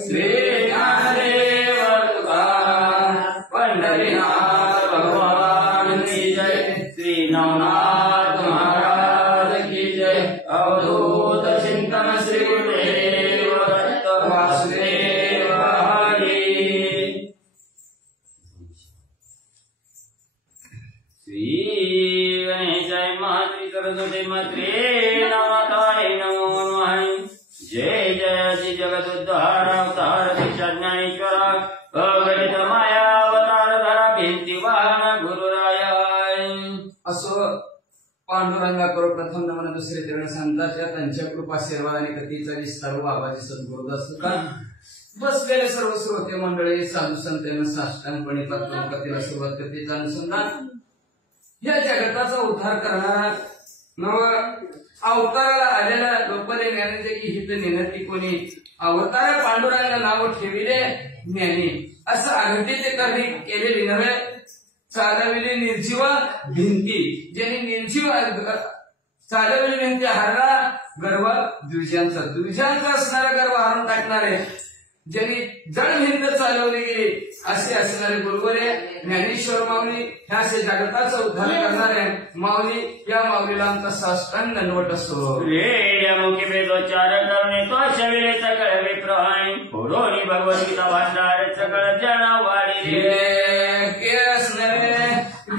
श्री ज्ञानदेव तुकाराम पंढरीनाथ भगवान की जय। श्री नवनाथ महाराज की जय। अवधूत चिंतन श्री गुरुदेव दत्त वासुदेव हरी। श्री गणेशाय मातृ सरस्वती मात्रे नमताय नमो नमः। जय जय श्री जगदुद्धार अवतार दीक्षा ज्ञानेश्वर अगणित माया अवतार धरा भिंती वाहन गुरुराया। असो पांडुरंगा करो प्रथम नमन दुसरे तेवढे संतांच्या त्यांच्या कृपा आशीर्वादाने कथेचा सर्व बाबाजी सद्गुरुदास बसलेले सर्व श्रोते मंडळी साधू संतांना साष्टांगपणे कथेला सुरुवात कथेचा अनुसंधान या जगताचा उद्धार करणारा नव अवताराला आलेला लोपदे ज्ञानाचे की हित नेनती कोणी अवतार पांडुरंगा नाव ठेविले ज्ञानी असं अघटित करणे केलेली नव्हे चालविले निर्जीव भिंती ज्यांनी निर्जीव चालविली भिंती हारला गर्व द्विजांचा असणारा गर्व हारून टाकणारे ज्यांनी जड भिंत चालवली गेली असे असणारे गुरुवरे ज्ञानेश्वर माऊली ह्या असे जगताचा उद्धार करणारे माऊली या माऊलीला आमचा साष्टांग दंडवत असतो। मुखी वेदोच्चार करणे तो शविले सकळ विप्रहाणी पुरोणी भगवद्गीता भांडार सकळ जनावाडी के असणारे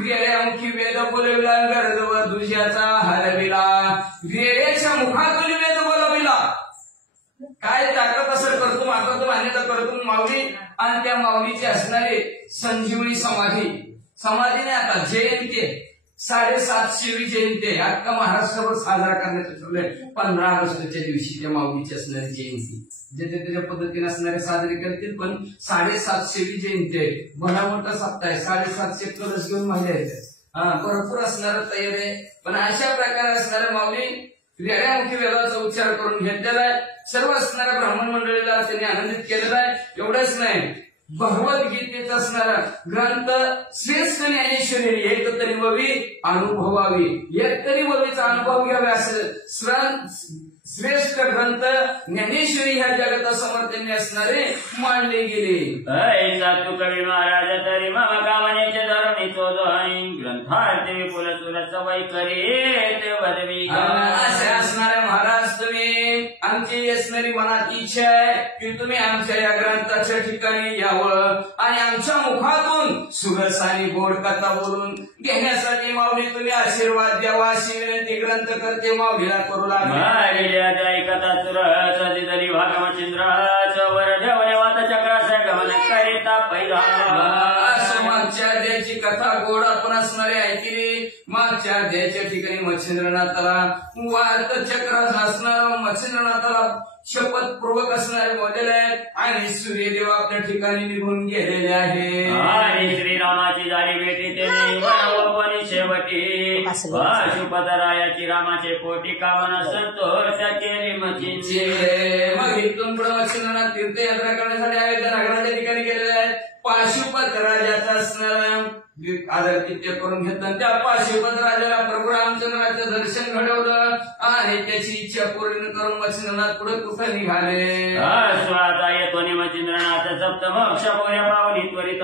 गेल्या मुखी वेद बोलविला गरजव दुजाचा हरविला वेळेच्या मुखातून वेद बोलविला काय ताकद असं करतो मागवतो मान्यता करतो माऊली आणि त्या माऊलीची असणारी संजीवनी समाधीने आता जयंती 750वी जयंती अख्खा महाराष्ट्रभर साजरा करण्यात ठरलंय 15 ऑगस्टच्या दिवशी त्या माऊलीची असणारी जयंती जे त्याच्या पद्धतीने असणारे साजरे करतील पण 750वी जयंती आहे भला मोठा सप्ताह आहे 750 कलश घेऊन माझ्या येतात भरपूर असणार तयार आहे पण अशा प्रकारे असणाऱ्या माऊली वेळ्यामुखी वेदाचा उच्चार करून घेतलेला आहे सर्व असणाऱ्या ब्राह्मण मंडळीला त्यांनी आनंदित केलेला आहे एवढंच नाही भगवद्गीतेचा असणारा ग्रंथ श्रेष्ठ ज्ञानेश्वरी एक तरी ववी अनुभवावी एक तरी ववीचा अनुभव घ्यावा असं श्रेष्ठ ग्रंथ ज्ञानेश्वरी ह्या जगतासमोर त्यांनी असणारे मांडले गेले। साधू कवी महाराज तरी मम कामनेचे धरणी तो ग्रंथार्थ विपुल सुरस वैखरी वदवी असे असणारे महाराज तुम्ही आमची असणारी मनात इच्छा आहे की तुम्ही आमच्या या ग्रंथाच्या ठिकाणी यावं आणि आमच्या मुखातून सुरस आणि गोड कथा बोलून घेण्यासाठी माऊली तुम्ही आशीर्वाद द्यावा अशी विनंती ग्रंथ करते माऊलीला करू लागले। कथा सुरस दिदली भागमचंद्राच वर देवने वात चक्राचा गमन करिता पहिला मागच्या अध्यायाची कथा गोड आपण असणारे ऐकली मागच्या अध्यायाच्या ठिकाणी मच्छिंद्रनाथाला वात चक्र असणार मच्छिंद्रनाथाला शपथपूर्वक असणारे बोललेले आहेत आणि सूर्यदेव आपल्या ठिकाणी निघून गेलेले आहे आणि श्रीरामाची झाली भेटी त्यांनी वनवपणी शेवटी पशुपतरायाची रामाचे पोटी कामना संतोष केली मच्छिंद्र मग इथून पुढे मच्छिंद्रनाथ तीर्थयात्रा करण्यासाठी अयोध्या नगराच्या ठिकाणी गेलेले आहेत पाशुपत राजाचा असणारा आदर तिथे करून घेतलं त्या पाशुपत राजाला प्रभू रामचंद्राचं दर्शन घडवलं आणि त्याची इच्छा पूर्ण करून मच्छिंद्रनाथ पुढे कुठे निघाले आता येतो मच्छिंद्रनाथ सप्तमोक्ष पुण्य पावनी त्वरित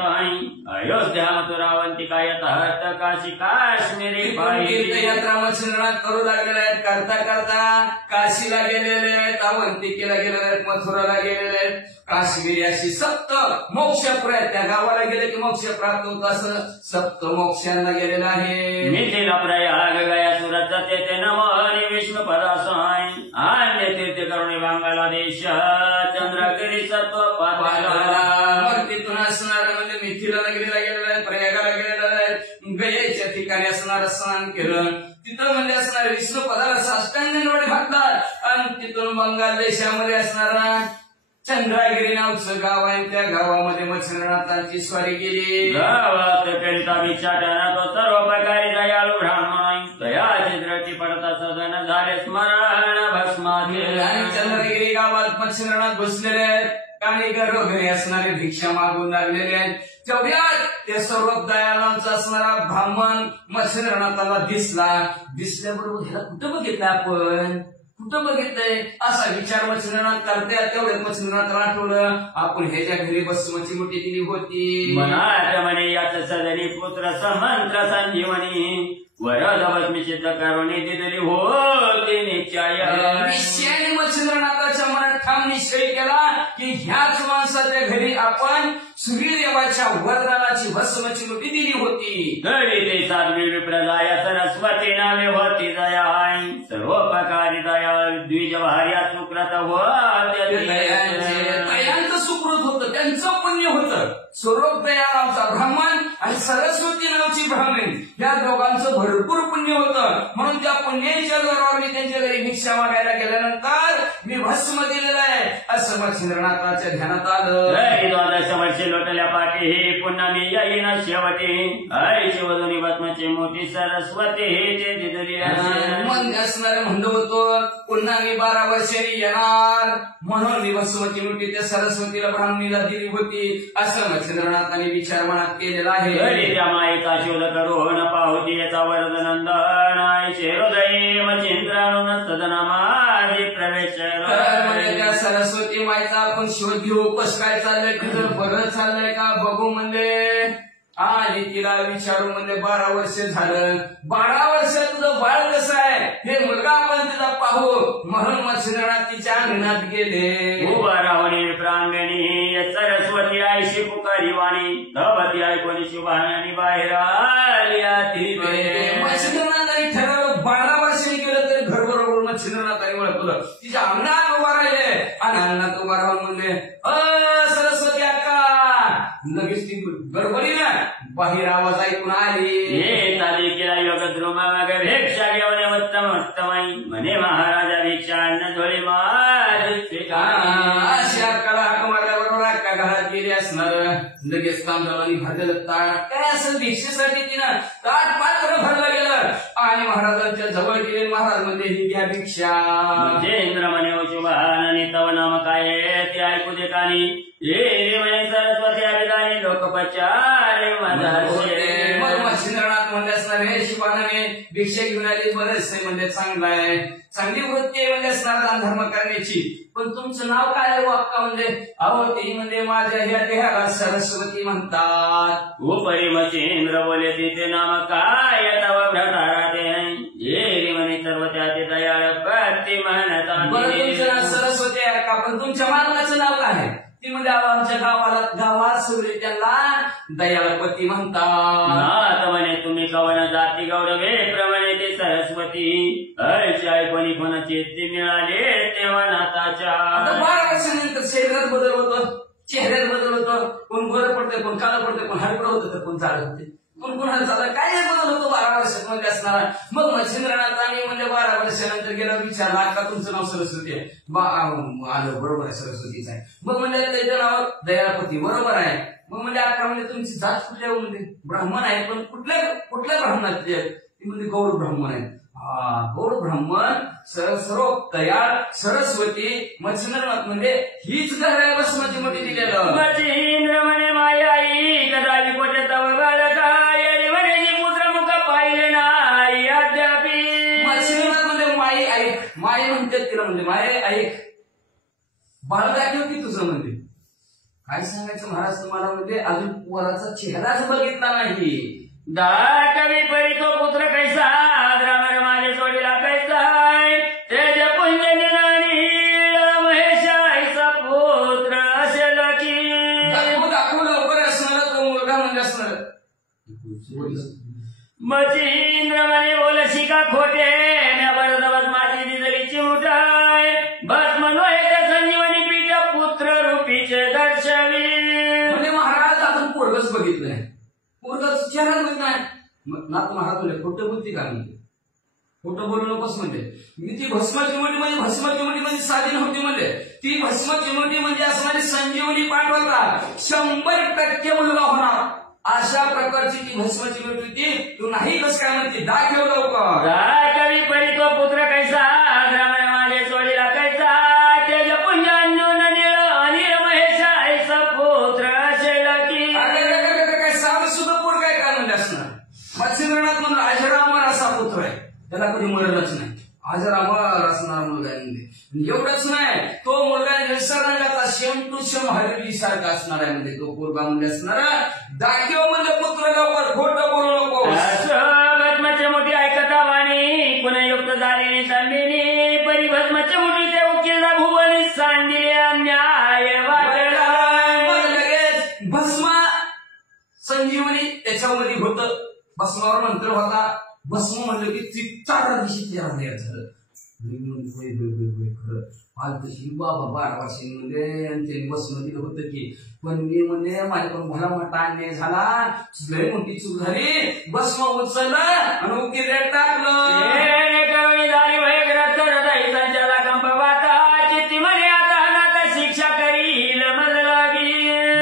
अयोध्या मथुरावंतिका यथार्थ काशी काश्मीरी तीर्थयात्रा मच्छिंद्रनाथ करू लागलेले आहेत करता करता काशीला गेलेले आहेत अवंतिकेला गेलेले आहेत मथुराला गेलेले आहेत काश्मीरी अशी सप्त मोक्ष त्या गावाला गेले की मोक्ष प्राप्त होत असं सप्त मोक्षांना गेलेला आहे। मिथिला प्रयाग गया सुरत तेथे नमनी विष्णू पदासाय अन्य तीर्थ करुणी बांगलादेश चंद्रगिरी सत्व मग तिथून असणार म्हणजे मिथिला नगरीला गेलेला आहे प्रयागाला गेलेला आहे गयेच्या ठिकाणी असणार स्नान केलं तिथं म्हणजे असणार विष्णू पदाला साष्टांग दंडवत घातला आणि तिथून बंगाल देशामध्ये असणारा चंद्रगिरी नावचं गाव आहे त्या गावामध्ये मच्छिंद्रनाथांची स्वारी केली गावात करिता विचाराना तो सर्व प्रकारे दयाळू ब्राह्मण दयाची दृष्टी पडता सदन झाले स्मरण भस्माधी आणि चंद्रगिरी गावात मच्छिंद्रनाथ बसलेले आहेत आणि घरोघरी असणारे भिक्षा मागून लागलेले आहेत तेवढ्यात ते सर्व दयाळांचा असणारा ब्राह्मण मच्छिंद्रनाथाला दिसल्याबरोबर ह्याला कुठं बघितलं आपण कुठं बघितलंय असा विचार मच्छिंद्रनाथ करते. तेवढ्यात मच्छिंद्रनाथला आठवलं आपण ह्याच्या घरी भस्माची मुठी दिली होती. मनात म्हणे याच सदनी पुत्र समंत्र संजीवनी वरद भस्मी चित्त करुणी दिली होती निश्चय. निश्चयाने मच्छिंद्रनाथाच्या मनात ठाम निश्चय केला की ह्याच माणसाच्या घरी आपण सूर्यदेवाच्या वरदानाची भस्माची मुठी दिली होती. घरी ते साध्वी विप्रदाय सरस्वती नावे होती दयाय सर्वोपकारी दया द्विज भार्या सुकृत तयांचं सुकृत होतं, त्यांचं पुण्य होतं. स्वरूपदया नावचा ब्राह्मण आणि सरस्वती नावची ब्राह्मण या दोघांचं भरपूर पुण्य होतं. म्हणून त्या पुण्याच्या जोरावर मी त्यांच्या घरी भिक्षा मागायला गेल्यानंतर मी भस्म दिलेलं आहे असं मच्छिंद्रनाथाच्या ध्यानात आलं. द्वादश वर्षे लोटल्या पाठी हे पुन्हा मी येईन शेवटी आई शिवधुनी भस्माची मोठी सरस्वती हे ते दिदुरी मग असणारे म्हणलं होतं पुन्हा मी 12 वर्षांनी येणार म्हणून मी भस्माची मुठी त्या सरस्वतीला ब्राह्मणीला दिली होती असं मच्छिंद्रनाथाने विचार मनात केलेला आहे. त्या माईचा शोध करून पाहुती याचा वरदनंदन आईचे हृदय मच्छिंद्रानुन सदना माझी प्रवेश. त्या सरस्वती माईचा आपण शोध घेऊ कसं काय चाललंय तुझं बरं चाललंय का बघू म्हणले. आणि तिला विचारू म्हणजे 12 वर्ष झालं. 12 वर्ष तुझं बाळ कसं आहे हे मुलगा आपण तिला पाहू म्हणून मच्छिंद्रनाथ तिच्या अंगणात गेले. उभा राहुनी प्रांगणी सरस्वती आईशी पुकारी वाणी धवती ऐकून शुभानी बाहेर आली. मच्छिंद्रनाथाने ठरवलं 12 वर्षांनी गेलं तरी घर बरोबर मच्छिंद्रनाथाने ओळखलं. तिच्या अंगणात उभा राहिले आणि अंगणात उभा राहून म्हणले सरस्वती अक्का. लगेच ती गडबडीनं बाहेर आवाज ऐकून आली. केला योग द्रुम भिक्षा घेऊन उत्तम उत्तमाई म्हणे महाराजा भिक्षा अन्न धोळी अशा अक्काला हाक मारल्याबरोबर अक्का घरात गेली असणार. लगेच कामदारांनी भरलेलं ताट काय असं भिक्षेसाठी तिनं ताट पात्र भरलं गेलं आणि महाराजांच्या जवळ गेले. महाराज म्हणजे ही घ्या भिक्षा. इंद्र म्हणे शुभानी तव नाम काय ते ऐकू दे कानी ये म्हणे सरस्वती अभिदानी लोकपचारे मग मच्छिंद्रनाथ म्हणले असणार हे शिवानाने भिक्षा घेऊन आली बरेच म्हणजे चांगलं आहे चांगली वृत्ती आहे म्हणजे असणार दान धर्म करण्याची. पण तुमचं नाव काय आहे अक्का म्हणजे अहो ती म्हणजे माझ्या ह्या देहाला सरस्वती म्हणतात. उपरी मच्छिंद्र बोले तिथे नाम काय तव भ्रतारा ते म्हणे सर्व त्याचे दयाळ प्रति म्हणतात. बरं तुमचं नाव सरस्वती आहे का पण तुमच्या मालकाचं नाव काय आहे ती म्हणजे आमच्या गावात सुरली त्यांना दयाळपती म्हणतात. म्हणे तुम्ही कवन जाती गौरवे प्रमाणे ते सरस्वती ऐशी ऐकून कोणाची ती मिळाले तेव्हा नाताच्या. 12 वर्षानंतर शरीरात बदल होतो चेहऱ्यात बदल होतो. कोण बरं पडते कोण काळं पडते कोण हडपड होतं तर कोण चालत होते कोण कोणाला चालत काय बदल होतो 12 वर्षात मध्ये असणार. मग मच्छिंद्रनाथांनी म्हणजे 12 वर्षानंतर गेला विचारला का तुमचं नाव सरस्वती आहे आलं बरोबर आहे सरस्वतीच आहे. मग म्हणजे त्याचं नाव दयाळपती बरोबर आहे. मग म्हणजे अक्का म्हणजे तुमची जात कुठल्या म्हणजे ब्राह्मण आहे पण कुठल्या ब्राह्मणातली आहे ती म्हणजे गौर ब्राह्मण आहे. गौर ब्राह्मण सर्व दयाळ सरस्वती मच्छिंद्रनाथ म्हणजे हीच घर आहे भस्माची मोठी दिलेलं. मच्छिंद्र म्हणे माया आई कदापि कोटे तव बाळकाय म्हणे पुत्र मुख पाहिले नाही अद्यापि. मच्छिंद्रनाथ म्हणजे माई ऐक माई म्हणतात तिला म्हणजे माय ऐक बाळ दाखव की तुझं म्हणजे काय सांगायचं महाराज तुम्हाला म्हणजे अजून पोराचा चेहराच बघितला नाही. दाटवी परी तो पुत्र कैसा द्रामर माझे सोडीला कैसा तेज पुंजनी महेश ऐसा पुत्र असेल की दाखवू लवकर असणार तो मुलगा म्हणजे असणार. मच्छिंद्र म्हणे बोल शिका खोटे बरदवत माझी दिदली चिमुटाय बस म्हणून संजीवनी पीठ पुत्र रूपीचे दर्शवी. म्हणजे महाराज आपण पोरगच बघितलंय पोरगच चेहरा बघितलाय नाथ महाराज खोटं बोलते का म्हणते खोटं बोलू नकोस म्हणजे मी ती भस्माची मुठी म्हणजे साधी नव्हती म्हणजे ती भस्माची मुठी म्हणजे असणारी संजीवनी पाठवता 100% मुलगा होणार अशा प्रकारची ती भस्माची मुठी होती. तू नाही कस काय म्हणते दाखव लवकर. कवी परी तो पुत्र कैसा ग्राम माझे सोडीला कैसा तेज पुंज अनिल महेश ऐसा पुत्र असेल की. काय साधं सुद्धा पोर काय काय म्हणजे असणार. मच्छिंद्रनाथ म्हणलं अजरामर असा पुत्र आहे त्याला कधी मिळालंच नाही. अजरामर असणारा मुलगा शम टू शम हरवी सारखा असणार आहे म्हणजे तो पोरगा म्हणजे असणारा दाखव म्हणलं पुत्र लवकर खोटं बोलू नको भस्माच्या मोठी ऐकता वाणी पुन्हा युक्त झालेली तंबिनी परी भस्माच्या मोठी ते उकिला भुवनी सांदिले अन्याय वाटला लगेच भस्मा संजीवनी त्याच्यामध्ये होत भस्मावर मंत्र होता भस्म म्हणलं की 4 दिवशी तयार झालं खरं पालतशी बाबा 12 वर्षांमध्ये त्यांनी बसणं दिलं होतं की पण मी म्हणजे माझ्याकडून भला मोठा अन्याय झाला लय मोठी चूक झाली भस्म उचललं आणि उकिले टाकलं शिक्षा करील मज लागी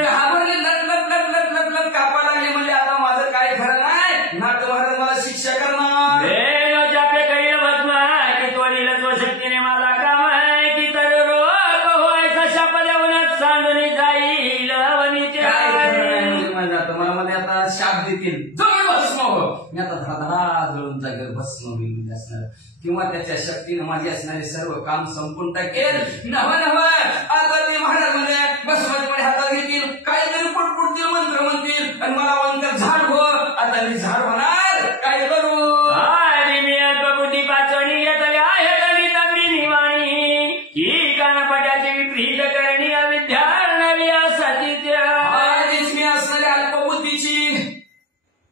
घाबरले लट कापा लागले म्हणजे आता माझं काय खरं नाही नाट महाराज मला शिक्षा करणार शक्तीने माझा काम आहे की तर रोग होय तशा पदावूनच सांडून जाईल आता मला मध्ये आता शाप देतील जळ भस्म हो मी आता धडा जळून जागेवर भस्म होईल असणार किंवा त्याच्या शक्तीने माझे असणारे सर्व काम संपून टाकेल नव आता ते महाराज म्हणजे भस्माच्या हातात घेतील काहीतरी पुटपुटतील मंत्र म्हणतील आणि मला म्हणतात झाड हो आता मी झाड होणार काय करू बुद्धी पाचवणी घेतली आहे विपरीत करणी अविद्या नवी मी असणारी अल्पबुद्धीची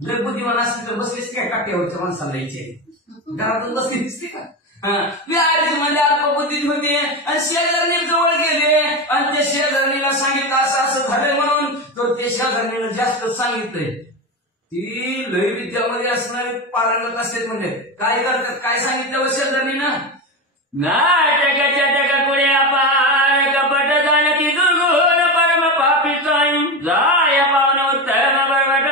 जर बुद्धिमान असते तर बसलीच काय काट्यावरच्या माणसाला यायचे घरातून बसली दिसते का म्हणजे अल्पबुद्धीत होते आणि शेजारणी जवळ गेले आणि त्या शेजारणीला सांगितलं असं असं झालं म्हणून तर ते शेजारणीला जास्त सांगितलंय ती लय विद्यामध्ये असणारे पारंगत असते म्हणजे काय करतात काय सांगितलं शेजारणीनं नाटकाच्या टका कुडे अपार कपट जाणती दुर्गुण परम पापी जाय पावन उत्तम बरबट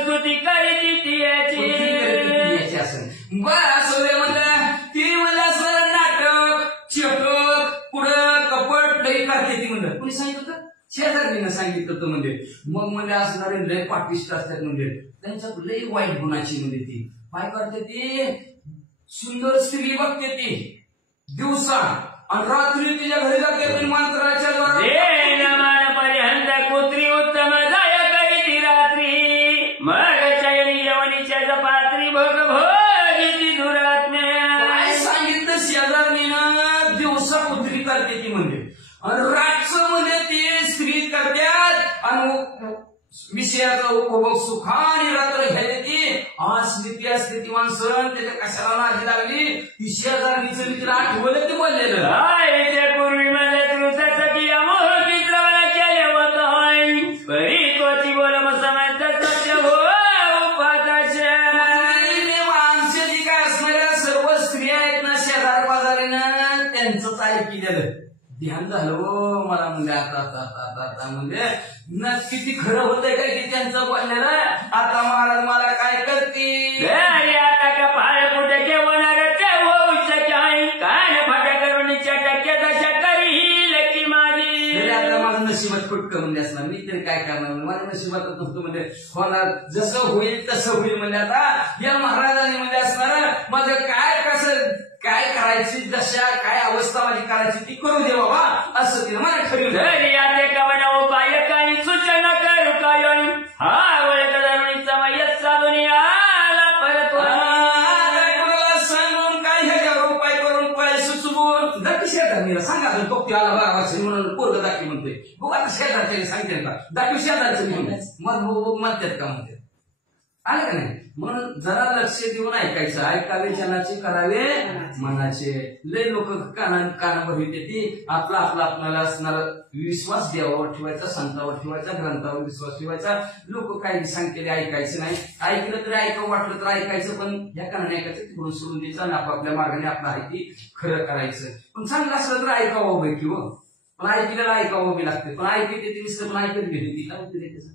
स्तुती करीती ती याची असं बरं असं म्हणलं ती म्हणजे असं नाटक चटक पुढं कपट लई करते ती म्हणलं कुणी सांगितलं होतं शेजारणीनं सांगितलं होतं म्हणजे मग म्हणजे असणारे लय पापिष्ट असतात म्हणजे त्यांच्यात लई वाईट गुणाची म्हणजे ती काय करते ती सुंदर स्त्री बघते ती दिवसा आणि रात्री तिच्या घरी जाते पण मंत्राच्या द्वारा पर्यंत कुत्री उत्तम जाय करीती रात्री मग चयनी यवनीच्या जपात्री भोग भोगी दुरात्म्या काय सांगितलं शेजारणीनं दिवसा कुत्री करते ती म्हणजे आणि रातचं म्हणजे ती स्त्री करतात आणि विषयाचा उपभोग सुखाने रात्र घ्यायला ती असली ती माणसं त्याच्या कशाला नादी लागली ती शेजारणीचं मी तिला आठवलं ते बोललेलं ते पूर्वी माझ्या तृसाठी अमोह केले होत परी कोची बोल मग समाजात सत्य हो माणसं जी काय असणाऱ्या सर्व स्त्रिया आहेत ना शेजार पाजारीनं त्यांचंच ऐकलेलं ध्यान झालं हो मला म्हणजे आता म्हणजे किती खरं होतंय काय की त्यांचं बोललेलं आता महाराज मला काय करतील आता का पाळ कुठे घेणार होऊ शकाय काय फाट्या करून टक्के दशा करील की माझी आता माझं नशिबात फुटकं म्हणजे असणार मी तरी काय करणार माझ्या नशिबात नसतो म्हणजे होणार जसं होईल तसं होईल म्हणजे आता या महाराजांनी म्हणजे असणार माझं काय कसं काय करायची दशा काय अवस्था माझी करायची ती करू दे बाबा असं तिला मला ठरवलं उपाय काही सूचना करू काय हा वळकरणीचा वयस साधून आला परत कोणाला सांगून काय ह्याच्यावर उपाय करून काय सुचवून दाखी शेजारणीला सांगा तो आला 12 वर्ष म्हणून पोरग दाखी म्हणतोय बघ आता शेजारच्या सांगते का दाखी शेजारचं म्हणून म्हणतात का म्हणते आलं का नाही म्हणून जरा लक्ष देऊन ऐकायचं ऐकावे जनाचे करावे मनाचे लय लोक कानावर येते आपला आपल्याला असणारा विश्वास देवावर ठेवायचा संतावर ठेवायचा ग्रंथावर विश्वास ठेवायचा लोक काही सांगतेले ऐकायचं नाही ऐकलं तरी ऐकावं वाटलं तर ऐकायचं पण या कानाने ऐकायचं तिकडून सोडून द्यायचं आणि आपापल्या मार्गाने आपलं आहे ती खरं करायचं पण चांगलं असलं तर ऐकावं बाई किंवा पण ऐकलेला ऐकावं बी लागते पण ऐकते ते दिसतं पण ऐकत गेली ती काय होते त्याचं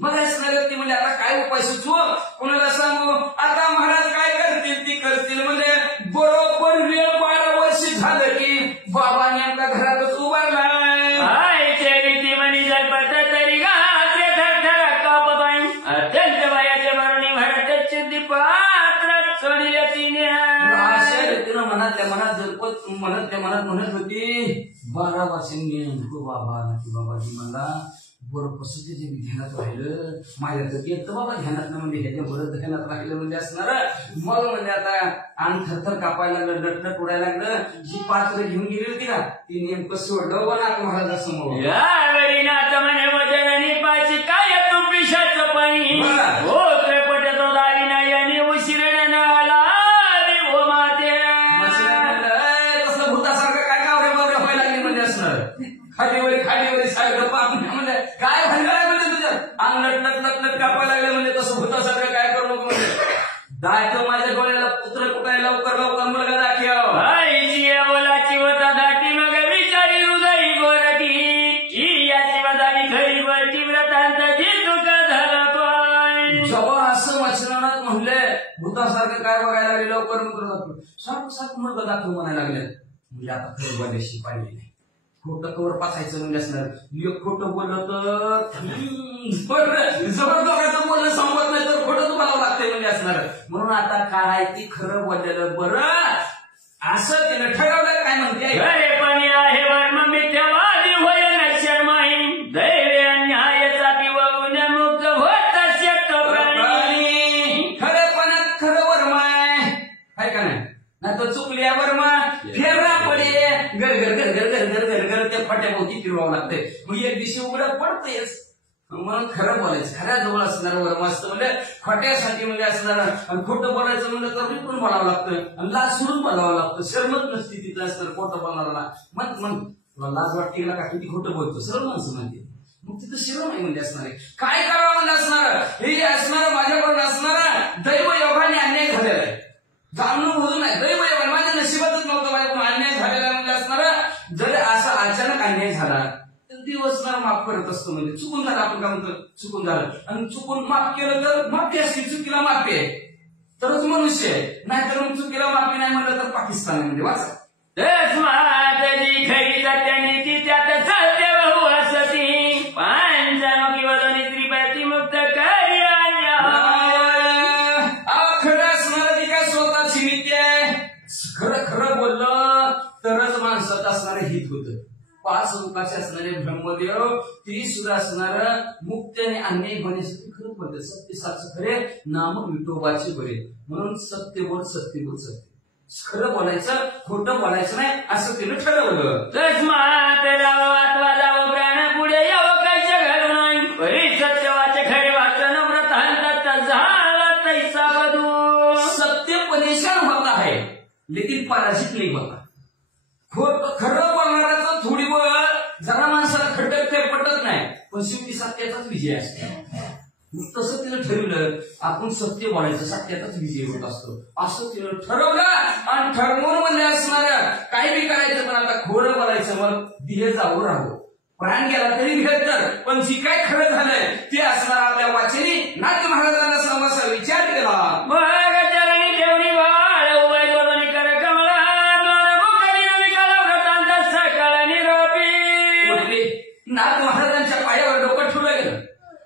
मग व्यक्ती म्हणजे आता काय उपाय सुचवू कोणाला सांगू आता महाराज काय करतील ती करतील म्हणजे बरोबर वेळ 12 वर्ष झालं की बाबा नेमका घरातच उभारलाय रीती म्हणी जगपत तरी गाते थरथर कापत अत्यंत वयाचे मरणी भरत दीपात्र सोडले तिने अशा रीतीनं मनातल्या मनात जरपत मनातल्या मनात म्हणत होती 12 वर्षांनी नेमकं बाबा की बाबाजी मला बरं कसं त्याचे ध्यानात राहिलं माझ्या तर येतं बाबा ध्यानात म्हणजे ह्याच्या बरं ध्यानात राहिलं म्हणजे असणार मग म्हणजे आता अंग थरथर कापायला लागलं नटनट उडायला लागलं जी पात्र घेऊन गेली होती ना ती नेमकं सोडलं बा नाथ महाराजासमोर यावेळी नाथ म्हणे वचनाने पाची काय तू पिशाचं पाणी हो त्रेपट तो दारी नाही आणि उशिरण आला ओ माते तसलं भूतासारखं काय कावरे बावरे व्हायला लागली म्हणजे असणार खालीवरी सारखं पाप म्हणजे काय भांडणार म्हणजे तुझ्या अंग नटनट कापायला लागले म्हणजे तसं भूतासारखं काय करू नको म्हणजे दाखव माझ्या डोळ्याला पुत्र कुठे लवकर मुलगा दाखव आईची बोलाची होता दाटी मग विचारी हृदय गोरटी की याची वदानी खरी बळची व्रतांत जी तुका झाला तो जेव्हा असं वचनात म्हणले भूतासारखं काय बघायला लागले लवकर मुलगा दाखव सारखं मुलगा दाखव म्हणायला लागले म्हणजे आता खरं बोलायची पाहिजे नाही खोटं कवर पाचायचं म्हणजे असणार एक खोटं बोललं तर जबरदस्तीचं बोलणं संपत नाही तर खोटं तुम्हाला लागतंय म्हणजे असणार म्हणून आता काय ती खरं बोललेलं बरं असं तिनं ठरवलं काय म्हणते घरे पण आहे वर्म मिथ्यावादी होय नक्षरमाही दैवे अन्याय जाती वळून मुक्त होत शक्त प्राणी खरेपणात खरं वर्म आहे का नाही तर चुकल्या वर्मा फेरा पडे घर त्या फाट्याभोवती फिरवावं लागतंय मग एक दिवशी उघडं पडतेच म्हणून खरं बोलायचं खऱ्या जवळ असणार वर्म असतं म्हणजे खोट्यासाठी म्हणजे असणार आणि खोटं बोलायचं म्हणलं तर पण बोलावं लागतं आणि लाज सोडून बोलावं लागतं शरमत नसती तिथं असतं खोटं बोलणारा मग तुला लाज वाटते का किती खोटं बोलतो सर्व माणसं म्हणते मग तिथं शिरव नाही म्हणजे असणार आहे काय करावं म्हणजे असणार हे जे असणार माझ्याकडून असणार दैव योगाने अन्याय झालेला आहे जाणून बोलून नाही दैव योगाने माझ्या नशिबातच नव्हतं माझ्याकडून अन्याय झालेला म्हणजे असणार जर असा अचानक अन्याय झाला दिवस माफ करत असतो म्हणजे चुकून झालं आपण काय म्हणतो चुकून झालं आणि चुकून माफ केलं तर माफी असते चुकीला माफी आहे तरच मनुष्य आहे नाहीतर मग चुकीला माफी नाही म्हणलं तर पाकिस्तान म्हणजे वाचा खरी सत्याने ती त्यात सत्य बहु असती पांचमुखी वदनी त्रिपाती मुक्त कार्य खरं असणार ती काय स्वतःची नीती आहे खरं बोललं तरच माणसात असणारं हित होतं 5 मुखाचे असणारे ब्रह्मदेव ती सुद्धा असणार मुक्त आणि अन्याय होण्यासाठी खरं बोलते सत्य साच खरे नाम विठोबाचे बरे म्हणून सत्य बोल सत्य खरं बोलायचं खोटं बोलायचं नाही असं तिनं ठरवलं तस्मात रावात्वा जावं प्राण पुढे यावं काय घर नाही सत्यवाचे खरे वाचन व्रतांत झाला तैसा वधू सत्य परेशान होता है लेकिन पराजित नाही होता खरं बोलणाराचं थोडी वेळ जरा माणसाला खटक काही पटत नाही पण शेवटी सत्याचाच विजय असतो मग तसं तिनं ठरवलं आपण सत्य बोलायचं सत्याचाच विजय होत असतो असं तिनं ठरवलं आणि ठरवून म्हणजे असणार काय बी करायचं पण आता खोडं बोलायचं मग दिले जाऊ राहू प्राण गेला तरी भेटतर पण जी काय खरं झालंय ते असणार आपल्या वाचनी नाथ महाराजांना समोसा विचार केला नाथ महाराजांच्या पायावर डोकं ठेवलं गेलं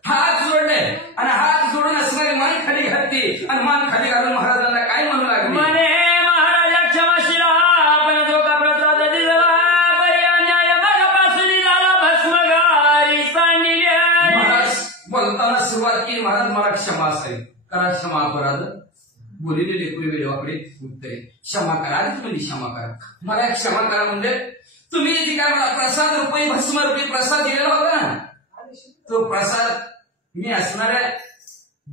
हात जोडले आणि हात जोडून असणारी मान खाली घातली आणि मान खाली घालून महाराजांना काय म्हणू लागले म्हणे महाराजा क्षमाशिला आपण धोका प्रसाद दिला बरी अन्याय मगापासून झाला भस्मगारी सांडिल्या महाराज बोलताना सुरुवात केली महाराज मला क्षमा असावी करा क्षमा अपराध बोललेले लेकरू वेळेवाकडे उत्तरे क्षमा करा आधी तुम्ही क्षमा करा मला क्षमा करा म्हणजे तुम्ही जी काय मला प्रसाद रुपये भस्म रुपये प्रसाद दिलेला होता ना तो प्रसाद मी असणाऱ्या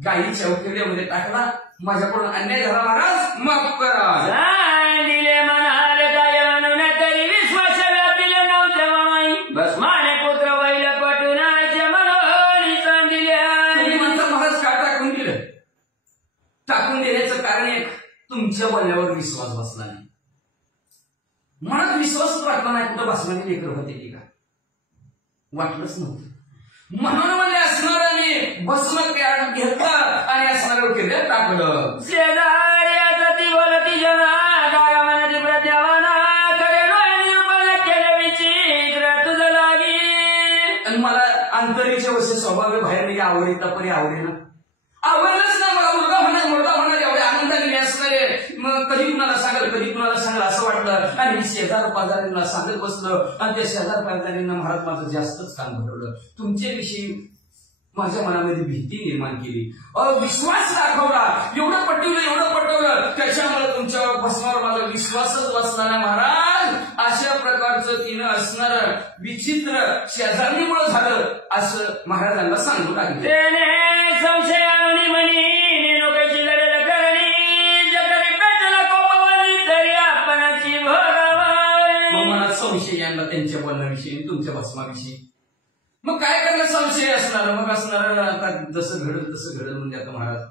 गाईच्या उठलेल्यामध्ये टाकला माझ्याकडून अन्याय झाला महाराज माफ करा दिले म्हणाल काय म्हणून तरी विश्वास व्यापिले नव्हते माई भस्माने पुत्र वैल पटुनाच्या मनोनी सांगितल्या तुम्ही म्हणता महाराज का टाकून दिलं टाकून देण्याचं कारण एक तुमच्या बोलण्यावर विश्वास बसला नाही मनात विश्वासच वाटला नाही कुठं बसणारी लेकर होते की का वाटलंच नव्हतं म्हणून म्हणजे असणाऱ्याने भस्म घेतलं आणि असणाऱ्या केलं टाकलं शेजारी ती बोलती जना गाया मनाची प्रत्यावाना करे निरूपण केले विचित्र तुझं लागी आणि मला अंतरीच्या वर्ष स्वभाव बाहेर नाही आवडीता परी आवडेना आवडलंच ना मला मुलगा होणार एवढ्या आनंदाने मी असणारे मग कधी कुणाला सांगाल असं वाटलं आणि शेजार पाजारींना सांगत बसलं आणि त्या शेजार पाजारींना महाराज माझं जास्तच काम घडवलं. तुमच्याविषयी माझ्या मनामध्ये भीती निर्माण केली, विश्वास दाखवला, एवढं पटवलं त्याच्यामुळे तुमच्या भस्मावर माझा विश्वासच बसला नाही महाराज. अशा प्रकारचं तिनं असणार विचित्र शेजारणीमुळे झालं असं महाराजांना सांगू लागले. संशयानुनी म्हणी नोकरीची गरज करणी जगरी पेटला कोपवली तरी आपणाची भोगावा. मनात संशय यांना त्यांच्या बोलण्याविषयी तुमच्या भस्माविषयी. मग काय करणार संशय असणार, मग असणार आता जसं घडल तसं घडल म्हणजे आता महाराज.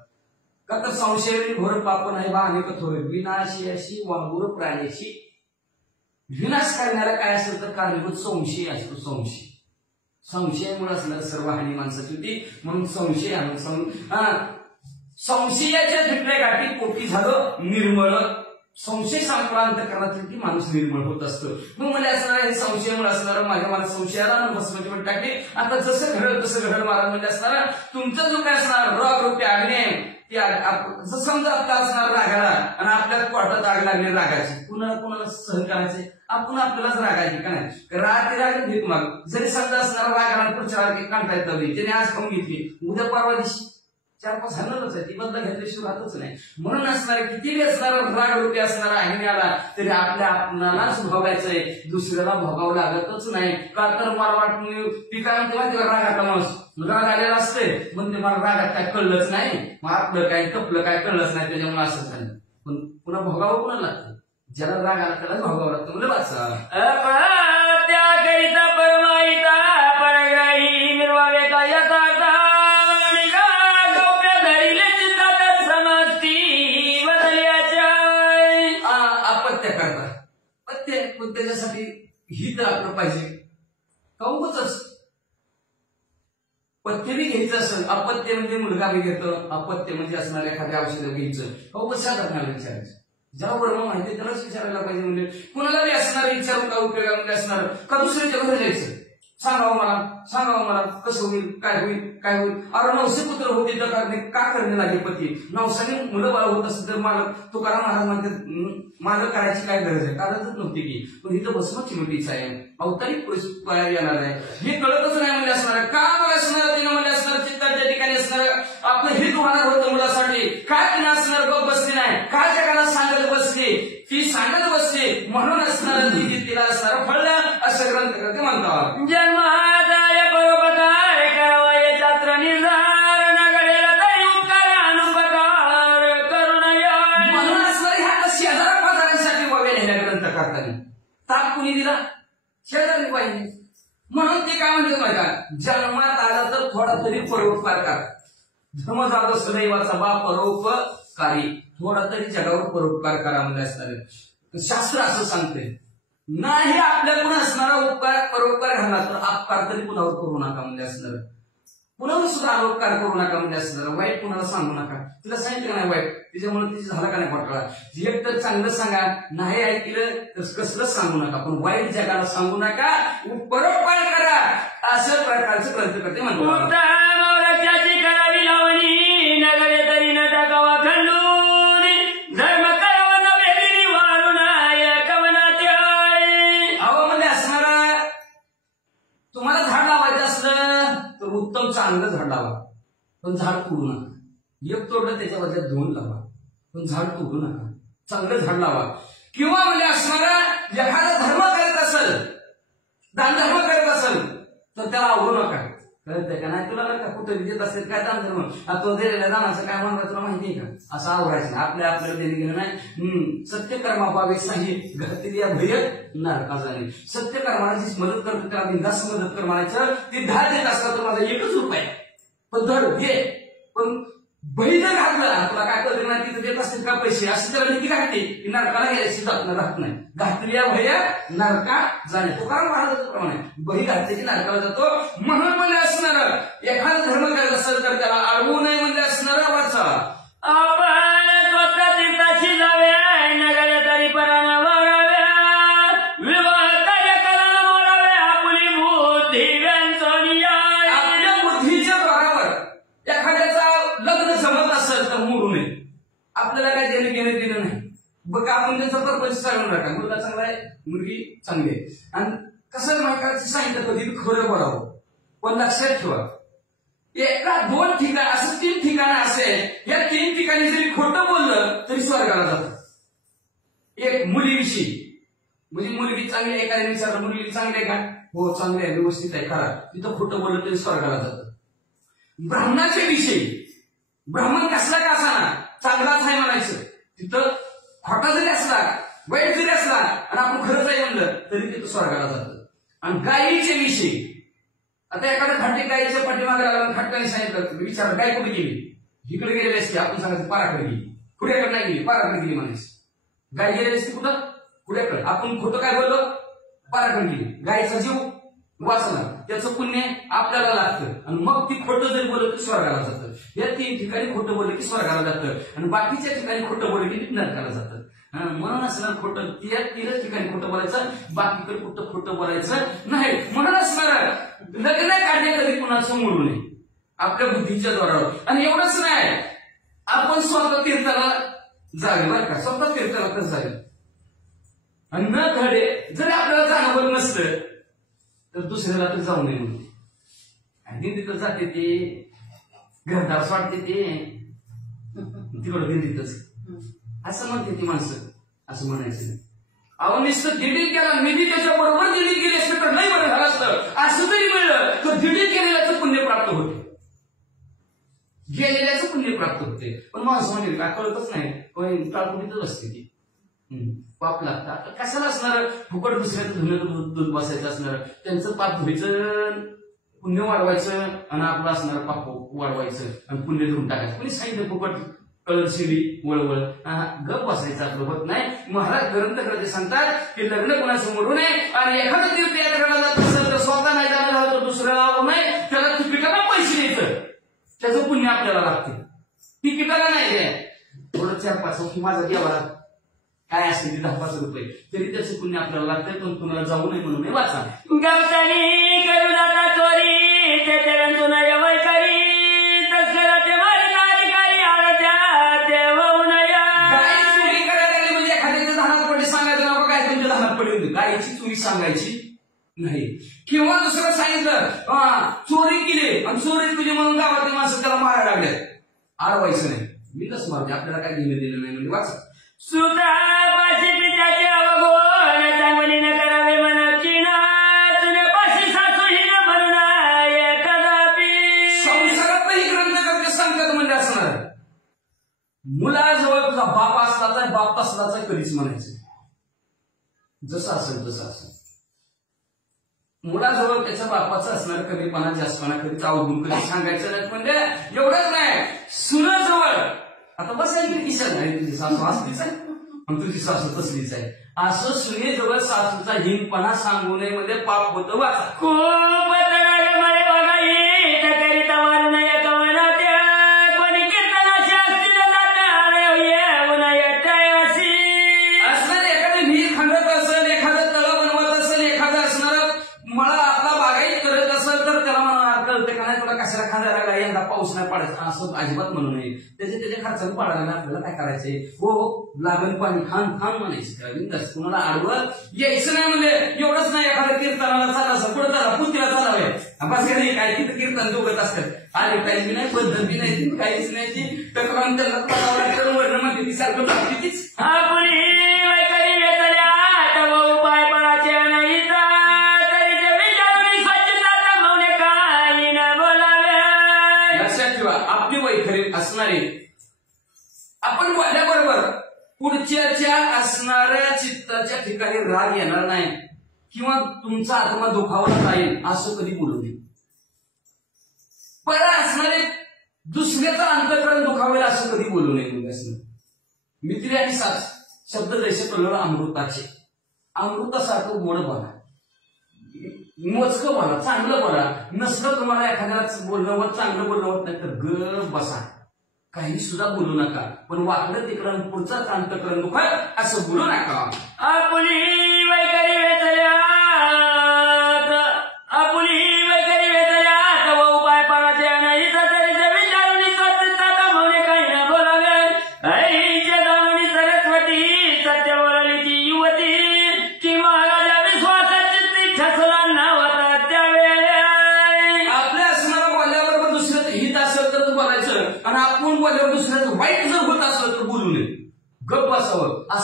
का तर संशय घोर पाप नाही बा अनेक थोर विनाशी अशी वांगुर प्राण्याची. विनाश करणारा काय असेल तर कारणीभूत संशय असतो. संशयामुळे असणार सर्व हानी माणसाची होती. म्हणून संशय संशयाच्या झुटल्या गाठी पोटी झालं निर्मळ. संशय संपला अंतःकरणातील की माणूस निर्मळ होत असतो. मग मला असणार हे संशयामुळे असणार माझ्या मला संशयाला भस्माची टाकली. आता जसं घडल तसं घडल महाराज म्हणजे असणार तुमचा जो काय असणार राग रूपी आग्ने समजा आता असणार रागाला आणि आपल्या पोटात आग लागली रागाची. कुणाला सहन करायचे आपण आपल्यालाच रागायची का नाही. राग घेत मग जरी समजा असणार रागाला पुढच्या राग काढता येत नाही त्याने आज खाऊन घेतली उद्या परवा दिवशी 4-5 हल्लच आहे ती बदला घेतल्याशिवाय राहतच नाही. म्हणून असणार किती असणार राग रूपी असणारा अहिन्याला तरी आपणालाच भोगायचंय, दुसऱ्याला भोगावं लागतच नाही. का तर मला वाटतं ती काय म्हणते माहिती रागाचा माणूस राग आलेला असते म्हणते मला रागात काय कळलंच नाही, मग आपलं काय तपलं काय कळलंच नाही त्याच्यामुळे असं झालं. पण पुन्हा भोगावं कुणाला लागतं, ज्याला राग आला त्याला भोगावं लागतं. म्हणजे वाचा त्याकरिता परमाईता परग्राही निर्वावे का यथार्थ त्याच्यासाठी हित राखलं पाहिजे. कौच पथ्य बी घ्यायचं असेल, अपत्य म्हणजे मुलगा बी घेतं, अपत्य म्हणजे असणार एखाद्या औषध घ्यायचं. कौच धर्माला विचारायचं, ज्याला वर्म माहिती त्यालाच विचारायला पाहिजे. म्हणजे कुणाला बी असणार विचारून का उपयोगामध्ये असणार का दुसऱ्याच्या घरी जायचं सांगावं मला कसं होईल काय होईल. अरे 900 पुत्र होते तर का करणे लागेल पती 900 मुलं बाळ होत असेल तर मालक तुकाराम महाराज म्हणतात मालक करायची काय गरज आहे, कारणच नव्हती की. पण इथं भस्मची मिठीच आहे, अवतारिक परिस्थिती येणार आहे हे कळतच नाही म्हणजे असणार. का मला असणार तिनं म्हणजे असणार चित्ताच्या ठिकाणी असणार आपलं हित होणार होतं मुलासाठी. काय तिनं असणार गप बसली नाही, काय जगाला सांगत बसली, ती सांगत बसली म्हणून असणार तिला असणार फळलं असं ग्रंथ म्हणतात. जन्महादाय परोपकार करावा याच्यात्र निर्धार नगरेला तरी उपकार अनुपकार करुणया. म्हणून असणार ह्या शेजारा पाजारांसाठी वगैरे नेल्या ग्रंथ करताना ताप कुणी दिला शेजारी पाहिजे. म्हणून ते काय म्हणतात माहिती जन्मात आला तर थोडा तरी परोपकार करा. धर्म जातो सदैवाचा बा परोपकारी, थोडा तरी जगावर परोपकार करा म्हणजे असणार शास्त्र असं सांगते. नाही आपल्याकडून असणारा उपकार परोपकार घाला तर अपकार तरी कुणावर करू नका म्हणजे असणार. कुणावर सुद्धा अलोपकार करू नका म्हणजे असणार. वाईट कुणाला सांगू नका. तिला सांगितलं नाही वाईट तिच्यामुळे तिची झाला का नाही घोटाळा. एक तर चांगलं सांगा, नाही ऐकलं तर कसलंच सांगू नका, पण वाईट जगाला सांगू नका, परोपकार करा अशा प्रकारचं ग्रंथ करते म्हणतो. करावी लावणी नगरे तरी न टाकावा खंडून धर्म करावा न भेदी वारून कवनाच्या. अहो म्हणजे असणारा तुम्हाला झाड लावायचं असलं तर उत्तम चांगलं झाड लावा, पण झाड तोडू नका. एक तोडलं त्याच्या बदल्यात 2 लावा, पण झाड तोडू नका. चांगलं झाड लावा. किंवा म्हणजे असणारा एखादा धर्म करत असेल, दानधर्म करत असेल तर त्याला आवडू नका. कळतंय का नाही तुला का कुठं देत असेल काय दानधर्म तो दिलेल्या दानाचं काय म्हणणार तुला माहितीये का. असं आवडायचं आपल्याला देणे गेलं नाही. सत्यकर्मापावे साही घातली भय नरका जाणे. सत्यकर्माला जी मदत करतो त्याला बिंदास मदत कर म्हणायचं. ती धाड देत असला तर माझा 1च रुपया पण धड दे, पण बळी जर घातलं तुला काय कळलं नाही तिथे देत असतील का पैसे अशी त्याला भीती घातली की नरकाला गेल्याची जातनं राहत नाही. घातली भैया नरका जाणे. तो कारण महाराजाप्रमाणे बळी घातली की नरकाला जातो. म्हणून म्हणजे असणार एखादा धर्म करत असेल तर त्याला अडवू नये म्हणजे असणार वाचा. आपण स्वतः तीर्थाशी जावे नगर तरी पराना भराव्या विवाह कार्य करा मोडावे आपली बुद्धी व्यंचनिया. आपल्या बुद्धीच्या बरोबर एखाद्याचा लग्न म्हणून नका, मुलगा चांगला आहे, मुलगी चांगली आहे. आणि कसं माहिती सांगितलं कधी खरं बोलावं, पण लक्षात ठेवा एका 2 ठिकाण असं 3 ठिकाणं असेल, या 3 ठिकाणी जरी खोटं बोललं तरी स्वर्गाला जातं. एक मुलीविषयी, म्हणजे मुलगी चांगली आहे, एखाद्याने विचारलं मुलगी चांगली आहे का, हो चांगली आहे, व्यवस्थित आहे, खरा, तिथं खोटं बोललं तरी स्वर्गाला जातं. ब्राह्मणाच्या विषयी, ब्राह्मण कसला का असाना चांगलाच आहे म्हणायचं, तिथं खोटा जरी असला वाईट जरी असला आणि आपण खरंच आहे म्हणलं तरी तिथं स्वर्गाला जातं. आणि गायीच्या विषयी, आता एखाद्या खाटी गायीच्या पाठीमागे लागला, खटकाने सांगितलं विचार गाय कुठे गेली, इकडे गेलेली असते, आपण सांगायचं पाराकडे गेली, पुढ्याकडे नाही गेली, पाराकडे गेली म्हणायची. गाय गेलेली असते कुठं, पुढ्याकडे. आपण खोटं काय बोललो, पाराकडे गेली, गायचा जीव वाचला, त्याचं पुण्य आपल्याला लागतं. आणि मग ती खोटं जरी बोललं की स्वर्गाला जातं. या 3 ठिकाणी खोटं बोललं की स्वर्गाला जातं, आणि बाकीच्या ठिकाणी खोटं बोललं की नरकाला जातं. म्हणून असणार खोटं, 3 ठिकाणी खोटं बोलायचं, बाकीकडे कुठं खोटं बोलायचं नाही. म्हणून असणार लग्न कार्य कधी कुणाचं मोडू नये आपल्या बुद्धीच्या जोरावर. आणि एवढंच नाही, आपण स्वतः तीर्थाला जावे बरं का, स्वतः तीर्थाला तर जावे. आणि न घडे जरी आपल्याला जाणवलं नसतं तर दुसऱ्याला तर जाऊ नये म्हणते. आणि तिथं जाते ते घरदार वाटते ते तिकडं दिंडीतच असं म्हणते ती माणसं, असं म्हणायचं. अहो नुसतं दिंडीत केला, मी त्याच्या बरोबर दिंडीत गेले असते तर नाही बरं झालं असतं, असं जरी मिळलं तर दिंडीत गेलेल्याचं पुण्य प्राप्त होते, गेलेल्याचं पुण्य प्राप्त होते. पण माणसं म्हणजे काय कळतच नाही, पण टाळकुटीतच असते ती, पाप लागतं. आता कशाला असणार, फुकट दुसऱ्याचं धुणं दूध बसायचं असणार, त्यांचं पाप धुवायचं, पुण्य वाढवायचं, आणि आपलं असणार पाप वाढवायचं आणि पुण्य धुवून टाकायचं. कोणी सांगितलं फुकट कळशिडी वळवळ गप बसायचं आपलं होत नाही. महाराज ग्रंथकर्ते सांगतात की लग्न कोणाचं मोडू नये, आणि एखादं तीर्थयात्रेला जात असेल तर स्वतः नाही जाणं झालं तर दुसऱ्याला नाही, त्याला तिकिटाला पैसे द्यायचं, त्याचं पुण्य आपल्याला लागते. तिकिटाला नाही द्या, थोडं 4-5 की माझा देवाला काय असते ते 10-5 रुपये, तरी त्याचं पुण्य आपल्याला लागतंय. पण कुणाला जाऊ नये म्हणून वाचा. गवतानी करू नका चोरी, ते जगंतून जवळ करी, तस्करा ते मारता अधिकारी आरत्या ते होऊ नये. गाय चोरी करायला गेली म्हणजे एखाद्याच्या धानात पडली सांगायचं ना, काय तुमच्या धानात पडली, गायची चोरी सांगायची नाही. किंवा दुसरं सांगितलं चोरी केली आणि चोरी तुझी म्हणून गावातील माणसं त्याला मारायला लागले, अडवायचं नाही. मी कसं मारते, आपल्याला काय घेणं दिलं नाही म्हणजे वाचा. सुद्धा पाशी पित्याचे अवगुण चांगलीनं करावे मनाची ना, तुझ्या पाशी सासू हिन म्हणून कदापि. संसारातही ग्रंथकर्ते सांगतात म्हणजे असणार, मुलाजवळ तुझा बाप असला तर बाप असलाच कधीच म्हणायचं, जसं असेल तसं असेल. मुलाजवळ त्याच्या बापाचं असणार कधीपणा जास्तपणा कधीच अवगुण कधी सांगायचं नाही. म्हणजे एवढंच नाही, सुनाजवळ आता बसायला किशात नाही, तुझी सासू असलीच आहे आणि तुझी सासू तसलीच आहे, असं सुनेजवळ सासूचा हिंगपणा सांगू नये म्हणजे पाप होतं. वाचा. खूप मरे बघाई करिता मारू नये कवना त्या, कोणी कीर्तनाशी असतील येऊन अशी असणार. एखादं विहीर खंडत असेल, एखादं तळं बनवत असेल, एखादं असणार मला आपला बागायत करत असेल तर त्याला म्हणा कळते का नाही तुला कशाला खांदा लागला, यंदा पाऊस नाही पडायचा, असं अजिबात म्हणू नये. त्याच्या खर्चाला पाडायला आपल्याला काय करायचंय, हो लागण पाणी खान खान म्हणायचं, कुणाला आडवं यायचं नाही. म्हणजे एवढंच नाही, एखाद्या कीर्तनाला चालायचं, पुढे चाला पुतीला चालावे, बस नाही काय तिथं कीर्तन दोघत असतात, आले काही बी नाही, पद्धत बी नाही, काहीच नाही, ती तक्रार त्याला वर्ण मध्ये ती सारखं लागते तीच. असणारे आपण बोलल्याबरोबर पुढच्याच्या असणाऱ्या चित्ताच्या ठिकाणी राग येणार नाही किंवा तुमचा आत्मा दुखावला जाईल असं कधी बोलू नये. परत असणारे दुसऱ्याचं अंतःकरण दुखावेल असं कधी बोलू नये. मित्री आणि साथ शब्द जैसे प्रलळ अमृताचे, अमृतासारखं गोड बोला, मोजकं बोला, चांगलं बोला. नसलं तुम्हाला एखाद्याच बोलणं चांगलं बोलणं होत नाही तर ग बसा, काही सुद्धा बोलू नका. पण वाकडं तिकडं पुढचाच अंतःकरण दुखा असं बोलू नका. आपुली वैकरी वेचल्यात, आपुली वैकरी वेचल्यात व उपाय पाळाचे नाही तरी विचारून स्वतःचा कमवणे काही न बोलावे. ऐचे जाणून सरस्वती सत्य बोलली ती युवती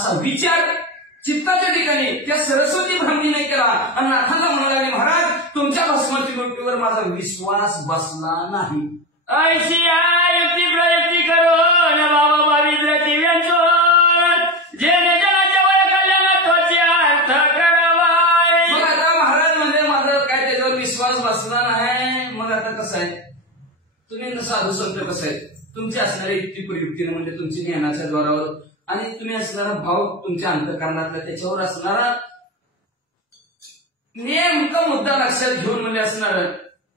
असा विचार चित्ताच्या ठिकाणी त्या सरस्वती ब्राह्मणीने केला आणि नाथांना म्हणू लागले, महाराज तुमच्या भस्माची गोष्टीवर माझा विश्वास बसला नाही. ऐशी युक्ती प्रयुक्ती करो न बाबा बाविद्र दिव्यांचो जेणे जनाच्या वय कल्याण त्वचे अर्थ करावा. मग आता महाराज म्हणजे माझा काय त्याच्यावर विश्वास बसला नाही. मग आता कसं आहे, तुम्ही साधू संत कसं आहे, तुमची असणारी युक्ती प्रयुक्तीने म्हणजे तुमची ज्ञानाच्या द्वारावर आणि तुम्ही असणारा भाव तुमच्या अंतःकरणातला त्याच्यावर असणारा नेमका मुद्दा लक्षात घेऊन म्हणजे असणार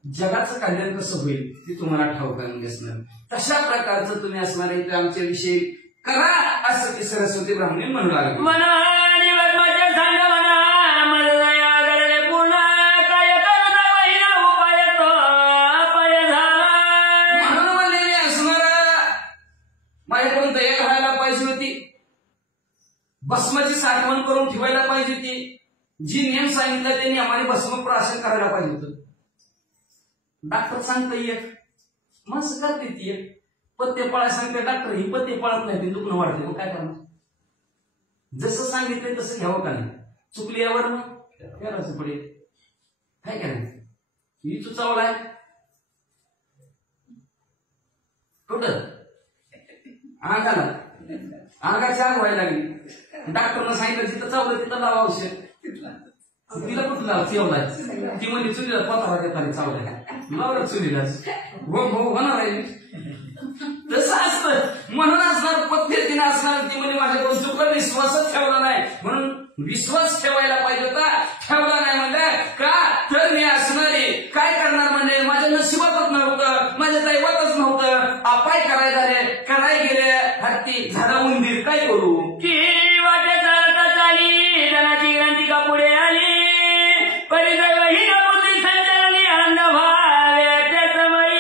जगाचं कल्याण कसं होईल ते तुम्हाला ठाऊक आहे म्हणजे असणार. तशा प्रकारचं तुम्ही असणार इथे आमच्या विषयी करा असं ती सरस्वती ब्राह्मणी म्हणू लागली. म्हणा निवडमाच्या सांगा म्हणा मला या गडले पूर्ण काय करता वहिना उपाय तो अपाय झाला. म्हणून म्हणलेली असणारा माझ्याकडून दया करायला पाहिजे होती, भस्माची साठवण करून ठेवायला पाहिजे होती, जी नियम सांगितला ते नियमाने भस्म प्राशन करायला पाहिजे होतं. डॉक्टर सांगता एक माणसं करते ती एक पत्ते पाळायला सांगते डॉक्टर, ही पत्ते पाळत नाही ते दुखणं वाढते. मग काय करणार, जसं सांगितलंय तसं घ्यावं का नाही. चुकली यावर मग करायचं पडेल. काय करायचं, ही चुचावलाय कुठं अंगाला, अंगाची आग व्हायला लागली. डॉक्टरनं सांगितलं जिथं चावलं तिथं लावा औषध. तिला कुठं लाव चेवलाय, ती म्हणजे चुलीला पोताला देताना चावलाय लावलं चुलीला होणार आहे. तसं असतं म्हणून असणार पद्धतीनं असणार. ती म्हणजे माझ्याकडून चुकलं, विश्वासच ठेवला नाही म्हणून विश्वास ठेवायला पाहिजे होता, ठेवला नाही म्हणजे का तर मी असणारे काय करणार म्हणजे माझ्या नशिबातच नव्हतं, माझ्या दैवातच नव्हतं. अपाय कराय गेले हत्ती झाडा उंदीर काय करू की वाटे चालता चाली जनाची ग्रंथी का पुढे आली परिदैव ही बुद्धी संचलनी आनंद भावे त्या समयी.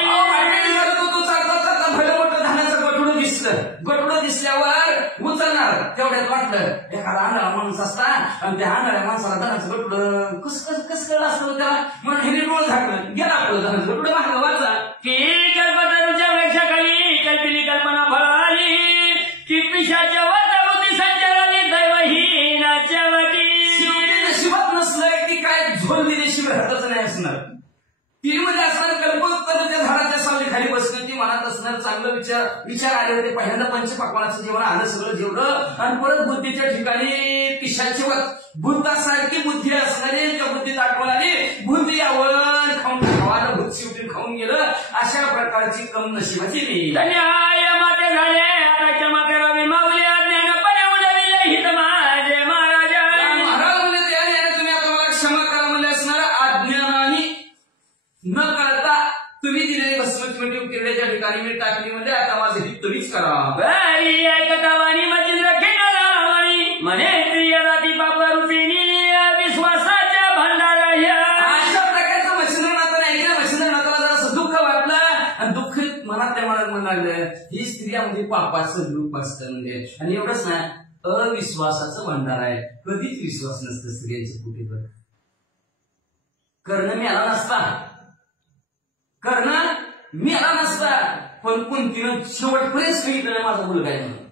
तू चालता भलं मोठं धानाचं गटुडं दिसलं. गटुडं दिसल्यावर उचलणार तेवढ्यात वाटलं एखादा आंधळा माणूस असता आणि त्या आंधळ्या माणसाला धनाचं गटुडं कस कळलं असतं त्याला म्हणून हे डोळ झाकलं गेला आपलं धनाचं गटुडं मागं वाचा की कल्पतरूच्या वृक्षाखाली कल्पिली कल्पना फळाली की पिशाच्या वाटा बुद्धी संचलनी दैवहीनाच्या वाटी. नशिबात नसलं की काय झोल दिल्याशिवाय राहतच नाही असणार. ती मध्ये असणार कल्पकता त्या झाडाच्या सावली खाली बसणं, ती मनात असणार चांगलं विचार आले होते. पहिल्यांदा पंचपाकवानाचं जेवण आलं सगळं जेवढं आणि परत बुद्धीच्या ठिकाणी पिशाची भूतासारखी बुद्धी असणारी त्या बुद्धीत आठवण आली. भूत यावं खाऊन खावाला भूत शिवटी खाऊन गेलं. अशा प्रकारची कम नशिबाची मी धन्याय माते झाले आता क्षमा करावी माऊली अज्ञानपणे उडविले हित माझे महाराजा. महाराज म्हणजे त्याने तुम्ही आता मला क्षमा करा म्हणजे असणार अज्ञानाने न कळता तुम्ही दिलेली भस्म किंवा किरड्याच्या ठिकाणी मी टाकली म्हणजे आता माझं हित तुम्हीच करा. बरी ऐकतावानी मचिंद्र खेळावानी म्हणे स्त्रिय जाती पापरूपिणी विश्वासाच्या भंडाराह्य. अशा प्रकारचं मच्छिंद्रनाथाने ऐकलं. मच्छिंद्रनाथाला जरा दुःख वाटलं आणि दुःख मनात त्या मनात म्हणालं ही स्त्रिया म्हणजे पापाचं रूप असतं म्हणजे. आणि एवढंच नाही अविश्वासाचं भंडार आहे. कधीच विश्वास नसतं स्त्रियांच्या कुठेवर. कर्ण मेला नसता, कर्ण मेला नसता पण कुंतीनं शेवटपर्यंत सांगितलं माझा मुलगा आहे म्हणून.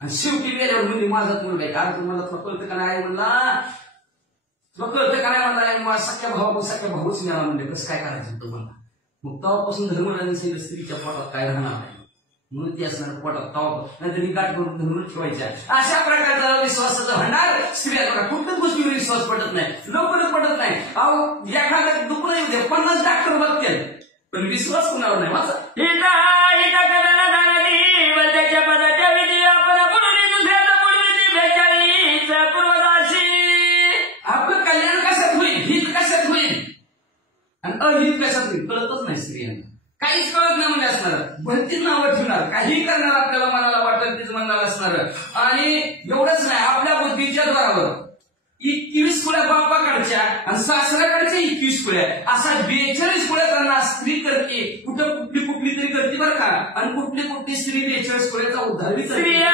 आणि शेवटी गेल्यावर म्हणजे माझाच मुलगा आहे. कारण तुम्हाला कळतं का नाही म्हणला, तुला कळतं का नाही म्हणला सख्या भाऊच मिळाला म्हणजे कसं काय करायचं होतं म्हणला. मग तेव्हापासून धर्मराजांनी सांगितलं स्त्रीच्या पोटात काय राहणार नाही म्हणून ती असणार पोटात तवा नाहीतरी गाठ करून धरून ठेवायच्या. अशा प्रकारचा विश्वासाचा भंडार स्त्रिया कुठल्याच गोष्टीवर विश्वास पटत नाही, लवकरच पटत नाही. अहो एखादं दुखणं येऊ दे 50 डॉक्टर बघतील पण विश्वास कुणावर नाही माझा. त्याच्या पदाच्या विधी आपण बोलून दुसऱ्याचा बोलून बेचाळीस पूर्वदाशी. आपलं कल्याण कशात होईल, हित कशात होईल आणि अहित कशात होईल कळतच नाही स्त्रियांना. काहीच कळत नाही म्हणजे असणार. भरतीच नावं ठेवणार, काही करणार आपल्याला मनाला वाटेल तेच म्हणणार असणार. आणि एवढंच नाही आपल्या बुद्धीच्या द्वारावर 21 कुळ्या बापाकडच्या आणि सासऱ्याकडच्या 21 कुळ्या असा 42 कुळ्या करणार स्त्री करते. कुठं कुठली तरी करते बरं का. आणि कुठली स्त्री 42 कुळ्याचा उद्धार स्त्रिया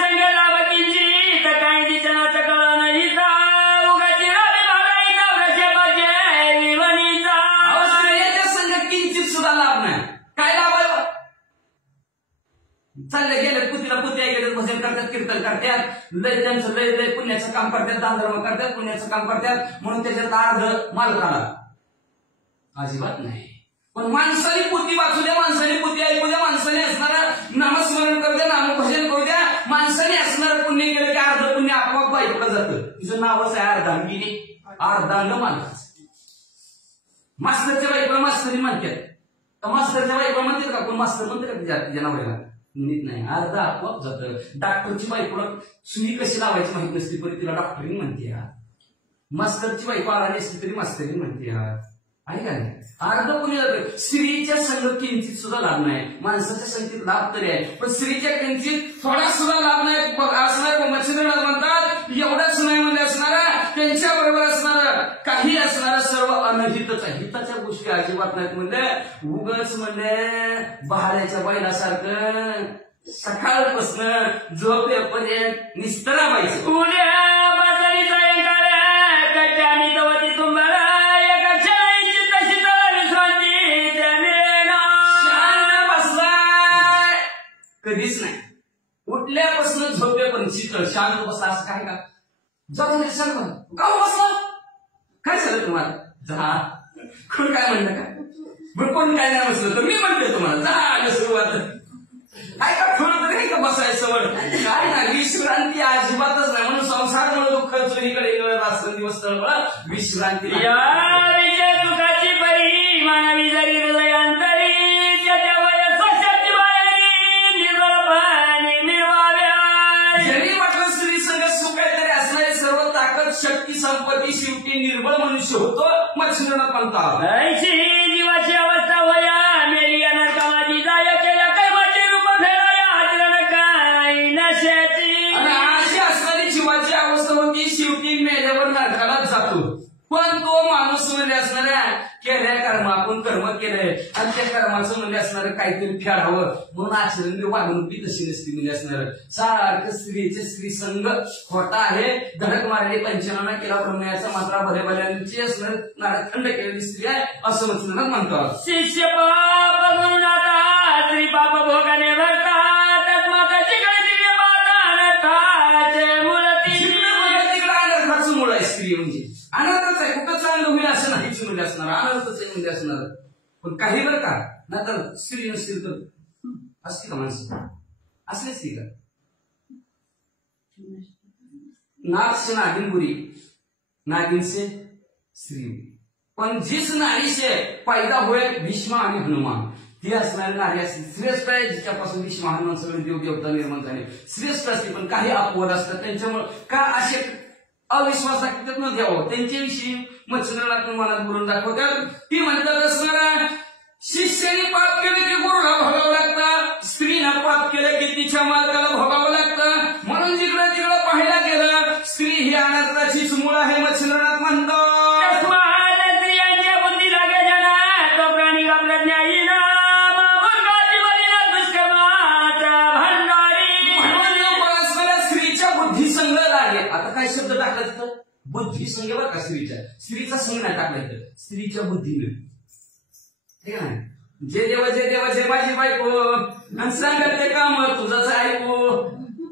संघ लाभकींची तर काही दिचनाचं कळा नाही उगाची राबी भागाईचा वृषभाचे विवणीचा. स्त्रियाच्या संघ किंचित सुद्धा लाभ नाही. काय लाभ आहे चालले गेले कुठे पुतीला पुती ऐकतात, भजन करतात, कीर्तन करतात, लय त्यांचं लय लय पुण्याचं काम करतात, दान धर्म करतात, पुण्याचं काम करतात, म्हणून त्याच्यात अर्ध मालकाला अजिबात नाही. पण माणसाने पोती वाचू द्या, माणसाने पोती ऐकू द्या, माणसाने असणारं नामस्मरण करू द्या, नामभजन करू द्या, माणसाने असणारं पुण्य केलं की अर्ध पुण्य आपोआप बायकोला जातं. तिचं नावच आहे अर्धांगिनी, अर्धांग मालकाचं. मास्तरच्या बायकोला मास्तरी म्हणतात, मास्तरच्या बायकोला म्हणतात का कोण? मास्तर म्हणते का तिच्या नवऱ्याला? नीट नाही, अर्ध आपोआप जातं. डॉक्टरची बायकोला सुई कशी लावायची माहित नसते, पण तिला डॉक्टरीन म्हणते. मास्तरची बायको आला नसली तरी मास्तरीन म्हणते. आहे का नाही? अर्ध पुण्य जातं. स्त्रीच्या संग किंचित सुद्धा लाभ नाही, माणसाच्या संगतीत लाभ तरी आहे, पण स्त्रीच्या किंचित थोडा सुद्धा लाभ नाही असणार. मच्छिंद्रनाथ म्हणतात एवढंच नाही म्हणजे असणारा, त्यांच्या बरोबर असणारं काही असणारं सर्व अनहितच आहे. हिताच्या गोष्टी अजिबात नाहीत. म्हणले उगच म्हणले बहाड्याच्या बैलासारखं सकाळपासून झोपेपर्यंत निस्तरा व्हायचं. कधीच नाही. उठल्यापासून झोपेपर्यंत शीतळ शांत बसला असं काय का? जाऊन सांग का बसला? काय झालं तुम्हाला? जा. कोण काय म्हणलं का? मग कोण काय नाही बसलं तर मी म्हणते तुम्हाला जा सुरुवात. काय का थोडं तरी का बसायचं वर? काय नाही, विश्रांती अजिबातच नाही. म्हणून संसारमुळे दुःख चुरीकडे रात्र दिवस तळमळ विश्रांती. दुःखाची परी मानवी जरी हृदयांतरी शक्ती संपत्ती शेवटी निर्बळ मनुष्य होतो. मच्छिंद्रनाथ म्हणतात ऐशी जीवाची अवस्था होया मेली नरकामाची जाया केल्या कर्माचे रूप फेराया आचरण काय नशाची. आणि अशी असणारी जीवाची अवस्था होती, शेवटी मेल्यावर नरकालाच जातो. पण तो माणूस म्हणजे असणाऱ्या केल्या कर्म, आपण कर्म केलंय आणि त्या कर्माचं म्हणजे असणारं काहीतरी फेडावं म्हणून आचरण वागणुकी तशी नसती. म्हणजे असणारं सारखं स्त्रीचे स्त्री संघ खोटा आहे. धडक मारले पंचनामा केला ब्रह्मयाचा मात्रा भले भल्यांची असणार नारखंड केलेली स्त्री आहे असं मच्छिंद्रनाथ म्हणतात. शिष्य पाप म्हणून आता स्त्री पाप भोगाने भरतात माताची गळती माता मुळती अनर्थाचं मूळ आहे. स्त्री म्हणजे अनर्थच आहे, कुठं चांगलं होईल असं नाहीच म्हणजे असणार, अनर्थच आहे म्हणजे असणार. पण काही बरं का ना तर स्त्री नसतील तर असते का माणसं? असलीच ती का? नाग से नागिन बुरी, नागिन से स्त्री. पण जिस नारी से पैदा हुए भीष्म आणि हनुमान ती असणारी नारी असते. श्रेष्ठ आहे जिच्यापासून भीष्म हनुमान सगळे देव देवता निर्माण झाले. श्रेष्ठ असते, पण काही अपवाद असतात त्यांच्यामुळे का असे अविश्वास दाखवतात न द्यावं. त्यांच्याविषयी मच्छिंद्रनाथ मनात बोलून दाखवतात. ती म्हणतात असणारा शिष्याने पाप केलं की गुरुला भोगावं लागतं, स्त्रीनं पाप केलं की तिच्या मालकाला भोगावं लागतं. म्हणून जिकडं तिकडं पाहायला गेलं स्त्री ही अनर्थाचीच मूळ आहे. मच्छिंद्रनाथ म्हणतो स्त्रियांच्या बुद्धी लागे जना तो प्राणी का प्रज्ञाही संघ लागे. आता काय शब्द टाकला तिथं? बुद्धी संघ बरं का? स्त्रीचा संघ नाही टाकला इथं, स्त्रीच्या बुद्धीने. ठीक आहे ना? जे देव माझी बायको आणि सांगत ते काम तुझंच ऐकू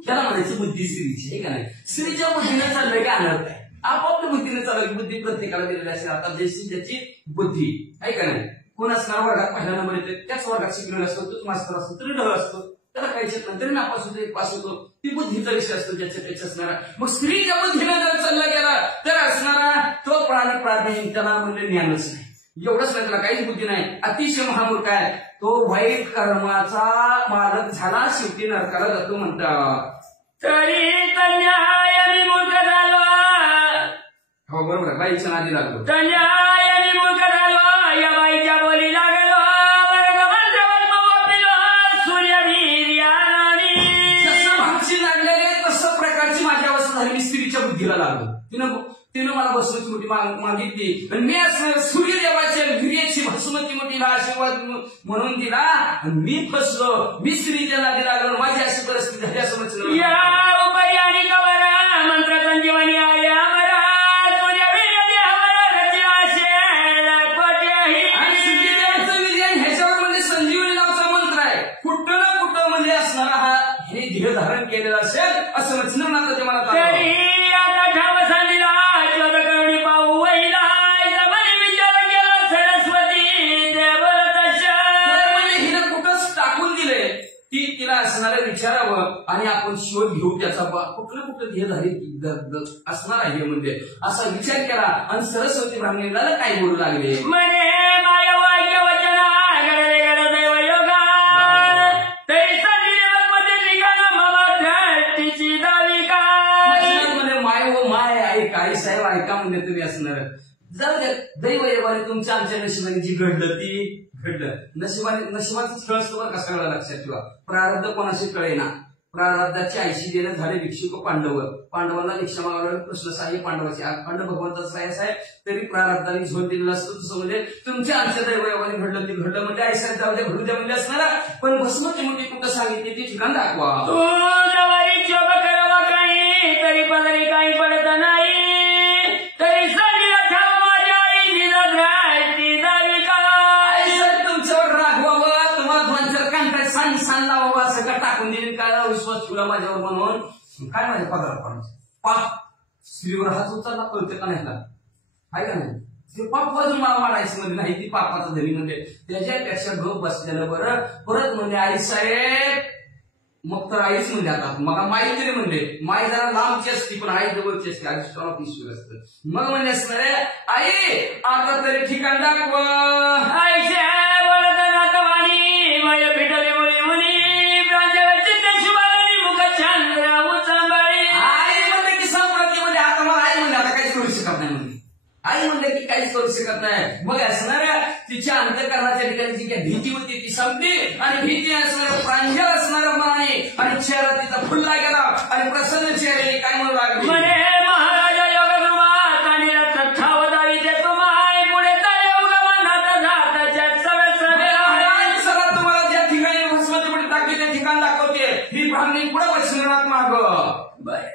त्याला म्हणायचं बुद्धी स्त्रीची. ठीक आहे ना? स्त्रीच्या बुद्धीने चाललंय का अनर्थ आहे. आपापल्या बुद्धीने चाललं. बुद्धी प्रत्येकाला दिलेली असेल. आता ज्याची बुद्धी आहे का नाही? कोण असणार वर्गात पहिला नंबर येते त्याच वर्गात शिकलेला असतो, तोच मास्तर असतो, तरी ढळ असतो, त्याला काही शेत नाही तरी नापास होतो, एक पास होतो. ती बुद्धीचा विषय असतो ज्याच्या त्याच्या असणारा. मग स्त्रीच्या बुद्धीने जर चालला गेला तर असणारा तो प्राणी त्याला म्हणजे ज्ञानच नाही. एवढंच नाही, त्याला काहीच बुद्धी नाही, अतिशय महामूर्ख आहे. तो वाईट कर्माचा मालक झाला, शेवटी नरकाला जातो म्हणतात. तरी तन्याय विमुख झालो. हो बरोबर आहे, बाईच्या नादी लागतो. तन्याय विमुख झालो, या बाईच्या बोली लागलो. माझ्या अवस्था झाली. मी स्त्रीच्या बुद्धीला लागलो. तिनं मला बसवची मोठी मागितली आणि मी असणार सूर्यदेवाच्या वीर्याची भस्मती मोठीला आशीर्वाद म्हणून दिला आणि मी फसलो. मी स्त्रीच्या नादी लागलो. माझी अशी परिस्थिती झाली असं म्हटलं. मंत्र संजीवनी आया ह्याच्यावर म्हणजे संजीवनी नावाचा मंत्र आहे. कुठं ना कुठं म्हणजे असणारा हा हे धीर असणारं विचारावं आणि आपण शोध घेऊ त्याचा कुठलं ध्येयधारी असणार आहे म्हणजे असा विचार केला आणि सरस्वती ब्राह्मणीला काय बोलू लागले म्हणे माय वाक्य वचना घडले घड दैव योगा तरी संजीवनमध्ये ठिकाण मम तिची दावी काय म्हणे माय व माय ऐक आई साहेब ऐका म्हणजे तुम्ही असणार जाऊ द्या दैव योगाने तुमच्या आमच्या नशिबाने जी घडलं ती घडलं नशिबाचं स्थळ असतं बरं का सगळं लक्षात ठेवा प्रारब्ध कोणाशी कळेना प्रारब्धाची आईशी देणं झाले भिक्षुक पांडवांना भिक्षा मागायला कृष्ण साहेब पांडवाचे अखंड भगवंताचा साहेब तरी प्रारब्धाने झोन दिलेला असतो तसं म्हणजे तुमच्या आमच्या दैवयोगाने घडलं ते घडलं म्हणजे आई साहेब जाऊ द्या घडू द्या म्हणजे असणार पण भस्मची मुठी कुठं सांगितली ते ठिकाण दाखवा तरी पदरी काही पडत नाही तरी टाकून दिली काय विश्वास ठेवला माझ्यावर म्हणून काय माझ्या पदार्थ पाप स्त्रीवर हात उचलला कळते का नाही आहे का नाही ते पाप बाजून वाढायचं म्हणजे नाही ती पापाचा धरी म्हणजे त्याच्यापेक्षा गप बसलेलं बरं परत म्हणजे आई साहेब मग तर आईच म्हणजे आता मग माई तरी म्हणले माई जरा लांबची असती पण आई जवळची असते आई स्टॉप ईश्वर असतं मग म्हणजे असणार आई आता तरी ठिकाण दाखवा आई म्हणले की काहीच करू शकत नाही मग असणाऱ्या तिच्या अंतःकरणाच्या ठिकाणी जी काही भीती होती ती संपली आणि भीती असणाऱ्या प्रांजळ असणाऱ्या मनाने आणि चेहरा तिचा फुलला गेला आणि प्रसन्न चेहरे काय म्हणू लागले महाराजा योगनुमात आणि ठावदावी ते तुम्हाय पुढे चला तुम्हाला ज्या ठिकाणी भस्माची मुठी टाकली त्या ठिकाण दाखवते ही ब्राह्मणी पुढे वैष्णवनाथ माग बर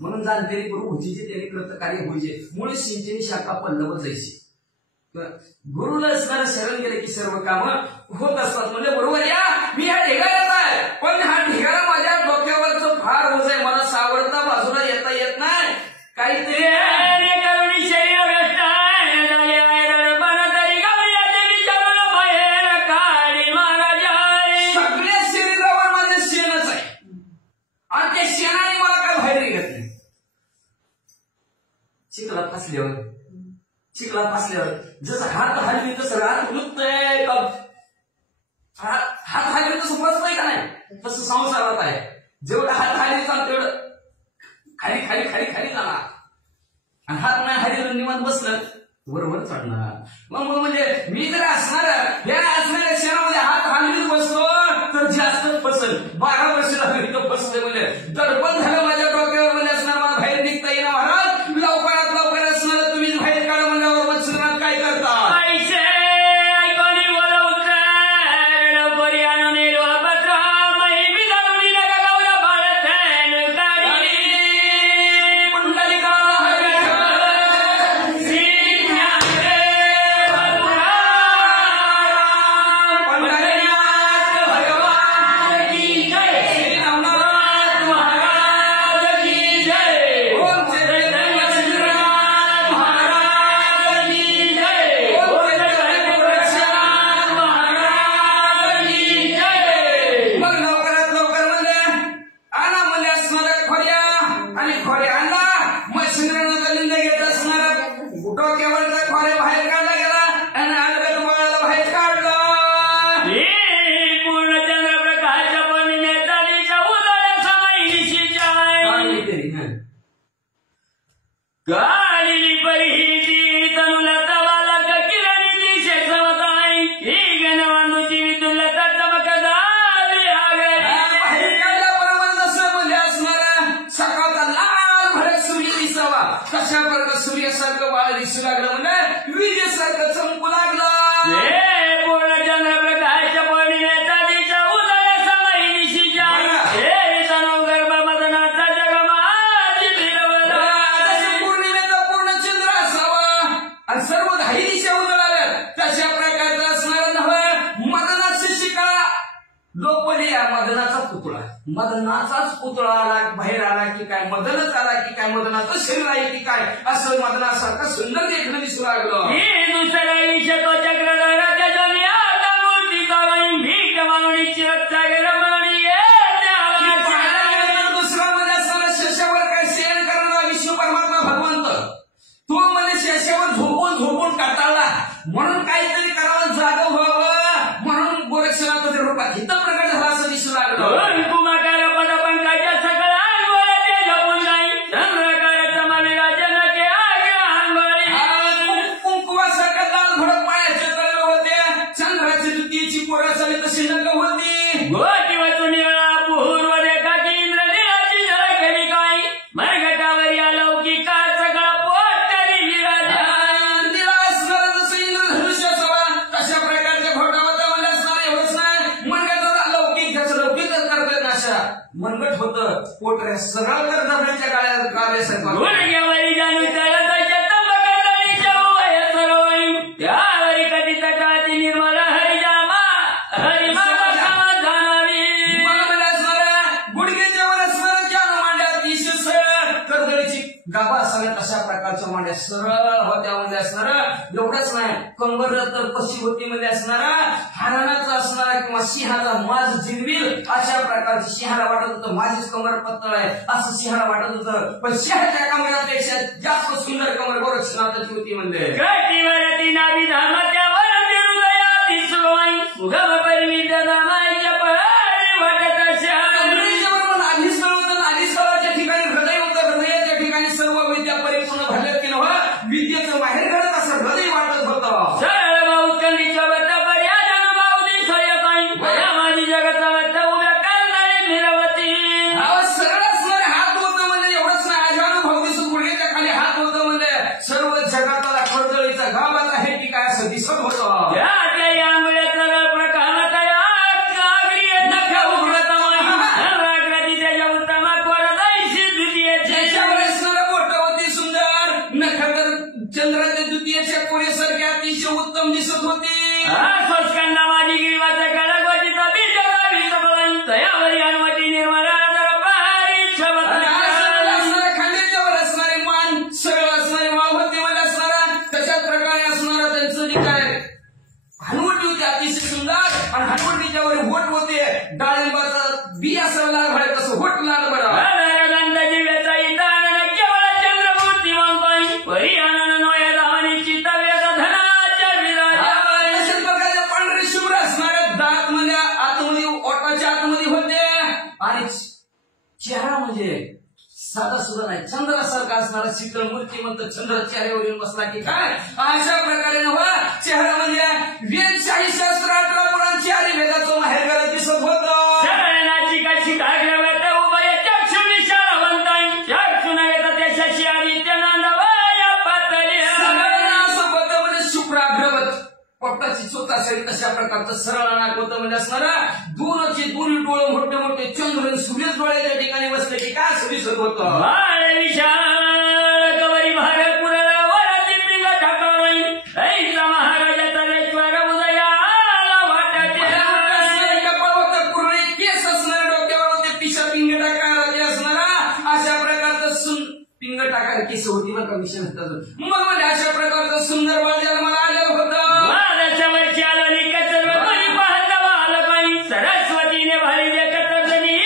म्हणून जाणते गुरु भुजीचे त्यांनी कृत कार्य होईचे मुळे सिंचनी शाखा पल्लव जायची गुरुला असणारं शरण गेले की सर्व काम होत असतात म्हणजे बरोबर या मी हा ढिगाऱ्यात आहे पण हा ढिगारा माझ्या डोक्यावरचं फार होत आहे मला सावरता बाजूला येता येत नाही काहीतरी सगळ्या शरीरावर माझं शेणच आहे आणि त्या शेणाने मला काय बाहेर निघत नाही चिखलात फसल्यावर जसं हात हलवी तसं रात लुटतंय हात हलवी तसं फसतंय का नाही तसं संसारात आहे जेवढं हात हलवी चाल तेवढं खाली खाली खाली खाली जाणार आणि हात नाही हरिहरून निवांत बसलं बरोबर चढणार. मग म्हणजे मी जर असणार या असणाऱ्या क्षणामध्ये हात हलवीत बसलो तर जास्त फसल 12 वर्ष लागली फसले म्हणजे दर्पण झालं माझ्या डोक्यावर म्हणजे असणार मला बाहेर निघता येईना. महाराज लवकरात लवकर असणार तुम्ही बाहेर काढा म्हणल्यावर मच्छिंद्रनाथ काय करता गाली परिहिती तनुला तवाला किरणी दिशे समताई ही गणवांदूची विदुला चमकदारी आगरी बाहेर काढल्याबरोबर जसं म्हणजे असणारा सकाळचा लाल भडक सूर्य दिसावा कशा प्रकार सूर्यासारखं बाळ दिसू लागलं म्हणजे विजेसारखं चमकू लागलं. पूर्ण चंद्रप्रकाश पौर्णिमेचा दिशा उदय समय निशीच्या हे तनु गर्भ मदनाचा जगमाजी फिरवला. पौर्णिमेचा पूर्ण चंद्र असावा आणि सर्व धाई दिशा उजळाव्यात तशा प्रकारचं असणारं नव्हे मदनाची शिका लोकवली मदनाचा पुतळा मदनाचाच पुतळा आला बाहेर आला की काय मदनच आला की काय मदनाचं शरीर आहे की काय असं मदनासारखं सुंदर देखणं दिसू लागलं. ही दुसरा ईशतो चक्रधराच्या जनियाचा मूर्ती करून भीक मागणी चिरत्सागर मागणी दुसरा मध्ये असणारा शेषावर काय शयन करणारा विष्णू परमात्मा भगवंत तो मध्ये शेषावर झोपून झोपून काटाळला म्हणून काहीतरी करावं जागं व्हावं म्हणून गोरक्षनाथाच्या रूपात हित प्रकट झाला असं दिसू लागलं. कुमाकार पदपंकाच्या सकळ आंगोळ्याचे झोपून नाही चंद्रकाळाचा महाविराजन के आंगोळी कुंकुवासारखं लाल भडक पायाचे तळ होते चंद्राची द्वितीयची पोर असावी तशी नग होती. गोटी वाचून निळा पूर्व रेखा की इंद्रनीळाची झळकली काय मरघटावर या लौकिका सगळा पोट तरी तिला असणारा जसं इंद्रधनुष्य असावा तशा प्रकारच्या घोटा होता मला असणार एवढंच नाही मनगटाला लौकिक त्याचं लौकिकच करतात अशा मनगट होतं पोट सगळं तर दबण्याच्या कार्यासारखं गुडघ्यावरी जाणू तळताच्या तंबकतळीच्या उभय सर्वई त्यावरी कधी तटाची निर्मल हरिजामा हरिमाता समाधानावी गुडघ्याच्या वर असणाऱ्या ज्या मांड्या अतिशय सरळ कर्दळीची गाभा असाव्या तशा प्रकारच्या मांड्या सरळ होत्या मध्ये असणार एवढंच नाही कंबर तर कशी होती मध्ये असणारा हरणाचा असणारा किंवा सिंहाचा माज जिरविल अशा प्रकारची सिंहाला वाटत होतं माझीच कमर पत्तळ आहे असं सिंहाला वाटत होतं पण सिंहाच्या कमरापेक्षा जास्त सुंदर कमर गोरक्षनाथाची होती म्हणजे कटीवरती नाभी धामाच्या वरती हृदयाती सुगवाई सुगम परिमित धामाच्या पहाडी वाटत अशा आधी स्थळ होतं आधी स्थळाच्या ठिकाणी हृदय होतं हृदयाच्या ठिकाणी सर्व विद्या परिपूर्ण भरल्यात की नव्हतं विद्येचं माहेर घडत असं हृदय वाटत होतं. सरळ भाऊकलीच्या वत्त पर्याजन भाऊनी सोयकाई वया माझी जगता वत्त उभ्या करणारी मिरवती सरळ असणारे हात होतं म्हणजे एवढंच नाही अजानु भाऊ दिसून गुडघ्याच्या खाली हात होतं म्हणजे सर्व जगाताला खळदळीचा गाव आता हे की काय असं दिसत होतं. त्यातल्या यामुळे सरळ प्रकार तया कागरी नख उघडत रागराती त्याच्या उत्तम कोरदाईशी द्वितीयचे त्याच्यावर असणारं बोटं होती सुंदर नखर चंद्राच्या द्वितीयच्या कोरेसारखी अतिशय उत्तम दिसत होती. स्वस्कंदा माझी गिरीवाचा कडक वतीचा बीजगावी सबळाई तयावरी अनुमती निर्मला दरबारी असणारे खांद्याच्यावर असणारे मान सरळ असणारे वाळवतीमध्ये असणारा तशाच प्रकारे असणारा त्यांचं जे काय हनुवटी होती अतिशय सुंदर आणि हनुवटीच्या वर होट होते डाळिंबाचा बी असं लाल भडक कसं होट लाल भडक गंधाची वेचा इतान केवळ चंद्रमूर्ती मांपाई परी आनंद नोया धावणीची तव्याचा धनाच्या विराजा तशाच प्रकारचे पांढरे शुभ्र असणारे दात म्हणजे आतमध्ये ओटाच्या आतमध्ये होते आणि चेहरा म्हणजे साधा सुद्धा नाही, चंद्रासारखा असणारा शीतळ मूर्तिमंत चंद्र चेहऱ्यावर येऊन बसला की काय अशा प्रकारे चेहरा म्हणजे वेदशाही शास्त्रात पुराण चारी वेदाचं माहेर घरात दिसत होतं. शरणाची कशी कागरवत उभय चक्षु विशालवंताई चक्षु नव्हे देशाशी आदित्यनांदवया पातळी सगळ्यांना असं होतं म्हणजे शुभ्राग्रवत पोटाची चोच असेल तशा प्रकारचं सरळ नाक होतं म्हणजे असणारा दोनचे दोन्ही डोळे मोठे मोठे चंद्र सूर्यच डोळे त्या ठिकाणी बसले की काय असं दिसत होतं. बाळ विशाल कवरी भार पुरला वरती पिंग ठाकरोई ऐसा महाराजा तलेश्वर उदयाला वाटते कपाळ होतं पूर्ण केस असणारे डोक्यावर होते पिशा पिंग टाकायला असणारा अशा प्रकारचं पिंग टाकायला केस होती बरं का विषय मग म्हणजे अशा प्रकारचं सुंदर बाजार मला आलं होतं. सरस्वतीने भारी व्यकतनी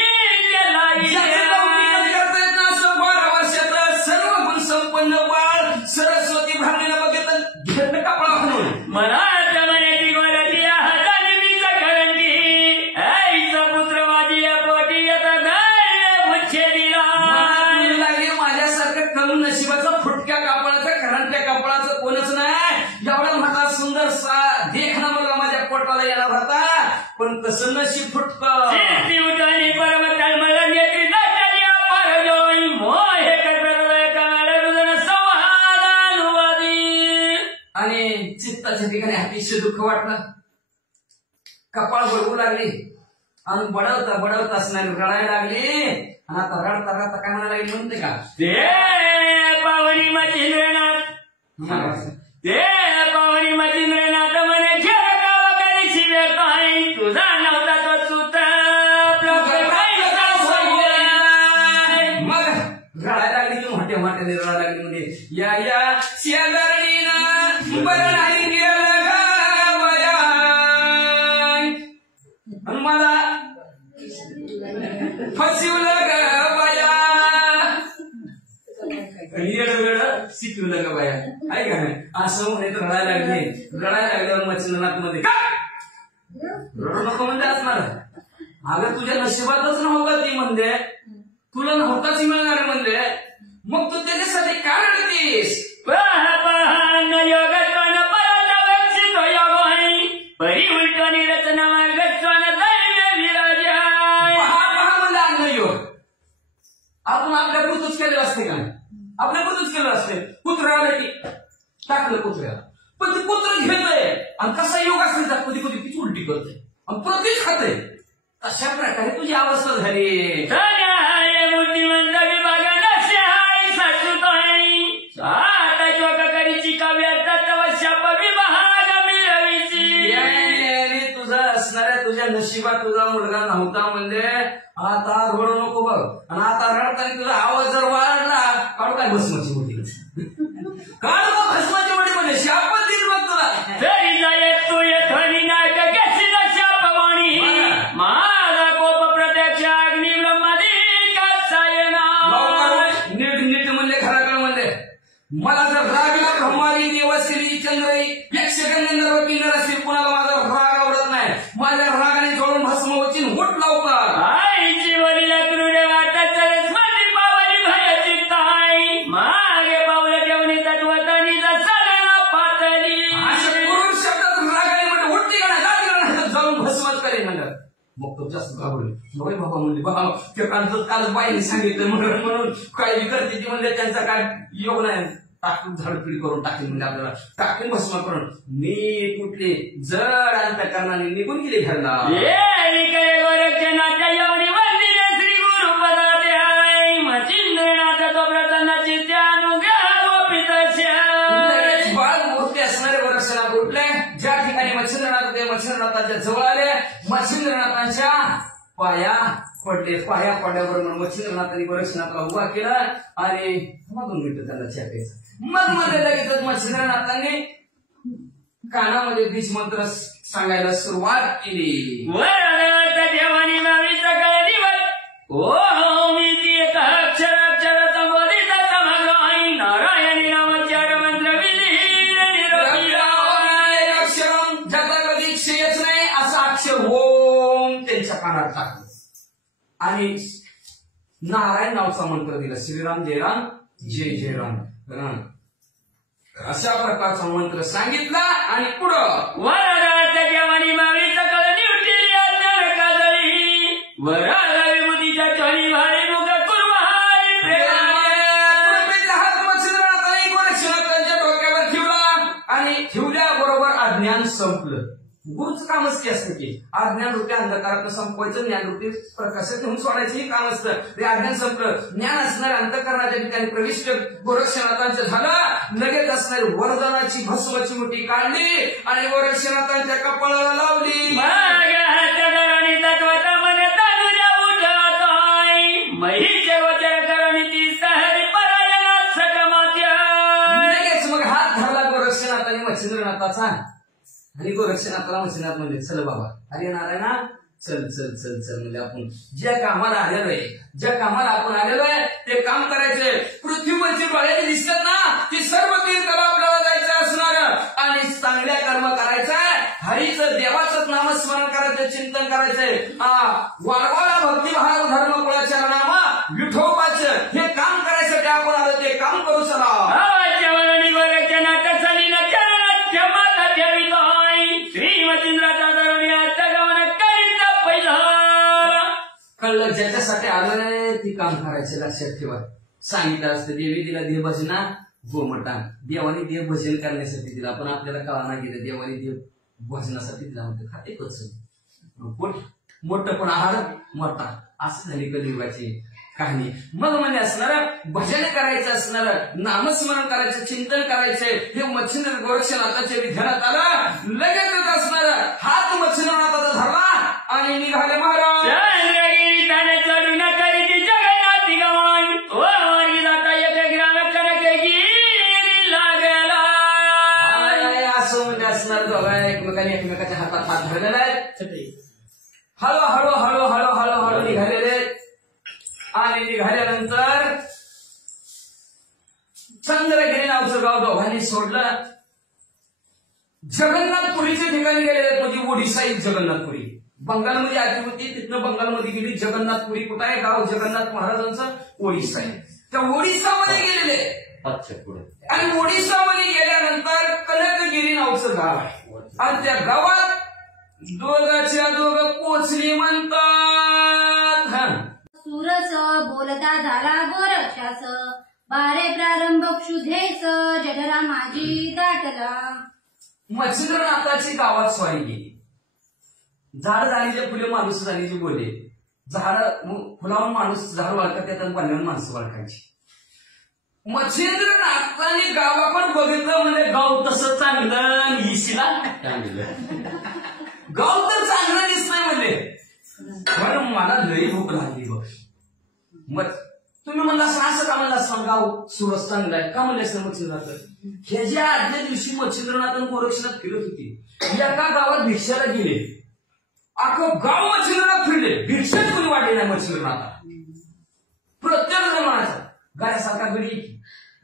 सर्व गुण संपन्न बाळ सरस्वती भावनेला बघितलं घेतलं कपाळा म्हणून मला म्हणे वरती हाताने मीच करंडी ऐसा पुत्र माझी या पोटी येता मुच्छे दिला माझ्यासारखं करून नशिबाचा फुटक्या कापडाचा करंट्या कपाळाचं कोणच नाही. एवढा माझा सुंदर देखना मला माझ्या पोटाला येणार होता पण तसं नशीब फुटकं पर्वत मला नेत्री परजोई मोहे आणि चित्ताच्या ठिकाणी अतिशय दुःख वाटलं. कपाळ बडवू लागली आणि बडवता असणारी रडायला लागली आणि आता रडता काय म्हणायला लागली म्हणते का ते पावनी मचिंद्रनाथ ते पावनी मचिंद्रनाथ म्हणे खेळ गाव करी शिवे काय तुझा नव्हता तो सुत मग रडायला लागली की मोठ्या मोठ्याने रडायला लागली म्हणजे या शेजारणीनं बरं नाही गेलं गावया आणि मला फसवलं गया येडं शिकवलं का बाया आहे का नाही असं म्हणे तर रडायला लागल्यावर मच्छिंद्रनाथ मध्ये का रडू नको म्हणजे असणार अगं तुझ्या नशिबातच नव्हता ती म्हणजे तुला नव्हताच मिळणार म्हणजे मग तू त्याच्यासाठी का रडतीस परी उलटवणी रचना गस्वान दैव विराजा योग आपण आपल्या पुरतच केलेलं असते का आपल्या पुरतच केलं असते कुत्रा आलं की टाकलं कुत्र्याला पण ते कुत्र घेतय आणि कसा योग असेल तर कधी कधी तीच उलटी करते आणि प्रतीच खाते अशा प्रकारे तुझी अवस्था झाली. बुद्धिमंत विभागाला शहाळी सासूत आता शोक करीची काव्य तत्वशाप विभाग मिळवीची तुझा असणाऱ्या तुझ्या नशिबात तुझा मुलगा नव्हता म्हणजे आता रडू नको बघ आणि आता रडताना तुझा आवाज जर वाढला काढू काय भस्माची मोठी काढू भस्माची मोठी म्हणजे शापच दिल मग तुला तरी जाय तू येथणी नाटक शापवाणी माझा कोप प्रत्यक्ष अग्नि ब्रह्मादी कसायना नीट म्हणले खराकडे म्हणले मला जर रागला ब्रह्मादी देवश्री चंद्री यक्षगंधर्व किन्नर असतील कुणाला माझा राग आवडत नाही माझ्या रागाने जोडून भस्म होची होट लावतात आईची वडील क्रूर वाटत सरस्वती पावली भयाची ताई मागे पावलं ठेवणी तत्वतानी सगळा पातळी अशा क्रूर शब्दात रागाने म्हणजे उठती का नाही जाऊन भस्मच करेन म्हणलं मग तो जास्त घाबरले बाबा म्हणजे बाबा त्या काल बाईने सांगितलं म्हणून काही करते ती म्हणजे त्यांचा काय योग नाही टाकून झाडपिडी करून टाकेल म्हणजे आपल्याला टाकून भस्म करून मी कुठले जड अंतकरणाने निघून गेले घरला गोरक्षनाथच्या एवढी वंदिले श्री गुरु पदाचे आहे मचिंद्रनाथ तो प्रसन्नाची बाळ मूर्ती असणारे गोरक्षनाथ उठले ज्या ठिकाणी मच्छिंद्रनाथ ते मच्छिंद्रनाथाच्या जवळ आले मच्छिंद्रनाथांच्या पाया पडले पाया पडल्याबरोबर मच्छिंद्रनाथांनी गोरक्षनाथला उभा केला आणि मधून मिळतं त्यांना छापायचं मग मध्ये लगेच मच्छिंद्रनाथांनी कानामध्ये बीज मंत्र सांगायला सुरुवात केली. देवानी नावीचा ओम इति एक अक्षर अक्षर संबोधित समग्र आई नारायणी नामचार मंत्र अक्षरम ज्याचा कधी क्षयच नाही असा अक्षर ओम त्यांच्या कानात टाकलं आणि नारायण नावचा मंत्र दिला. श्रीराम जय राम जय जय राम. अशा प्रकारचा मंत्र सांगितला आणि पुढं वराच्या जेवणी मावी सकल निवटी अज्ञान काजळी वराला विभूतीच्या चोळी भारी मुख कुर्वाई कृपेचा हात मच्छिंद्रनाथाने गोरक्षनाथांच्या डोक्यावर ठेवला आणि ठेवल्याबरोबर अज्ञान संपलं. गुरुचं कामच ते असतं की अज्ञान रूपी अंधकारात संपवायचं, ज्ञान रूपी प्रकाशात घेऊन सोडायचं हे काम असतं. ते अज्ञान संपलं. ज्ञान असणाऱ्या अंतःकरणाच्या ठिकाणी प्रविष्ट गोरक्षनाथांचं झालं. लगेच असणारी वरदानाची भस्माची मुठी काढली आणि गोरक्षनाथांच्या कपाळाला लावली. लगेच मग हात धरला गोरक्षनाथाने मच्छिंद्रनाथाचा आणि गोरक्षनाथाला मच्छिंद्रनाथ म्हणजे चल बाबा अरे नारायणा चल चल चल चल म्हणजे आपण ज्या कामाला आलेलो आहे, ज्या कामाला आपण आलेलो आहे ते काम करायचंय. पृथ्वीवरची डोळ्याने दिसतात ना ती सर्व तीर्थाला आपल्याला जायचं असणार आणि चांगल्या कर्म करायचंय. हरीचं देवाचं नामस्मरण करायचं, चिंतन करायचंय. वारवाला भक्तिभाव धर्म कुळाच्या नामा विठोबाचं हे काम करायसाठी आपण आलो. ते काम करू चला. कळलं ज्याच्यासाठी आलं ती काम करायचं. लक्षात ठेवा. सांगितलं असतं देवी दिला देव भजना गोमटा. देवाने देव भजन करण्यासाठी दिला पण आपल्याला कळाना गेलं देवाने देव भजनासाठी दिला होतं. खाते पोट मोठं पण आहार मोठा असं झाली कलियुगाची कहाणी. मग म्हणजे असणार भजन करायचं असणार, नामस्मरण करायचं, चिंतन करायचंय. हे मच्छिंद्र गोरक्षनाथाच्या विधानात आलं. लगेच असणार हात मच्छिंद्रनाथाचा धरला आणि निघाले महाराज. असं म्हणजे असणार दोघा एकमेकाने एकमेकाच्या हातात हात धरलेला आहे. हळूहळू हळूहळू हळूहळू निघालेले आणि निघाल्यानंतर चंद्रगिरी नावचं गाव दोघांनी सोडलं. जगन्नाथपुरीच्या ठिकाणी गेलेले म्हणजे ओडिसा एक जगन्नाथपुरी बंगालमध्ये आधी होती. तिथनं बंगालमध्ये गेली. जगन्नाथपुरी कुठं आहे गाव जगन्नाथ महाराजांचं ओडिसा आहे. त्या ओडिसामध्ये गेलेले आणि ओडिसामध्ये गेल्यानंतर कनकगिरी नावचं गाव आहे आणि त्या गावात दोघाच्या दोघं पोचली म्हणतात. सुरस बोलता झाला गोरक्षास बारे प्रारंभ क्षुधेच जठरा माझी दाटला. मच्छिंद्रनाथाची गावात स्वारी गेली. झाड झालीचे फुले माणूस झालीचे बोले. झाड फुलावून माणूस झाड वाळतात त्यात पाण्यावर माणसं वाळकायची. मच्छिंद्रनाथाने गावाकडे बघितलं म्हणजे गाव तसं चांगलं इशिला गाव तर चांगलं दिसतंय म्हणजे पण मला लई भूक लागली बघ. मग तुम्ही म्हणला असं का म्हणला असं गाव सुरस चांगला आहे का म्हणले असं मच्छिंद्रनाथ. ह्याच्या आदल्या दिवशी मच्छिंद्रनाथ आणि गोरक्षनाथ फिरत होती. एका गावात भिक्षाला गेले. अख्खं गाव मच्छिंद्रनाथ फिरले. भिक्षाच कोणी वाटले नाही मच्छिंद्रनाथ. प्रत्येक जण म्हणायचा गायासारखा गडी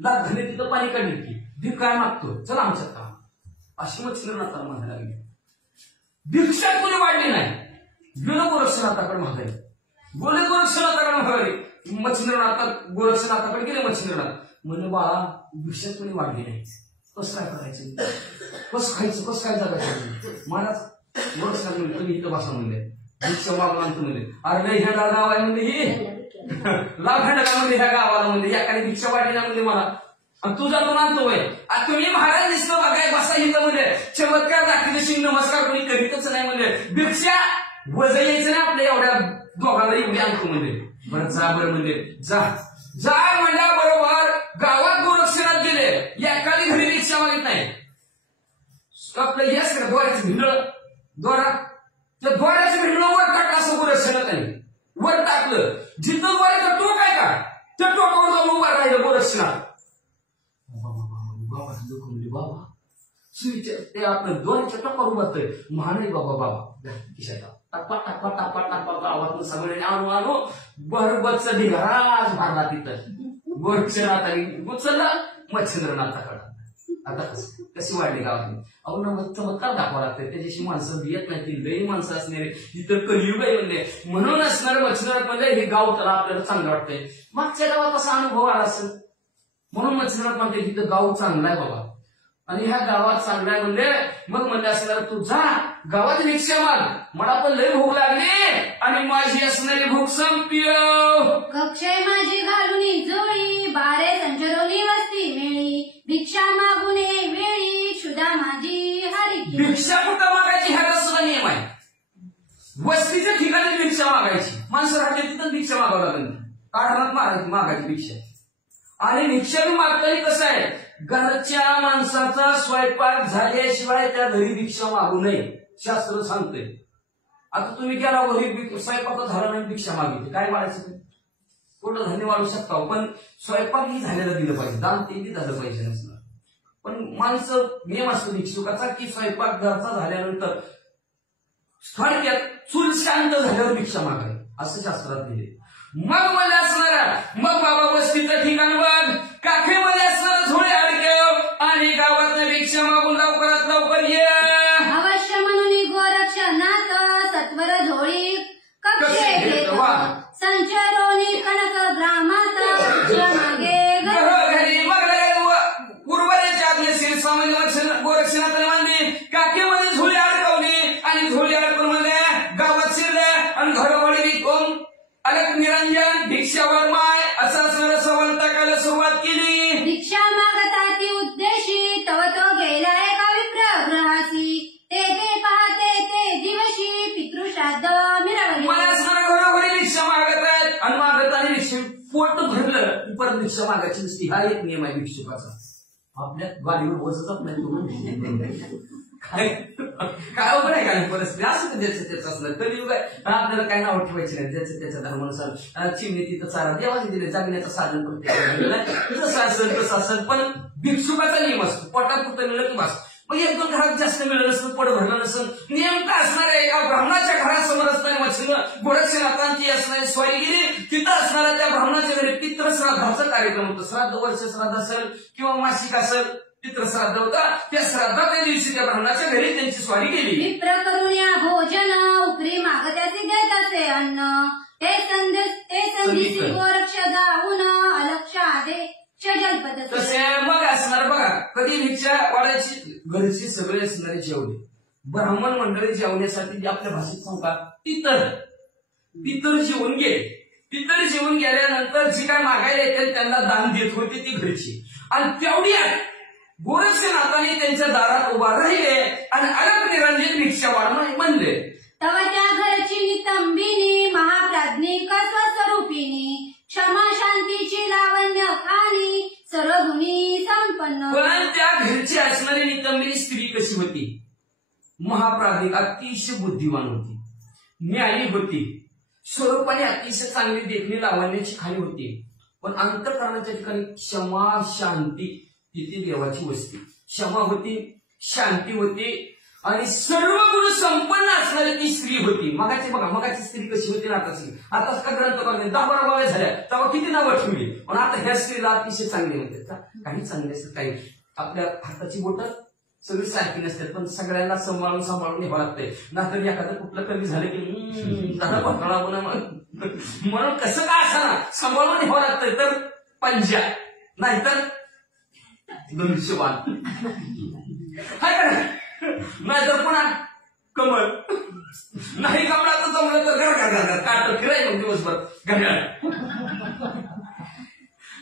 लाग घरी तिथं पाणी काढली की भीक काय मागतो चला आमच्यात काम अशी मच्छिंद्रनाथाला म्हणायला लागली. भिक्षा कोणी वाढली नाही. गेलो गोरक्षनाथाकडे मागायला. बोले गोरक्षनाथाकडे मागायला. गोरक्षनाथाकडे गेले मच्छिंद्रनाथ म्हणजे बाळा भिक्षा कोणी वाढली नाही. कसं काय करायचं, कसं खायचं, कसं काय जगायचं. महाराज गोरक्षनाथ म्हणजे तुम्ही इथं बसा म्हणले भिक्षा मागून आणतो म्हणजे. अरे ह्या गाव आहे म्हणजे ही लाभांड का म्हणजे ह्या गावाला म्हणजे याकडे भिक्षा वाढली ना म्हणजे मला तू जातो नातोय. तुम्ही महाराज दिसतो बघाय बसा इथं म्हणजे चमत्कार दाखवण्याशी नमस्कार कोणी करीतच नाही म्हणजे. भिक्षा वज यायचं ना आपल्या एवढ्या दोघांना एवढी आणतो म्हणजे. बरं जा बरं म्हणजे जा जा म्हणल्याबरोबर गावात गोरक्षनाथ गेले. एखादी घरी भिक्षा मागित नाही. आपलं हेच का दोऱ्याचं भिंडळ दोरा त्या दोऱ्याचं भिंडळ वर टाकलं असं गोरक्षनाथाने वर टाकलं. जिथं दोऱ्याचा टोक आहे का त्या टोकावर जाऊन उभा राहिलं गोरक्षनाथ. बाबा ते आपलं दोन्हीच्या टप्पावर उभारतोय महान आहे बाबा. बाबा खिशाचा टप्पा टप्पा टप्पा टप्पा गावातून सगळे आणू आणू बरोबरच ढिगाराच भरला तिथं. गोरक्षनाथाने उचलला मच्छिंद्रनाथाकडे. आता कशी वाढली गावातली अहो ना मग चमत्कार दाखवा लागते, त्याच्याशी माणसं बियत नाही, ती लई माणसं असणारे इतर कलियुग आहे म्हणले. म्हणून असणारे मच्छिंद्रनाथ म्हणले हे गाव त्याला आपल्याला चांगलं वाटतंय. मागच्या गावात असा अनुभव आला असेल म्हणून मच्छिंद्रनाथ म्हणते इथं गाव चांगला आहे बाबा, आणि ह्या गावात चांगला आहे म्हणले. मग म्हणले असणार तू जा गावात रिक्षा माग, मला पण लई भूक लागली आणि माझी असणारी भूक संपली. कक्षय माझी घालून जोळी, बारे संचरोनी वस्ती मेळी, भिक्षा मागून वेळी क्षुधा माझी हरी. भिक्षा कुठं मागायची ह्याचा सुद्धा नियम आहे. वस्तीच्या ठिकाणी भिक्षा मागायची, माणसं राहते तिथं भिक्षा मागावं लागेल, काढात मागायची भिक्षा. आणि भिक्षा बी मागताना कसं आहे, घरच्या माणसाचा स्वयंपाक झाल्याशिवाय त्या घरी भिक्षा मागू नये शास्त्र सांगते. आता तुम्ही गेला घरी स्वयंपाक झाला नाही भिक्षा मागितली, काय मागायचं? कुठं धान्य वाढू शकता, पण स्वयंपाक ही झालेला दिलं पाहिजे, दान तेही झालं पाहिजे नसणार. पण माणसं नियम असतो भिक्षुकाचा की स्वयंपाक घरचा झाल्यानंतर थोडक्यात चूल शांत झाल्यावर भिक्षा मागावी असं शास्त्रात लिहिले. मग मला असणार मग बाबा वस्तीचं ठिकाण बघ, काखेमध्ये असणार झोळे अडकेव आणि गावात भिक्षा मागून लवकरात लवकर ये. अवश्य म्हणून गोरक्षनाथ सत्वर झोळी कक्षे घेत, संचरोनी कनक ग्रामात मागे घरी. मग उर्वरेच्या आज्ञेशीर स्वामी गोरक्षनाथाने म्हणली काखेमध्ये झोळी अडकवली आणि झोळी अडकून म्हणले गावात शिरले आणि घरोघरी विकून अलग निरंजन भिक्षा वर्माय असं असणारं संवाद टाकायला सुरुवात केली. भिक्षा मागता ती उद्देशी तव तो गेलाय का विप्रग्रहासी, ते पाहते ते दिवशी पितृश्राद्ध मिरवले. मला असणारं घरोघरी भिक्षा मागत आहेत आणि मागत आणि भिक्षा पोट भरलं परत भिक्षा मागायची नसती, हा एक नियम आहे भिक्षुकाचा. आपल्या गाडीवर वजच नाही काय अवघड आहे का परिस्थिती असं ज्याचं त्याचं असलं कलियुग आहे. आपल्याला काय नाव ठेवायचे नाही, ज्याचं त्याच्या धर्मानुसार चिमणी तिथं चारा देवाने दिले, जगण्याचं साधन प्रत्येक जसं असेल तसं असेल. पण भिक्षुकाचा नियम असतो, पोटात कुठं मिळलं की बस. मग एक दोन घरात जास्त मिळलं नसतं, पोट भरलं नसेल, नेमकं असणाऱ्या एका ब्राह्मणाच्या घरासमोर असणाऱ्या मच्छीनं गोरक्षनाथांची असणारी स्वारी गेली, तिथं असणाऱ्या त्या ब्राह्मणाच्या घरी पितृश्राद्धाचा कार्यक्रम होतो. श्राद्ध वर्ष श्राद्ध असेल किंवा मासिक असेल, पितृश्राद्ध होता. त्या श्राद्धाच्या दिवशी त्या ब्राह्मणाच्या घरी त्यांची स्वारी गेली. विप्र करुण्या भोजन उकरी मागत्याचे देत असे अन्न, ते संदेशी गोरक्ष जाऊन अलक्ष आदे जलपद. तसे मग असणार बघा, कधी भिक्षा वाढायची घरची सगळे असणारे जेवले, ब्राह्मण मंडळी जेवण्यासाठी आपल्या भाषेत सांगता पितर जेवून गेले. पितर जेवून गेल्यानंतर जी काय मागायला येते त्यांना दान देत होती ती घरची. आणि तेवढी गोरक्षनाथाने त्यांच्या दारात उभा राहिले आणि अलग निरंजन भिक्षा वाढ म्हणले. तव त्या घरची नितंबिनी महाप्राज्ञिक स्वस्वरूपिणी, क्षमा शांतीची लावण्य खाणी सर्व गुणी संपन्न. पण त्या घरची असणारी नितंबिनी स्त्री कशी होती? महाप्राज्ञिक, अतिशय बुद्धिमान होती, न्यायी होती, स्वरूपाने अतिशय चांगली देखणी लावण्याची खाणी होती. पण अंतःकरणाच्या ठिकाणी क्षमा शांती तिथे देवाची वस्ती. क्षमा होती, शांती होती आणि सर्व गुण संपन्न असणारी ती स्त्री होती. मगाची बघा, मगाची स्त्री कशी होती ना आताची. आता का ग्रंथ करणे 10-12 बाव्या झाल्या तेव्हा किती नावं ठेवली, पण आता ह्या स्त्रीला अतिशय चांगली म्हणतात. काही चांगले असतात, काही आपल्या हाताची बोटं सगळी सारखी नसतात, पण सगळ्यांना सांभाळून घ्यावं लागतंय. नाहीतर एखादं कुठलं कमी झालं की घोटाळा बोला म्हणून कसं काय असं ना सांभाळून घ्यावं लागतंय. तर पंजा नाहीतर धनुष्यबाण नाहीतर पुन्हा कमळ, नाही कमळाचं जमलं तर घर काट फिराय मग दिवसभर घड्याळ.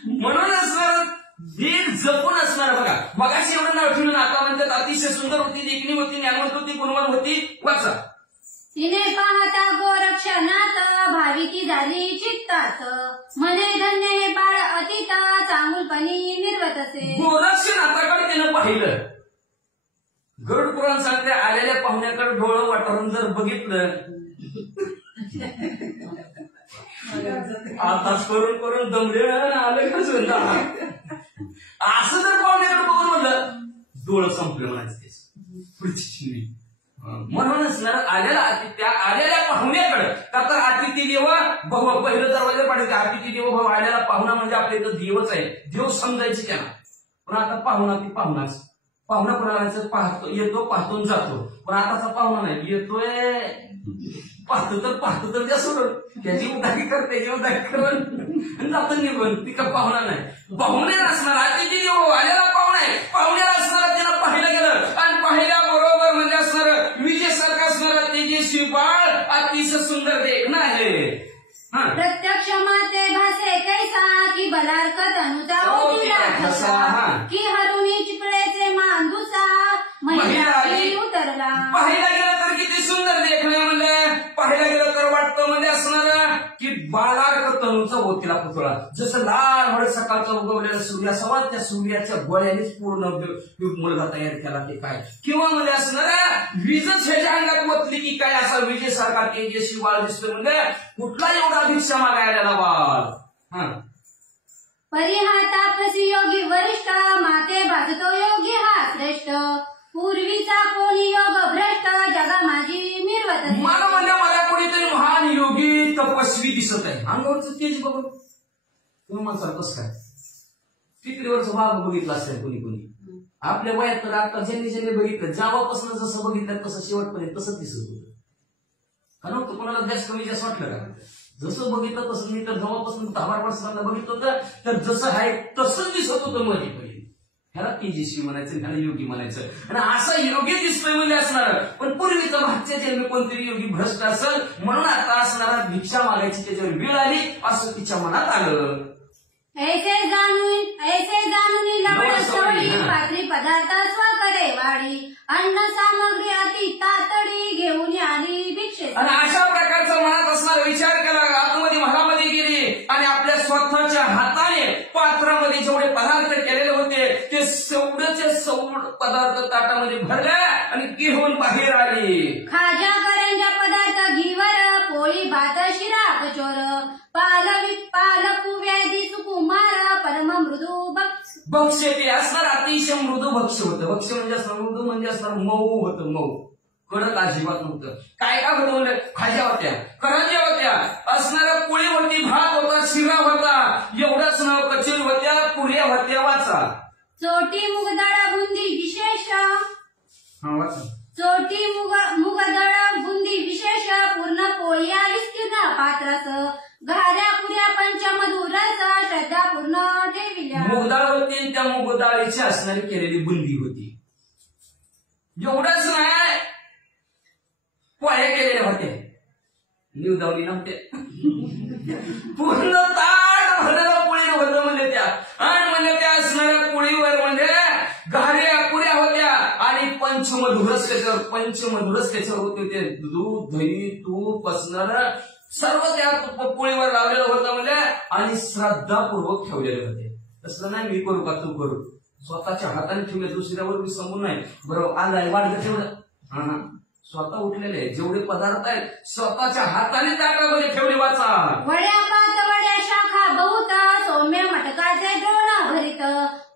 म्हणून असणार दीड जपून असणार बघा. मगाशी एवढं नाव ठेवलं, आता म्हणतात अतिशय सुंदर होती, देखणी होती, ज्ञानवंत होती, गुणवान होती. वाचा. तिने पाहता गोरक्षनाथ भाविकी झाली चित्तात, मने धन्य हे बाळ अतिता चांगुलपणी निर्वतसे. गोरक्षनाथाकडे तिनं पाहिलं. गरुड पुराण सांगते आलेल्या पाहुण्याकडे डोळं वाटारून जर बघितलं, आताच करून करून दमले आले खरंच असं जर पाहुण्याकडे बघून म्हणलं डोळं संपलं म्हणायचं. म्हणूनच त्या आलेल्या पाहुण्याकडे तर अतिथी देव भाऊ पहिलं दरवाजा पाठायचं. अतिथी देव भाऊ आलेला पाहुणा म्हणजे आपल्या इथं देवच आहे, देव समजायचे त्यांना. पण आता पाहुणा ती पाहुणाच पाहुणा कोणाला पाहतो येतो पाहतो आणि जातो, पण आताचा पाहुणा नाही, येतोय पाहतो तर त्या सोडून त्याची उदारी कर त्याची उदारी करून जातो निघून, ती का पाहुणा नाही. पाहुणे असणार अतिथी आलेला पाहुणा आहे, पाहुण्याला असणार त्याला पाहायला गेलं आणि पाहिल्याबरोबर म्हणजे असणार विजेसारखं असणार तेजस्वी बाळ अतिशय सुंदर देखणं आहे. प्रत्यक्ष माते भासे कैसा की बलार्कत अनुचा की हरुणी चिकळेचे मांदुसा महिला उतरला. पाहायला गेलं तर किती सुंदर देखणे म्हणजे पाहायला गेलं तर वाटतं म्हणजे असणार की बालार्क तनूचा होतीला पुतळा, जसं लाल हळ सकाळचा उगवलेला सूर्य असावा त्या सूर्याच्या गोळ्यानेच पूर्ण मुलगा तयार केला की काय, किंवा म्हणजे असणार वीजच ह्याच्या अंगात वतली की काय असा विजेसारखा तेजस्वी बाळ दिसतोय म्हणजे कुठला एवढा भिक्षा मागायला बाळ. परिहातापसी योगी वरिष्ठ माते भाजतो योगी हा श्रेष्ठ पूर्वीचा कोणी योग भ्रष्ट जगा माझी मिरवत. मला म्हणजे मला कोणीतरी महान योगी तपस्वी दिसत आहे, अंगावरचं तेज बघून तुम्ही म्हणसाल कसं काय, टिकरीवरचं वाघ बघितलं असेल कोणी कोणी आपल्या वयात, तर आता ज्यांनी बघितलं जेव्हापासून जसं बघितलं तसं शेवटपर्यंत तसंच दिसत होतं. कारण कोणाला जास्त कमी जास्त वाटलं का, जसं बघितलं तसं. मी तर जेव्हापासून 10 वर्षांना बघितलं होतं तर जसं आहे तसंच दिसत होतं माझी. ह्याला तेजस्वी म्हणायचं, ह्याला योगी म्हणायचं, आणि असा योगी दिसतोय म्हणजे असणार. पण पूर्वीचा भागच्या जन्मी कोणतरी योगी भ्रष्ट असेल म्हणून आता असणारा भिक्षा मागायची त्याच्यावर वेळ आली असं तिच्या मनात आलं. ऐसे जाणून लवड सवडी पात्री पदार्थ स्वकडे वाढी अन्न सामग्री अति तातडी घेऊन आली भिक्षे. आणि अशा प्रकारचा मनात असणारा विचार केला, आतमध्ये महालामध्ये गेली आणि आपल्या स्वतःच्या हाताने पात्रामध्ये जेवढे पदार्थ केलेले होते ते सवडचे सवड पदार्थ ताटामध्ये भरले आणि घेऊन बाहेर आली. खाजा करंजा पदार्थ घीवर पोळी भात शिरा कचोर पालकू व्याधी सुकुमार परम मृदू भक्ष्य ते असणार अतिशय मृदू भक्ष्य होतं. भक्ष्य म्हणजे असणार मृदू म्हणजे असणार मऊ होतं, मऊ कडक अजिबात नव्हतं. काय काय होतं म्हणजे खाज्या होत्या, करंज्या होत्या, असणाऱ्या पोळी होती, भात होता, शिरा होता, एवढंच नाव कचोरी होत्या, पुऱ्या होत्या. वाचा चोटी मुगदळ बुंदी विशेष. वाचा चोटी मुगदळ बुंदी विशेष पूर्ण पोळी विस्तीर्ण पात्रस घाऱ्या पुऱ्या पंचमधुर रस श्रद्धा पूर्ण ठेविल्या. मुगदाळ होती, त्या मुगदाळीची असणारी केलेली बुंदी होती. एवढंच नाही, पोळ्या केलेल्या होत्या, निवदावली नव्हते, पूर्ण ताट भरलेलं पोळी होतं म्हणजे त्या. आणि म्हणजे त्या असणाऱ्या पोळीवर म्हणजे घाऱ्या पुऱ्या होत्या आणि पंचमधुरच त्याच्यावर होते. ते दूध दही तूप असणार सर्व त्या पोळीवर लावलेलं होतं म्हणजे, आणि श्रद्धापूर्वक ठेवलेले होते. तसं नाही मी करू का तू करू, स्वतःच्या हाताने ठेवले, दुसऱ्यावर मी समोर नाही. बरोबर आलाय वाढलं तेवढं स्वतः उठलेले जेवढे पदार्थ आहेत स्वतःच्या हाताने ताटामध्ये ठेवले. वाचा वड्या पात वड्या शाखा बहुत सौम्य मटकाचे द्रोण भरित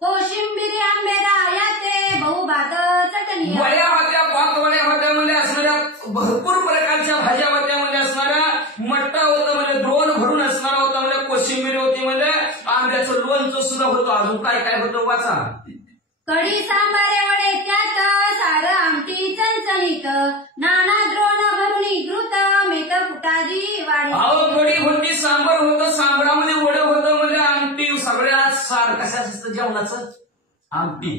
कोशिंबिरी आंबेरा याचे बहुभात चटणी. वड्या होत्या, पात वड्या होत्या म्हणजे असणाऱ्या भरपूर प्रकारच्या भाज्या होत्या म्हणजे असणाऱ्या, मट्टा होतं म्हणजे द्रोण भरून असणारा होता म्हणजे, कोशिंबिरी होती म्हणजे आंब्याचं लोणचं सुद्धा होतं. अजून काय काय होतं वाचा. कढी सांबारे वडे त्यात सार आमटी चणचणीत नाना द्रोण भरुणी घृत मेट फुटाजी वाढी. अहो कढी होती, सांबार होतं, सांबारामध्ये वडे होतं म्हणजे आमटी, सगळ्यात सार कशाचं असतं जेवणाचं, आमटी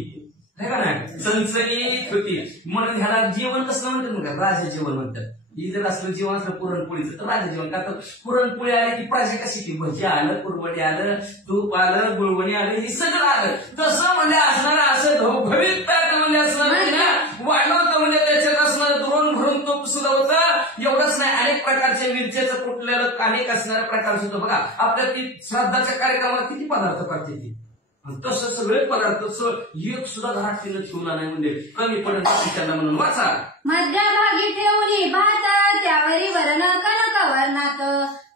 आहे का नाही, चणचणीत होती. म्हणून ह्याला जेवण कसं म्हणतात का, राजा जेवण म्हणतात. ही जर असलं जेवण असलं पुरणपोळीचं तर राजा जेवण. का तर पुरणपोळी आली की प्राजा कशी की भजी आलं, कुरवडी आलं, तूप आलं, गुळवणी आलं, हे सगळं आलं. तसं म्हणजे असणारं असं भवित ताट म्हणजे असणार वाढवतं म्हणजे त्याच्यात असणार द्रोण भरून तूप सुद्धा होतं. एवढंच नाही, अनेक प्रकारच्या मिरच्याचं कुठलेलं अनेक असणाऱ्या प्रकार सुद्धा. बघा आपल्या ती श्राद्धाच्या कार्यक्रमाला किती पदार्थ करते ती, तसं सगळे पदार्थ एक सुद्धा घरात तिनं ठेवला नाही म्हणजे कमी पडत त्यांना म्हणून. वाचा मध्यभागी ठेवली भात त्यावरी वरण कनक वर्णात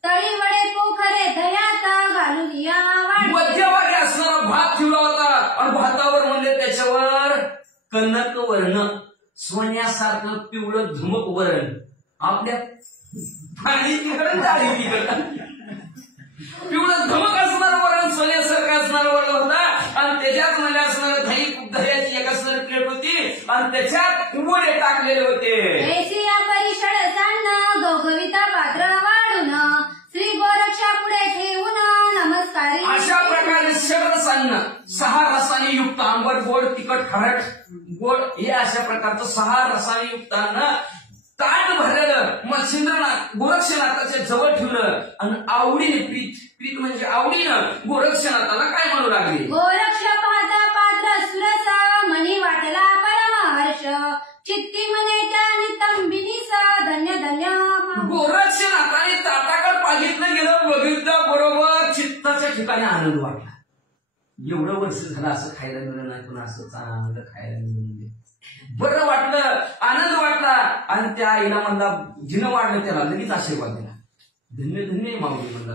तळी वडे पोखरे दह्यात घालून या वाढी. मध्यभागी असणारा भात ठेवला होता आणि भातावर म्हणजे त्याच्यावर कनक वर्ण, सोन्यासारखं पिवळं धमक वरण. आपल्या पाणी तिकडं डाळी तिकडं पिवळं धमक असणारं वरण, सोन्यासारखं असणारं वरण होता. आणि त्याच्यात म्हणजे असणारं दह्याची एक असणारी प्लेट त्याच्यात वडे टाकलेले होते. ऐसिया परिषद सांन गवगविता पात्र वाढून श्री गोरक्षा पुढे ठेवून नमस्कारी. अशा प्रकारे षडरसांना 6 रसाने युक्त आंबट गोड तिखट खारट गोड हे अशा प्रकारचं 6 रसाने युक्त अन्न ताट भरलेलं मच्छिंद्रनाथ गोरक्षनाथाच्या जवळ ठेवलं आणि आवडीने प्रीत म्हणजे आवडीनं गोरक्षनाथाला काय म्हणू लागले. गोरक्ष पाहता पात्र सुरसा मनी वाटला परमहर्ष चित्ती मने त्या नितंबिनीस धन्य धन्य. गोरक्षनाथाने ताटाकडे पाहिलं गेलं बघितलं बरोबर चित्ताच्या ठिकाणी आनंद वाटला. एवढं वर्ष झालं असं खायला मिळलं नाही पण असं चांगलं खायला मिळून बरं वाटलं आनंद वाटला आणि त्या आईला म्हणला जिनं वाढलं त्याला लगेच आशीर्वाद दिला. धन्य धन्य माऊली म्हणला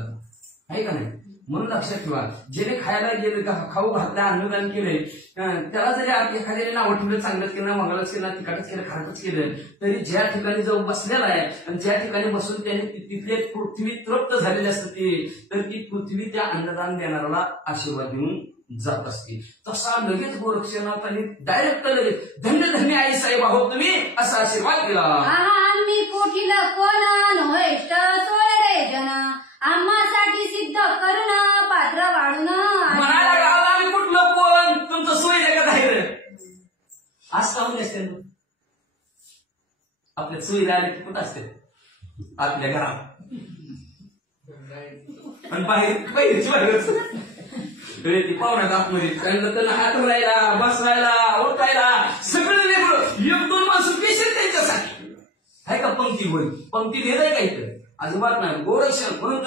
आहे का नाही. म्हणून लक्षात ठेवा ज्याने खायला गेले खाऊ घातला अन्नदान केले त्याला जरी एखाद्याने नाव ठेवलं चांगलंच केलं मंगळच केलं तिखटच केलं खारटच केलं तरी ज्या ठिकाणी जाऊन बसलेला आहे आणि ज्या ठिकाणी बसून त्याने तिथले पृथ्वी तृप्त झालेली असते तर ती पृथ्वी त्या अन्नदान देणाऱ्याला आशीर्वाद देऊन जात असते. तसा लगेच गोरक्षनाथाने डायरेक्ट लगेच धन्य धन्य आई साहेब आहोत तुम्ही असा आशीर्वाद दिला. आम्ही पोटील कोण नोहेष्ट सोयरे जन आम्हासाठी सिद्ध करून पात्र वाढून म्हणायला गाव आम्ही कुठलं कोण तुमचं सोय आहे का बाहेर आज का म्हणजे असते आपल्या सोयीला आले की कुठं असते आपल्या घरात आणि बाहेरची बाहेरच ती पाहुण्यात आतमध्ये त्यांना हात राहायला बसवायला उठायला सगळं वेगळं 1-2 माणसं स्पेशल त्यांच्यासाठी आहे का. पंक्ती होईल पंक्ती लिहिलंय का इथं अजिबात नाही. गोरक्षण म्हणून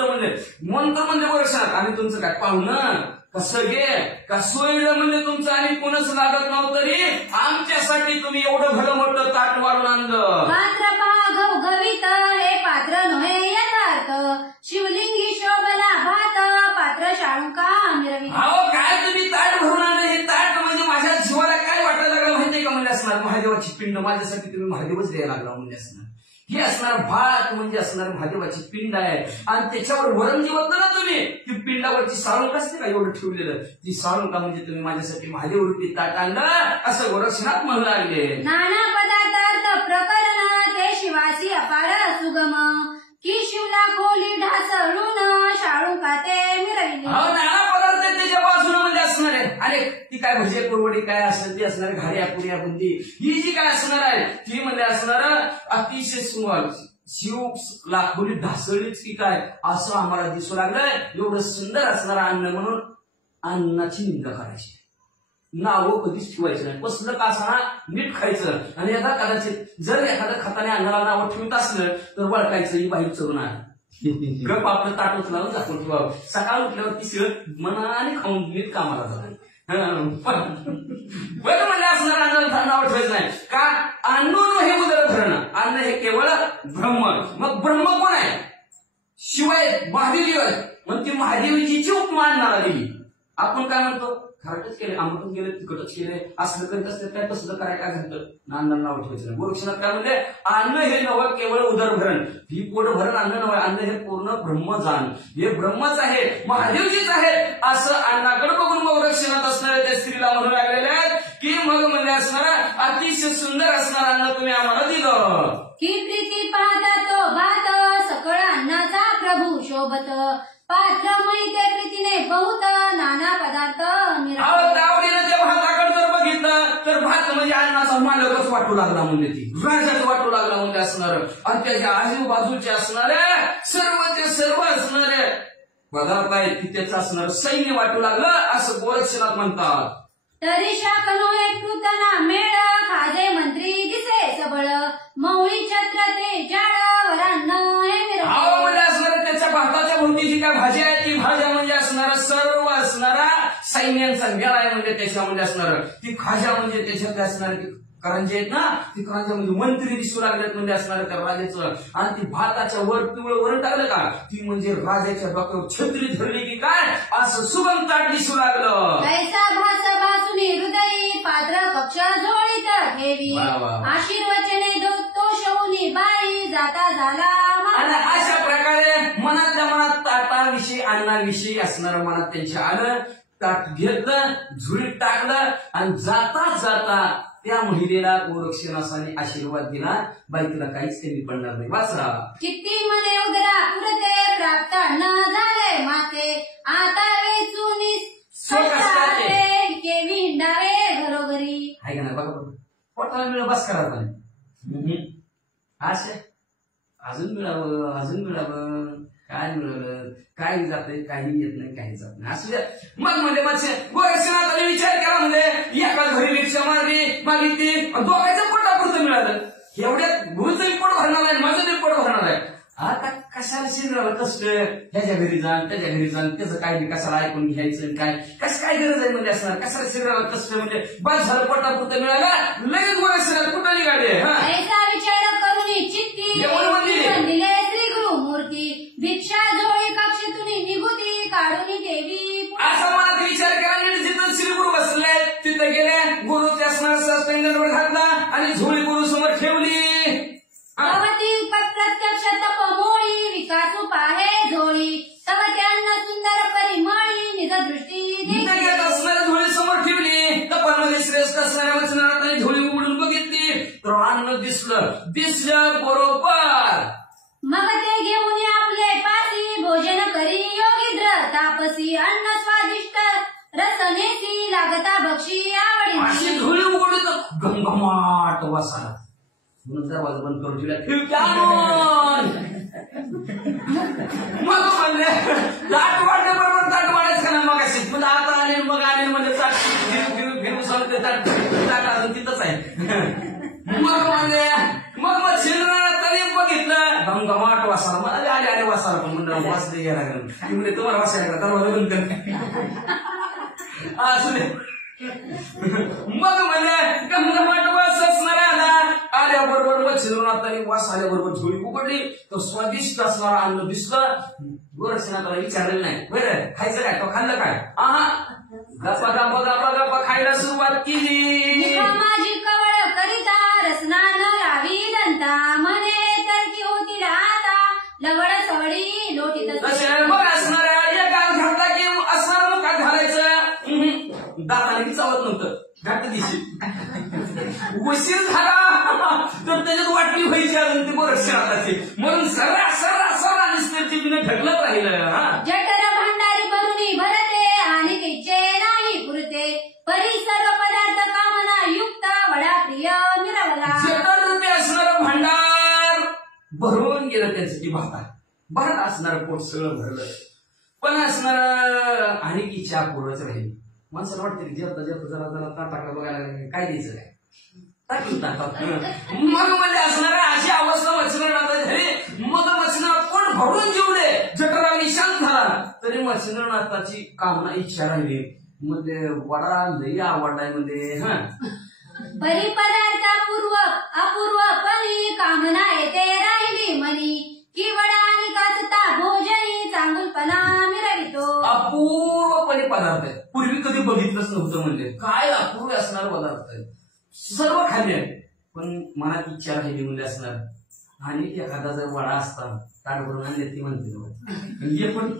तर म्हणले गोरक्षण आम्ही तुमचं काय पाहुणं कसं घे का सोयलं म्हणजे तुमचं आणि कोणच लागत नव्हतं तरी आमच्यासाठी तुम्ही एवढं भलं मोठं ताट वाढून आणलं. पात्र गवगवीत हे पात्र नव्हे यथार्थ शिवलिंगी शोभला भात पात्र शाळुका मिरवी. अहो काय तुम्ही ताट भरून आणलं हे ताट म्हणजे माझ्या जीवाला काय वाटायला लागलं माहितीये का म्हणजे असणार महादेवाची पिंड माझ्यासाठी तुम्ही महादेवच द्यायला लागला म्हणजे असणार. हे असणार भात म्हणजे असणार महादेवाची पिंड आहे आणि त्याच्यावर वरण जे होतं ना तुम्ही ती पिंडावरची साळुंका असते का एवढं ठेवलेलं ती साळुंका म्हणजे तुम्ही माझ्यासाठी महादेव रूपी ताट आणलं असं गोरक्षनाथ म्हणू लागले. नाना पदार्थ प्रकरण ते शिवासी अपार सुगम की शिवला खोली ढासळून शाळुका ते मिरविली. नाना पदार्थ त्याच्या बाजूला म्हणजे असणार आहे. अरे ती काय भजे कुरवडी काय असेल ती असणार घाऱ्या पुऱ्या बुंदी ही जी काय असणार आहे ती म्हणजे असणार अतिशय सुंदर शिव लाखोली ढासळलीच की काय असं आम्हाला दिसू लागलंय. एवढं सुंदर असणार अन्न म्हणून अन्नाची निंदा करायची नावं कधीच ठेवायचं नाही. कसलं का असणार नीट खायचं आणि आता कदाचित जर एखाद्या खाताने अन्नाला नावं ठेवत असलं तर वळखायचं ही बाहेर चढून आहे गप आपलं ताट उचलावून दाखवून ठेवावं. सकाळ उठल्यावर ती सगळं मनाने खाऊन नीट कामाला जाणार. बरं म्हणजे असणार अन्नाला नाव ठेवायचं नाही का अन्न हे उदर भरणं अन्न हे केवळ ब्रह्म. मग ब्रह्म कोण आहे शिवाय महादेवी आहे मग ती महादेवीची जी उपमा अन्नाला दिली. आपण काय म्हणतो खारटच केले आंबटच केले तिखटच केले असलं करीत असलं काय तसलं करायला काय घालतं अन्नाला नाव ठेवायचं नाही. गोरक्षनाथ काय म्हणजे अन्न हे नवं केवळ उदरभरण ही पोट भरण अन्न नवं अन्न हे पूर्ण ब्रह्मजान हे ब्रह्मच आहे महादेवजीच आहे असं अन्नाकडे बघून मग गोरक्षनाथ असणाऱ्या त्या स्त्रीला म्हणू लागलेले आहेत की मग म्हणजे असणार अतिशय सुंदर असणार अन्न तुम्ही आम्हाला दिलं. की प्रीती पाहता तो भात सकळ अन्नाचा प्रभू शोभत पात्र मैते प्रीतीने बहुत नाना पदार्थ आवडीनं त्या भाताकडे जर बघितलं तर भात म्हणजे अन्नाचा मालकच वाटू लागला म्हणजे ती राजाच वाटू लागला म्हणजे असणार आणि त्याच्या आजूबाजूचे असणाऱ्या सर्वचे सर्व असणारे पदार्थ आहेत की त्याचं असणार सैन्य वाटू लागलं असं गोरक्षनाथ म्हणतात. तरी शाकनो एक कृतना मेळ खाजे मंत्री दिसे सबळ मौळी छत्र ते जाळ वरान्न हे मिरव म्हणजे असणार त्याच्या भाताच्या भोवती जी काय भाजी आहे ती भाज्या म्हणजे असणार सर्व असणारा सैन्यांचा मेळा आहे म्हणजे त्याच्यामध्ये असणार ती खाज्या म्हणजे त्याच्यात असणार करंजे आहेत ना ती करंजा म्हणजे मंत्री दिसू लागल्यात म्हणजे असणार त्या राजाचं आणि ती भाताच्या वर पिवळं वरण टाकलं का ती म्हणजे राजाच्या डोक्यावर छत्री धरली की काय असं सुगम ताट दिसू लागलं. कैसा भास भासुनी हृदयी पात्र कक्ष जोडीत ठेवी आशीर्वचने तो शौनी बाई जाता झाला. आणि अशा प्रकारे मनातल्या मनात ताटाविषयी अन्नाविषयी असणारं मनात त्यांच्या आलं ताट घेतलं झुळीत टाकलं आणि जाता जाता त्या महिलेला गोरक्षनाथाने आशीर्वाद दिला, बाई तुला काहीच कमी पडणार नाही. वाचरा किती मने उदरा पुरते प्राप्त न झाले माते आता वेचून केवी हिंडावे घरोघरी. आहे का नाही बघा बघा पोटाला मिळालं बस करा पण असे अजून मिळावं काय मिळालं, काही जाते काही येत नाही, काही जात नाही, असू द्या. मग म्हणजे गोरक्षनाथाने विचार केला, म्हणजे एका घरी रिक्षा मागितली, दोघांच्या पोटापुरतं मिळालं. एवढ्यात गुरुचं पोट भरणार आहे, माझं पोट भरणार आहे. आता कशाला शिंद्राला कष्ट, ह्याच्या घरी जाण त्याच्या घरी जाण, त्याचं काय नाही, कशाला ऐकून घ्यायचं काय कसं काय गरज आहे म्हणजे असणार, कशाला शिंद्राला कष्ट, म्हणजे बस झालं पोटापुरतं मिळालं, लगेच गोरक्षनाथ कुठं निघाले. ऐसा विचार करून चित्ती दिले श्री गुरु मूर्ती भिक्षा जोळी कक्षेतून निघुती काढून देवी. असा मनात विचार केला, आणि जिथं श्री गुरु बसले तिथं गेले, गुरु त्यासनार पैंगणवर घातला आणि झोळी गुरु समोर ठेवली. प्रत्यक्ष तपमोळी विकासू पाहे झोळी तव त्यांना सुंदर परिमळी निज दृष्टी असणाऱ्या झोळी समोर ठेवली. कपालमध्ये श्रेष्ठ असणाऱ्या वचनात झोळी उघडून बघितली तर अन्न दिसलं बरोबर. मग ते घेऊन आपले पासी भोजन करी योगीद्र तापसी अन्न स्वादिष्ट रसनेसी लागता बक्षी आवडी. अशी झोळी उघडली तर घमघमाट वासाला, म्हणून दरवाजा बंद करून ठेवला. मग म्हणले ताट वाढल्याबरोबर ताट वाढायचं का ना, मग अशी म्हणजे आता आले मग आले म्हणजे ताट फिरू सांगते ताट अजून तिथंच आहे. मग म्हणले मग शिंद्राने बघितलं घमघमाट वासाला, मला आले वासाला, पण म्हणलं वाचले गेला म्हणजे तुम्हाला वासायला दरवाजा बंद कर असू दे. मग म्हणजे घमघमाट वास असणारा आल्याबरोबर वच्छिंद्रनाथाने वास आल्याबरोबर झोळी उघडली तर स्वादिष्ट असणारा अन्न दिसलं. गोरक्षनाथाला विचारलेलं नाही, बरं खायचं काय, तो खाल्लं काय, गप्पा खायला सुरुवात केली. माझी कवळ करिता रसना न लावी दंता म्हणे तर की होती आता लवड सवडी लोटीत बघ असणाऱ्या एक गाल घातला की असणार मुखात घालायचं, दाताने चावत नव्हतं, घाट दिशी उशीर झाला तर त्याच्यात वाटणी व्हायची अजून ती गोरक्षनाथाची, म्हणून सर्रा ढकलत राहिलं. जठर भांडारी करून भरते आणि तिचे नाही पुरते परी सर्व पदार्थ कामना युक्त वडा प्रिय मिरवला. जठर रूपी असणारं भांडार भरून गेलं त्यासाठी, भात असणारं पोट सगळं भरलं, पण असणारं आणि इच्छा पूर्वच राहील. माणसाला वाटतं की जेवता जरा ताटाकडे बघायला काय द्यायचं काय मग म्हणजे असणाऱ्या अशी अवस्था वचनानाथ झाली. मग वचनात कोण भरून जेवले, जठराला शांत झाला तरी वचनानाथाची कामना इच्छा राहिली. म्हणजे वडा लई आवडलाय म्हणजे परी पदार्थ अपूर्वपणी कामना येते राहिली मनी की वडा आणि काचता भोजनी चांगुलपणा मिरवितो. अपूर्वपणे पदार्थ आहे, पूर्वी कधी बघितलंच नव्हतं, म्हणजे काय अपूर्व असणार पदार्थ आहे, सर्व खाल्ले पण मनात इच्छा राहिली म्हणजे असणार. आणि एखादा जर वडा असता ताट भरून आणले ती म्हणते पण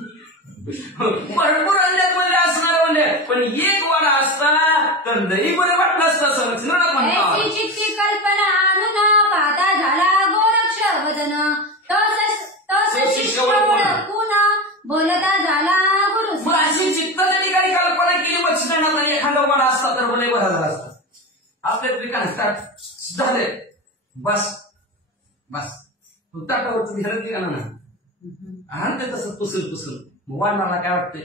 भरपूर आणल्यात म्हणजे असणार, म्हणजे पण एक वडा असता तर लई बरे वाटलं असतं समजणार म्हणतात. चित्ती कल्पना आणून पाहता झाला गोरक्ष वदन बोलता झाला गुरु. मग अशी चित्ताच्या ठिकाणी कल्पना केली वचनानाथाने, एखादा वडा असता तर लई बरा झाला असता. आपल्या ठिकाणी ताट झाले, बस तू ताटावरचं ध्यान केला ना आणते तसं पुसून वाढणारा काय वाटतंय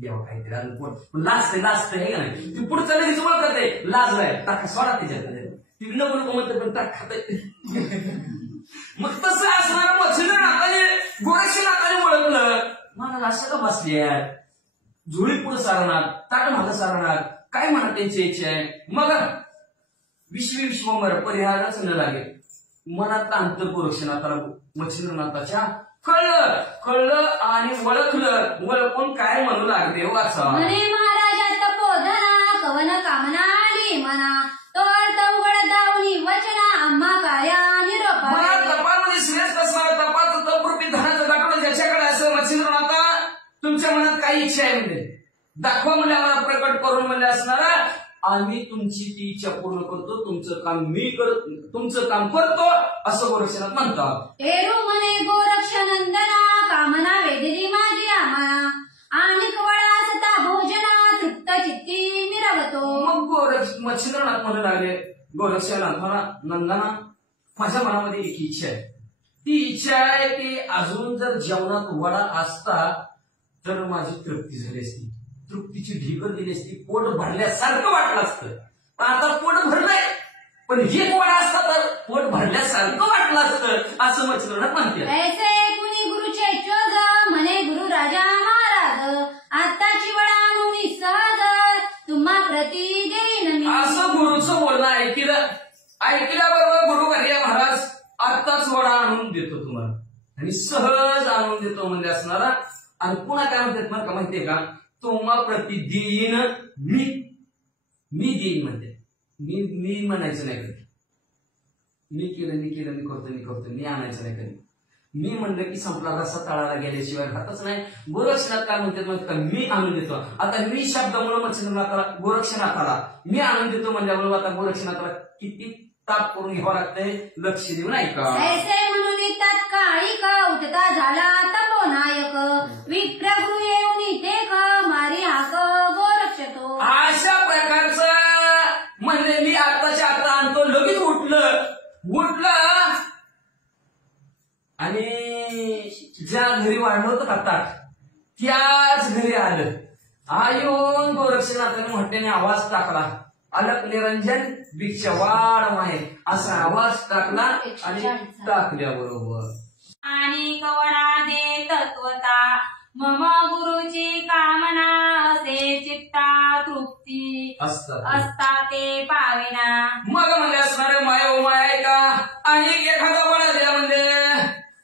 देवा काहीतरी अजून लाजते हे का नाही, ती पुढचं लगेच ओळखत लाजलाय टाका सोडा त्याच्यात, ती नको म्हणते पण टाक खाते. मग तसं असणार वचनानाथाने गोरक्षनाथाने ओळखलं, मला असं का बसली यार, झोळी पुढे सारणार ताट मागं सारणार, काय म्हणा त्यांची इच्छा आहे. मग विश्वंभर परिहारच न लागेल, मनात अंतर गोरक्षनाथाला वचनानाथाच्या कळलं आणि ओळखून काय म्हणू लागले वाचा. म्हणे महाराजा तपोधना कवन कामना आली मना तो अर्थ उघड दावणी वचना आम्हा कार्या निरोप. तपामध्ये श्रेष्ठ असणार तपाचं तपरूपी धनाचं दाखवलं ज्याच्याकडे असं वचनानाथा तुमच्या मनात काही इच्छा आहे म्हणजे दाखवा म्हणजे आम्हाला प्रकट करून म्हणजे असणारा आम्ही तुमची ती इच्छा पूर्ण करतो, तुमचं काम करतो असं गोरक्षनाथ म्हणतात. एरू म्हणे गोरक्ष नंदना कामना वेदिली माझी आम्हा आणि वळासता भोजना तृप्त चित्ती मिरवतो. मग मच्छिंद्रनाथ म्हणू लागले, गोरक्षनाथ नंदना माझ्या मनामध्ये एक इच्छा आहे. ती इच्छा आहे की अजून जर जेवणात वडा असता तर माझी तृप्ती झाली असती, तृप्तीची ढिकर दिली असती, पोट भरल्यासारखं वाटलं असतं. पण आता पोट भरलंय, पण हे वडा असता तर पोट भरल्यासारखं वाटलं असतं असं मच्छिंद्रनाथ म्हणते. ऐसे कुणी गुरुचे चोज म्हणे गुरु राजा महाराज आत्ताची वडा नुनी सहज तुम्हा प्रती देईन मी. असं गुरुचं बोलणं ऐकल्याबरोबर गुरु कार्य महाराज आत्ताच वडा आणून देतो तुम्हाला आणि सहज आणून देतो म्हणजे असणारा. आणि पुन्हा काय म्हणतात मला का माहितीये का, तुम्हा प्रति देईन मी देईन म्हणते. मी म्हणायचं नाही कधी, मी केलं मी करतो मी आणायचं नाही कधी. मी म्हणलं की संपला रस्ता तळाला गेल्याशिवाय राहतच नाही. गोरक्षनाथ काय म्हणतात मी आणून देतो. आता मी शब्दामुळे मच्छिंद्रनाथाला गोरक्षनाथाला मी आणून देतो म्हणल्यामुळे आता गोरक्षनाथाला किती ताप करून घ्यावं लागतंय, लक्ष देऊन ऐका. ऐसे म्हणून तात्काळिक उठता झाला तपोनायक विप्रभू येऊन ते मारी हाक गोरक्षतो. अशा प्रकारचं म्हणजे मी आताच्या आता आणतो, लगेच उठलं आणि ज्या घरी वाढलं होतं का ताट त्याच घरी आलं. येऊन गोरक्षनाथाने मोठ्याने आवाज टाकला, अलक निरंजन भिक्षा वाढ माहे असा आवाज टाकला आणि टाकल्याबरोबर आणि कवडा दे तत्वता मम गुरुची कामना असे चित्ता तृप्ती असता ते पावेना. मग म्हणजे असणारे माया आहे का, आणि एखादा वडा द्या म्हणजे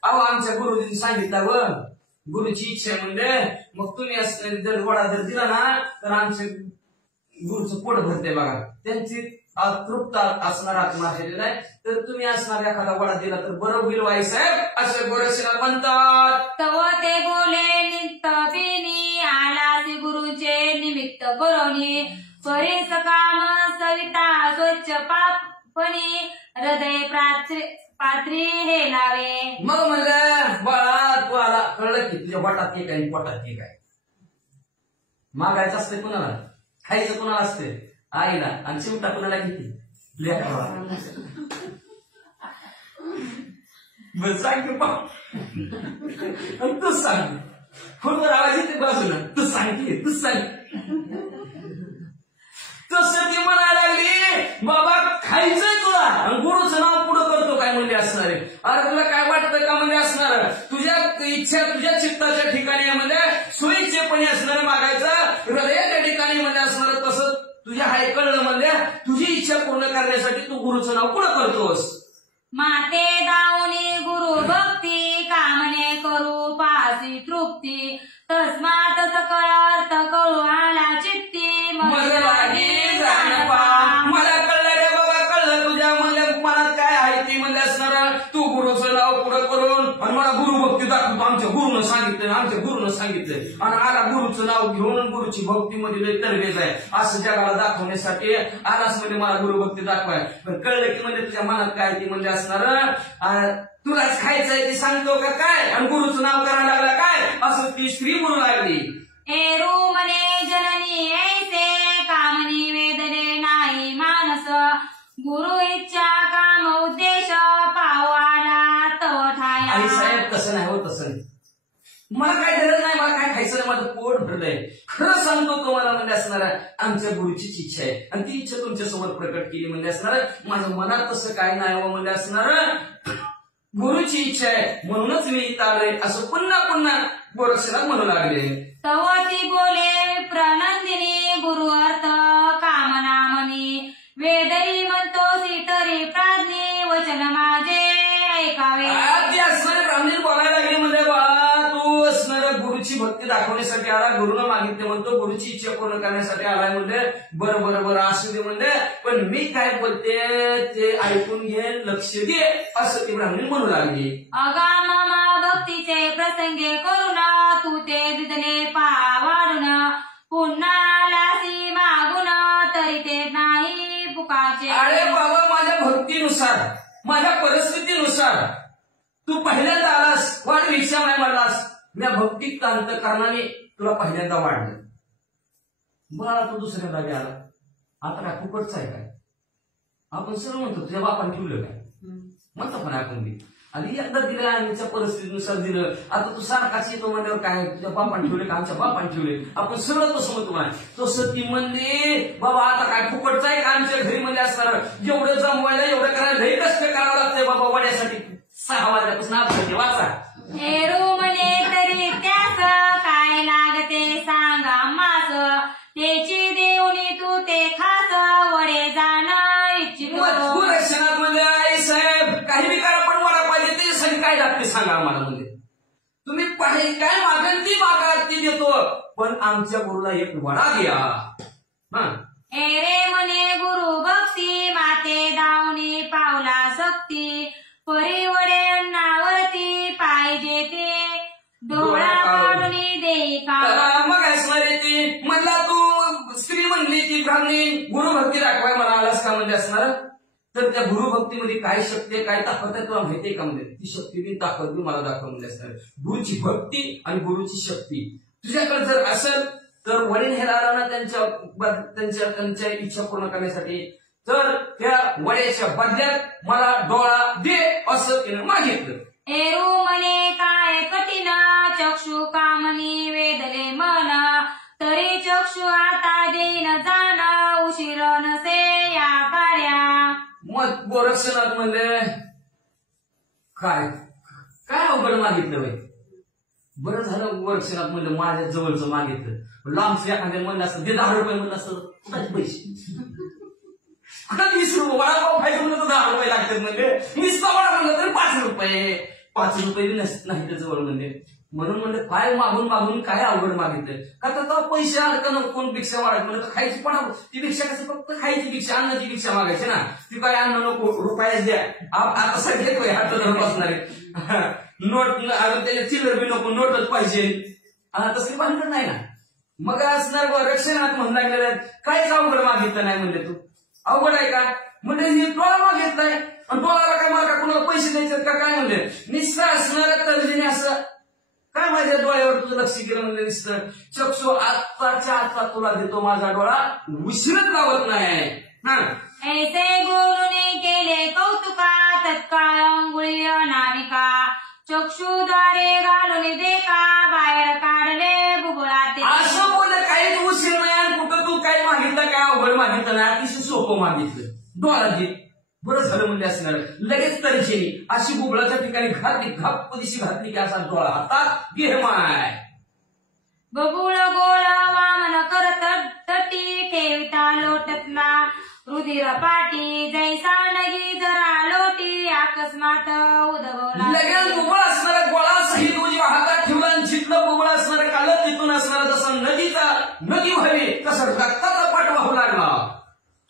आमच्या गुरुजींनी सांगितलं व गुरुची इच्छा म्हणजे मग तुम्ही असणारे जर वडा जर दिला ना तर आमचे गुरुचं पोट भरते बघा. त्यांची तृप्त असणार आत्मा झालेला आहे, तर तुम्ही असणार एखादा वडा दिला तर बरं होईल वाई साहेब असे गोरक्षनाथ म्हणतात. तव ते बोले नित्त बेनी आलासी गुरुचे निमित्त बरोनी परेस काम सविता स्वच्छ पापणी हृदय पात्री हे लावे. मग म्हणलं बाळा तू आला कळलं की तुझ्या वाटात एक आहे पोटात एक आहे. मागायचं असते कुणाला, खायचं कुणाला असते आईला, आणि चिमटा कुणाला किती लेकराला. बरं सांग तू सांग, फोनवर आवाज येते बाजूला, तू सांग. तसं ती म्हणायला लागली बाबा खायचंय तुला आणि गुरुचं नाव पुढं करतो काय म्हणजे असणारे. अरे तुला काय वाटतं का म्हणजे असणार, तुझ्या इच्छा तुझ्या चित्ताच्या ठिकाणी म्हणजे सोयीचेपणे असणारं मागायचं, हृदयाच्या ठिकाणी म्हणजे असणार तसं तुझ्या हाय कळलं म्हणजे तुझी इच्छा पूर्ण करण्यासाठी तू गुरुचं नाव पुढं करतोस. माते दावणी गुरु भक्ती कामने करू पासी तृप्ती तस्मात सकळ अर्थ कळू आला चित्ती मला कळलं रे बाबा, कळलं तुझ्या म्हणल्या मनात काय आहे ती म्हणजे असणार. तू गुरुचं नाव पुढं करून आणि मला गुरुभक्ती दाखवतो, आमच्या गुरुनं सांगितलं आणि आला गुरुचं नाव घेऊन गुरुची भक्ती मध्ये तरबेज आहे असं जगाला दाखवण्यासाठी आलास म्हणजे मला गुरुभक्ती दाखवाय. पण कळलं की म्हणजे तुझ्या मनात काय ती म्हणजे असणार, तुलाच खायचंय ते सांगतो का काय आणि गुरुचं नाव करायला लागला काय असं ती स्त्री म्हणू लागली. एरू मने जननी ऐसे कामनी वेदने नाही मानस गुरु इच्छा काम उद्देश पावाला तो ठाया. आणि साहेब तसं नाही हो, तसं नाही. मला काय गरज नाही, मला काय खायचं नाही, माझं पोट भरलंय. खरं सांगतो तुम्हाला म्हणजे असणार आमच्या गुरुचीच इच्छा आहे आणि ती इच्छा तुमच्या समोर प्रकट केली म्हणजे असणार. माझ्या मनात तसं काय नाही हो म्हणजे असणार, गुरुची इच्छा आहे म्हणूनच मी इथं आलोय असं पुन्हा गोरक्षनाथ म्हणू लागले. तवती बोले प्रनंदिनी गुरु अर्थ कामना मनी वेदरी म्हणतो तरी प्राज्ञी वचन माझे ऐकावे. ती असणारे ब्राह्मण बोलायला लागली म्हणजे बा तू असणार गुरुची भक्ती दाखवण्यासाठी आला, गुरुनं मागितले म्हणतो गुरुची इच्छा पूर्ण करण्यासाठी आलाय म्हणजे बरं असू दे म्हणजे, पण मी काय बोलते ते ऐकून घे, लक्ष दे असं ती ब्राह्मणी म्हणू लागली. अगाम भक्तीचे प्रसंगे करून तू ते दुधले वाढून पुन्हा लासी मागून तरी ते माझ्या परिस्थितीनुसार तू पहिल्यांदा आलास, वाढ रिक्षा नाही म्हणलास, मी भक्तीत अंतःकरणाने तुला पहिल्यांदा वाढलं. बाळा तू दुसऱ्यांदा बी आला, आता काय फुकटच आहे काय? आपण सर्व म्हणतो तुझ्या बापाने ठेवलं काय म्हणतो, पण आपण बी आणि एकदा दिलं आमच्या परिस्थितीनुसार दिलं. आता तू सारखाच येतो म्हणल्यावर काय तुझ्या बापाने ठेवले का आमच्या बापाने ठेवले, आपण सरळ तसं म्हणतो ना. तसं ती म्हणली बाबा आता काय फुकटच आहे का आमच्या घरी म्हणजे असणार, एवढं जमवायला एवढं करायला लई कष्ट करावं लागतंय बाबा वड्यासाठी. 6 वाजल्यापासून आपण वाचा. हेरू म्हणे तरी त्यास काय लागते सांगा मास, त्याची देऊनी तू ते खास वडे जाणं इच्छितो. रक्षणात म्हणजे आई साहेब काही बी करा पण वडा पाहिजे, त्याच्यासाठी काय लागते सांगा आम्हाला. म्हणजे तुम्ही पाहिजे काय मागेल ती मागा ती देतो, पण आमच्या गुरुला एक वडा द्या. हे रे म्हणे गुरु भक्ती माते दावणी पावला सक्ती, परी वडे अन्नावरती पाहिजे ते डोळा काढून देई का. मग असणार ती म्हणला तू स्त्री म्हणली ती ब्राह्मणी गुरुभक्ती दाखवाय मला आलास का म्हणजे असणार. तर त्या गुरुभक्तीमध्ये काय शक्ती आहे काय ताकद आहे तुला माहितीये का? म्हणजे ती शक्ती ती ताकद मला दाखव म्हणजे असणार. गुरुची भक्ती आणि गुरुची शक्ती तुझ्याकडे जर असेल तर वडील हे राहणार त्यांच्या इच्छा पूर्ण करण्यासाठी, तर त्या वड्याच्या बदल्यात मला डोळा दे असं तिनं मागितलं. एरू म्हणे काय कठीण चक्षु कामनी वेदले मन, तरी चक्षु आता देईन जाण उशीर नसे या कार्या. मग गोरक्षनाथ म्हणले काय काय अवघड मागितलं बाई. बरं झालं गोरक्षनाथ म्हणलं माझ्या जवळचं मागितलं. लांबचं एखाद्या म्हणलं असतं दे 10 रुपये म्हणलं असतं पैसे. आता 20 रुपये वडापाव खायचं म्हणलं तर 10 रुपये लागतात. म्हणजे 20 वडा म्हणलं तर 5 रुपये 5 रुपये नाही त्याजवळ. म्हणजे म्हणून म्हणलं काय मागून मागून काय अवघड मागितलं का? तर पैसे अडकणं कोण भिक्षा वाढत म्हणलं तर खायची पण ती भिक्षा कसं फक्त खायची भिक्षा अन्नाची भिक्षा मागायची ना. ती काय अन्न नको रुपयाच द्या. आता सगळे हात धरून बसणारे नोट त्याच्या चिल्लर बी नको नोटच पाहिजे तसली भानगड नाही ना. मग असणार रक्षणात म्हणून लागलेलं काहीच अवघड मागितलं नाही म्हणले. तू अवघड आहे का म्हणजे हे डोळा मागितलाय आणि डोळाला काय मला कुणाला पैसे द्यायचे का काय म्हणले. निस्सा असणाऱ्या तर्जीने असं काय माझ्या डोळ्यावर तुझं लक्ष केलं म्हणलं दिसतं. चक्षु आत्ताच्या आत्ता तुला देतो माझा डोळा उशीरच लावत नाही. ऐसे गुरुने केले कौतुका तत्काळ अंगुळी अनामिका, चक्षुद्वारे घालून देखा बाहेर काढले बुबुळाते. असं बोललं काहीच उशीर नाही. कुठं तू काय मागितलं काय अवघड मागितलं नाही, अतिशय सोपं मागितलं. डोळा दे बरं झालं म्हणजे असणार. लगेच तरीचेनी अशी बुबळाच्या ठिकाणी घातली घाप दिशी घातली की असा डोळा हातात घे माय. बबुळ गोळ वामन करत तटी ठेविता लोटतला, रुधिर पाटी जैसा नगी जरा लोटी अकस्मात उदगवला. लगेच बुबळ असणारा गोळा सहित उजव्या हातात ठेवला आणि जिथलं बुबळ असणारं कालत तिथून असणारा जसा नदी व्हावी तसा रक्ताचा पाठ वाहू लागला.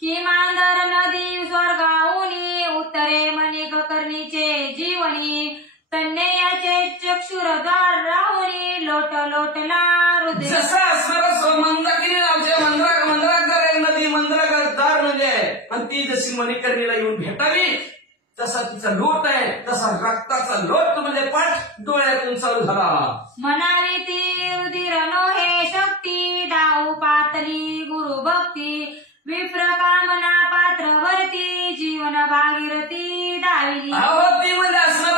किमांदर नदी स्वर्गाहुनी उत्तरे मणिक कर्णीचे जीवनी, तन्नेयाचे चक्षुरद्वार राहुनी लोट लोटला हृदय. जसं असणारं मंदाकिनी नावच्या मंद्रागार नदी मंद्रागार म्हणजे आणि ती जशी मणिकर्णीला येऊन भेटावी तसा तिचा लोट आहे, तसा रक्ताचा लोट म्हणजे पाठ डोळ्यातून चालू झाला. म्हणाली ती रुधिर नोहे शक्ती, दाऊ पातली गुरु भक्ती, विप्र कामना पात्र भरती, जीवन भागीरथी दाविली. ती म्हणजे असणार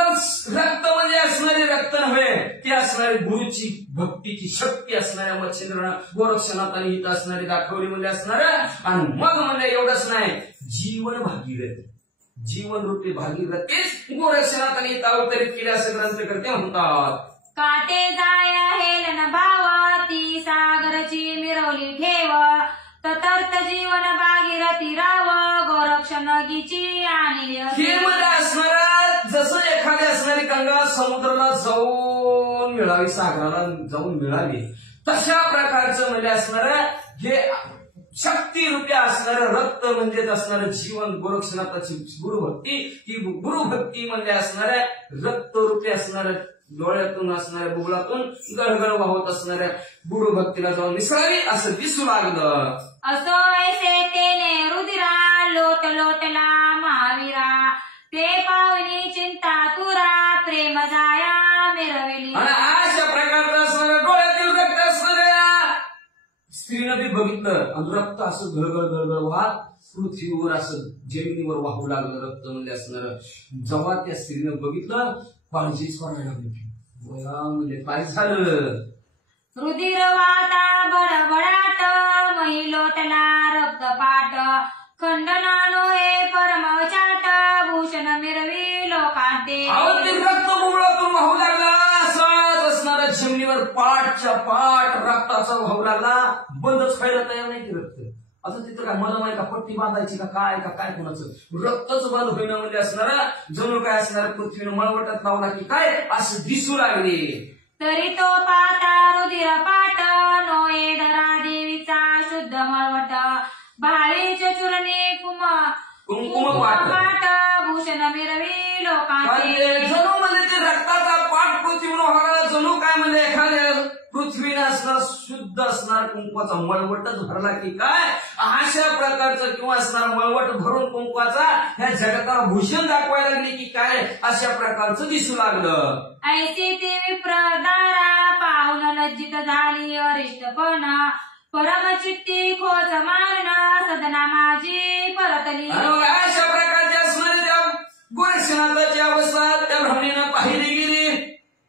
रक्त म्हणजे असणारे रक्त नव्हे, ती असणारी गुरुची भक्तीची शक्ती असणाऱ्या मच्छिंद्रानं गोरक्षनाथ आणि हित असणारी दाखवली म्हणजे असणार. आणि मग म्हणजे एवढंच नाही, जीवन भागीरथी जीवन रूपी भागीरथीच गोरक्षनाथ आणि हित अवतरित केले असं ग्रंथकर्ते म्हणतात. काटे जाय हेलन भाव, ती सागरची मिरवली ठेव, ततर्थ जीवन भागीरथी राव, गोरक्षनगीची आणि हे मध्ये असणारा जसं एखाद्या असणारी गंगा समुद्राला जाऊन मिळावी, सागराला जाऊन मिळावी, तशा प्रकारचं म्हणजे असणार हे शक्ती रूपी असणारं रक्त म्हणजे असणारं जीवन गोरक्षनाथाची गुरुभक्ती. ही गुरुभक्ती म्हणजे असणाऱ्या रक्त रूपी असणाऱ्या डोळ्यातून असणाऱ्या बुबळातून गळगळ वाहत असणाऱ्या गुरुभक्तीला जाऊन मिसळावी असं दिसू लागलं. असो ऐसे तेने रुधिरा लोट लोटला महावीरा, ते पाहुणी चिंता तुरा प्रेम जाया मिरविली. आणि अशा प्रकारचं असणाऱ्या डोळ्यातील रक्त असणाऱ्या स्त्रीनं बी बघितलं आणि रक्त असं गळगळ गळगळ वाहत पृथ्वीवर असं जमिनीवर वाहू लागलं रक्त म्हणजे असणार. जेव्हा त्या स्त्रीनं बघितलं काळजी स्वरायला लागली. म्हणजे काय झालं? रुधिर वाता बडबडाट मही लोटला रक्तपाट खंडनानो हे परमचाट भूषण मिरवी लोकांते. ते रक्त मुळातून वाहू लागला. असाच असणारा जमिनीवर पाठच्या पाठ रक्ताचा वाहू लागला. बंदच व्हायला तयार नाही ते रक्त. आता तिथं काय मला माहिती का पट्टी बांधायची का काय कोणाचं रक्तच बंद होईना म्हणजे असणारा जणू काय असणारा पृथ्वीनं मळवटात लावला की काय असं दिसू लागले. तरी तो पाता रुधिर पाट नोये धरा देवीचा शुद्ध मळवट भाळीच्या चूर्णे कुंकुम पाट भूषण मिरवी लोकांचे. जणू म्हणजे ते रक्ताचा पाठ पृथ्वीवर व्हायला जणू काय म्हणजे एखाद्या पृथ्वीनं असणार शुद्ध असणार कुंकवाचा मळवटच भरला की काय अशा प्रकारचं किंवा असणार मळवट भरून कुंकवाचा ह्या जगताला भूषण दाखवायला लागली की काय अशा प्रकारचं दिसू लागलं. ऐसे ते विप्रदारा पाहून लज्जित झाली अरिष्टपणा परमचित्ती खोच मारण सदना माझी परतली. अशा प्रकारच्या असणाऱ्या त्या गोरक्षनाथाची अवस्था त्या ब्राह्मणीनं पाहिली गेली.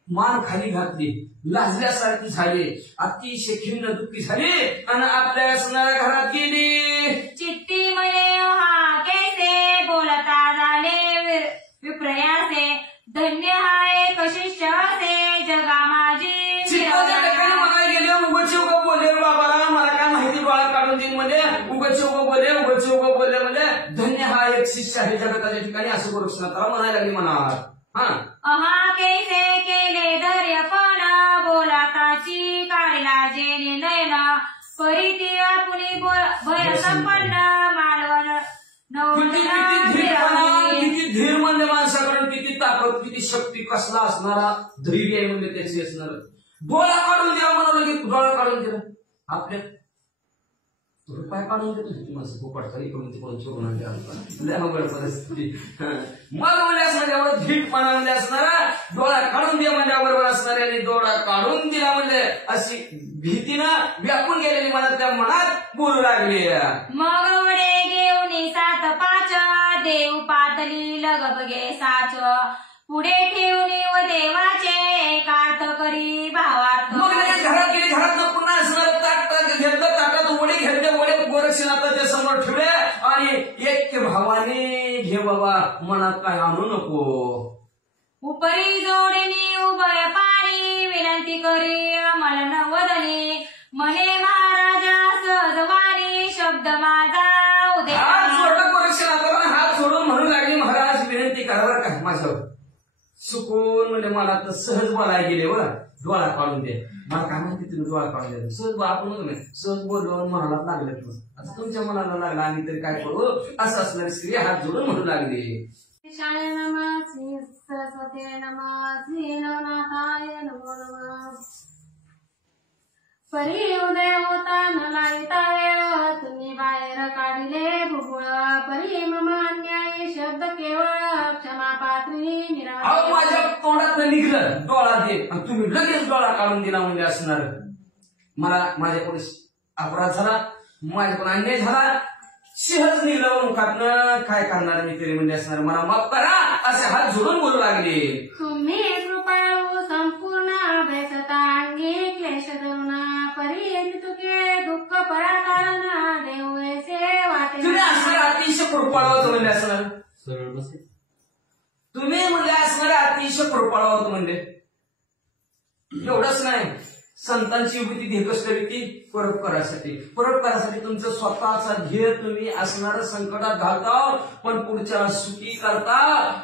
मान खाली घातली लाजल्यासारखी झाली अतिशय खिन्न दुःखी झाली आणि आपल्या असणाऱ्या घरात गेली. चित्ती म्हणे हा कैसे बोलता झाले विप्रयासे धन्य हाय कशिष्य असे जगा माझी. चित्ताच्या ठिकाणी मला गेले उगाच उगा बोलले बाबाला मला काय माहिती डोळा काढून देईन म्हणजे उगाच उगा बोलले म्हणजे धन्य हा एक शिष्य आहे जगताच्या ठिकाणी असं गोरक्षनाथाला म्हणायला लागली मनात. अहा कैसे केले दर्यपण बोलाताची काढला जेणे नयन परिती आपुनी भय संपन्न मालवण किती धीर म्हणजे माणसाकडून किती ताकद किती शक्ती कसला असणारा धैर्य आहे म्हणजे त्याची असणार. डोळा काढून द्या म्हणाला की डोळा काढून दिला आपल्या रुपया काढून देतो माणसं पोपट खाली करून तिकडून चोरून आणले अवघड परिस्थिती. मग म्हणजे असणाऱ्यावर धीटपणा म्हणजे असणारा डोळा काढून द्या म्हणजे बरोबर असणाऱ्याने डोळा काढून दिला म्हणजे अशी भीतीनं व्यापून गेलेली मला त्या मनात बोलू लागली. मग वडे घेऊन 7 5 देव पातली लग बगे साच पुढे ठेवून व देवाचे काठ करी भावात. मग घरात गेली घरात पुन्हा असणार ताट घेतलं ताटात वडे घेतले वडे गोरक्षनाथाच्या समोर ठेवले आणि एक भावाने घे बाबा मनात काय आणू नको. उपरी जोडीनी उभय पाणी विनंती करी अमल नवदनी म्हणे महाराजा सहजवाणी शब्द माझा उद्या. हात सोडलं गोरक्षनाथाला हात सोडून म्हणू लागली महाराज विनंती करावर काय माझ्यावर सुकून म्हणजे मला तर सहज बोलायला गेले व डोळा काढून दे मला काय माहिती तुम्ही डोळा काढून द्या सहज आपण सहज बोललो मनाला लागलं तुम्ही आता तुमच्या मनाला लागला आणि तरी काय करू असं असणारी स्त्री हात जोडून म्हणू लागली. नमः श्री सरस्वती नमः श्री नवनाथाय नमो नमः. परी उदय होता न लाविताय तुम्ही बाहेर काढले भुगुळ परी मम अन्याय शब्द केवळ क्षमा पात्री निराळ. माझ्या तोंडात निघलं डोळा दे आणि तुम्ही लगेच डोळा काढून दिला म्हणजे असणार. मला माझ्याकडे अपराध झाला माझ्याकडून अन्याय झाला सहज निघलं मुखातनं काय करणार मी तरी म्हणजे असणार मला माफ करा असे हात जोडून बोलू लागले. तुम्ही कृपाळू संपूर्ण अभ्यासता अंगी क्लेश धरुणा परी तुके दुःख पराकारण देवसे वाटे. तुम्ही असणार अतिशय कृपाळू होतो म्हणजे असणार तुम्ही म्हणजे असणारे अतिशय कृपाळू होतो म्हणजे एवढंच नाही संतांची युक्ती देहकष्ट की परोपकारासाठी तुमचं स्वतःचा ध्येय तुम्ही असणारं संकटात घालता पण पुढच्या सुखी करता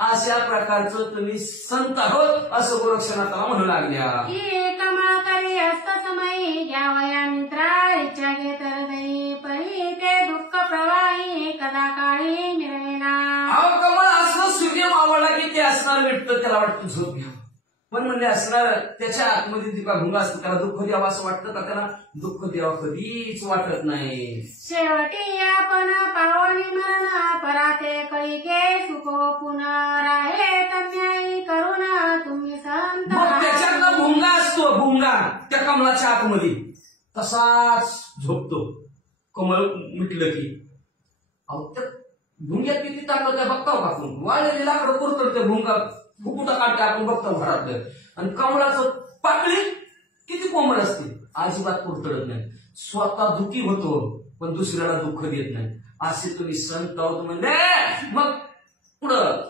अशा प्रकारचं तुम्ही संत आहोत असं गोरक्षनाथाला म्हणू लागल्या. कमा करी असत समयी घ्यावया मित्रा इच्छा घेत हृदयी परी ते दुःख प्रवाही कदा काळी मिळेना. कमळ असं सूर्य मावळला की ते असणार मिटतं त्याला वाटतं झोप घ्या पण म्हणजे असणार त्याच्या आतमध्ये जी का भुंगा असतो त्याला दुःख द्यावं असं वाटतं का? त्याला दुःख द्यावं कधीच वाटत नाही. शेवटी आपण पावनी मरण पराते कळीके सुखो पुन्हा राहिले तन्यायी करुणा तुम्ही संत मग त्याच्यातला भुंगा असतो, भुंगा त्या कमलाच्या आतमध्ये तसाच झोपतो. कमळ मिटलं की अहो त्या भुंग्यात किती ताकद आहे बघताव का आपण? वाळलेली लाकडं पुरतडते भुंगा फुकुटा काढते आपण बघतो घरातलं. आणि कमळाचं पाकळी किती कोमल असते, अजिबात पुरतडत नाही. स्वतः दुःखी होतो पण दुसऱ्याला दुःख देत नाही. असे तुम्ही संत आहोत म्हणजे मग पुढं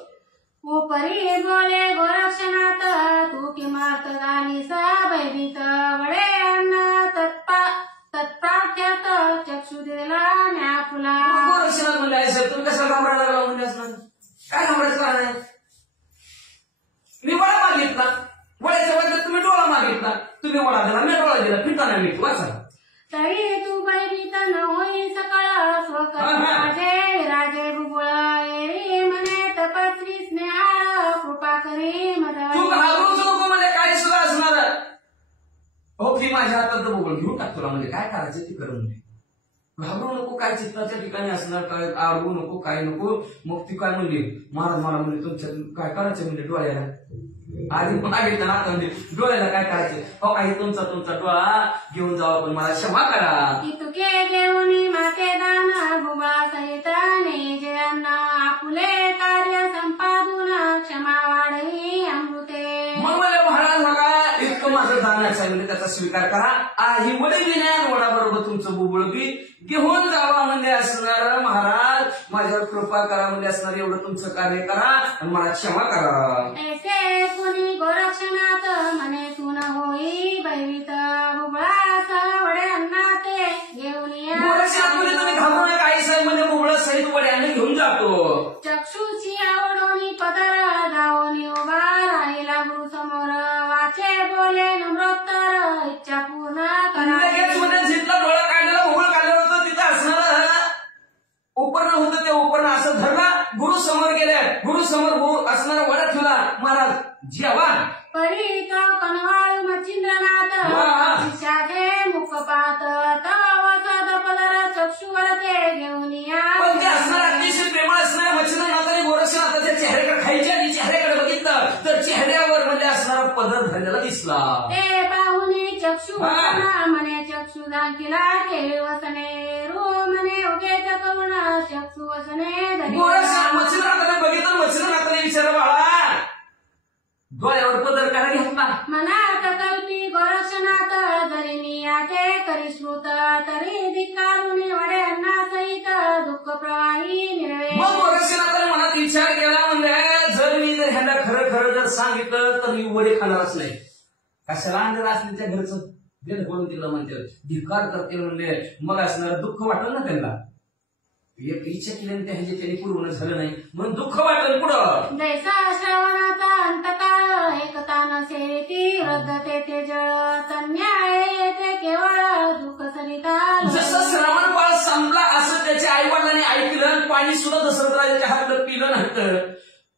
उपरी बोले गोरक्षनाथ तू किंमत गालीस भयभीत वडे अन्न तत्प्राख्यात चक्षु दिला म्या फुला. गोरक्षनाथ म्हणजे आहे साहेब, तुम्ही कशाला घाबरायला लागला म्हणजे असणार? काय घाबरायचं कारण आहे? मी वडा मागितला, वड्याच्या बदल्यात तुम्ही डोळा मागितला, तुम्ही वडा दिला, मी डोळा दिला, फिरता नाही मी वाचा. तरी तू भयभीत न होई सकळ स्वकर्माचे राजे बुबुळ एरी म्हणे तपस्वी स्नेहा कृपा करी मद. तू घाबरूच नको म्हणजे काय सुद्धा असणार. हो की माझ्या हातात बघून घेऊन टाक तुला, म्हणजे काय करायचं ते कर म्हणजे. घाबरू नको, काय चित्ताच्या ठिकाणी असणार, काय आवडू नको, काय नको. मग ती काय म्हणली, महाराज मला म्हणजे तुमच्या काय करायचं म्हणजे डोळ्याला आधी मागितलं ना म्हणजे डोळ्याला काय करायचं? हो काही तुमचा डोळा घेऊन जावा पण मला क्षमा करा. तुके घेऊन माके दान भुगा सहित नेजे अन्न आपुले कार्य संपादून क्षमा वाढी अमृते. मग मला महाराज बघा इतकं माझं दानाचं आहे म्हणजे त्याचा स्वीकार करा. ही वडे विनयान वडाबरोबर तुमचं बुबुळ बी घेऊन जावा म्हणजे असणार. महाराज माझ्यावर कृपा करा म्हणजे असणार, एवढं तुमचं कार्य करा आणि मला क्षमा करा. ऐसे कुणी गोरक्षनाथ म्हणे तू न होई भयभीत बुबळास वडे अन्नाते घेऊन या. गोरक्षनाथमध्ये तुम्ही घाबरू नका, आई साहेब म्हणजे बुबळ सहित वड्याने घेऊन जातो. चक्षुची आवडोनी पदर जाऊनी उभा राहिला गुरु समोर वाचे बोले नम्रोत्तर इच्छा पूर्ण करा. लगेच म्हणजे जिथला डोळा काढलेला बुबळ काढलं होतं तिथं असणार उपरण होतं, ते उपरण असं धरला, गुरु समोर गेले, गुरु समोर असणारा वडा ठेवला. महाराज जेवा परीत कनवाळू मच्छिंद्रनाथ शिष्याचे मुखपात तवसद पदर चक्षुवरते घेऊन या. पण ते असणार अतिशय प्रेमळ असणार मच्छिंद्रनाथाने गोरक्षनाथाच्या चेहऱ्याकडे खायच्या आधी चेहऱ्याकडे बघितलं तर चेहऱ्यावर म्हणजे असणारा पदर धरलेला दिसला. ते पाहुणे चक्षु वसना म्हणे चक्षु दाखिला केले वसने रो म्हणे उगेच करुण चक्षु वसने धरी. मच्छिंद्रनाथाने बघितलं, मच्छिंद्रनाथाने विचारलं बाळा डोळ्यावर पदर काय घेतला? मनात कल्पी गोरक्षनाथ जरी मी आटे करी श्रुत तरी धिक्कारुनी वडे अन्ना सहित दुःख प्रवाही निर्वे. मग गोरक्षनाथाने मनात विचार केला म्हणजे जर मी जर ह्यांना खरं खरं जर सांगितलं तर मी वडे खाणारच नाही. कशाला अंधर असले त्या घरचं भेद करून तिला म्हणते धिक्कार करते म्हणजे मग असणार दुःख वाटल ना त्यांना. एक इच्छा केल्याने त्या त्यांनी पूर्ण झालं नाही म्हणून दुःख वाटल. पुढं जैसा श्रवणाचा अंतकाळ एकता नसे ती रद्दते ते जळ तन्याय येते केवळ दुःख सरिता. जसं श्रावण काळ संपला असं त्याच्या आई वडिलांनी ऐकलं, पाणी सुद्धा दशरथराजाच्या हातलं पिलं नव्हतं.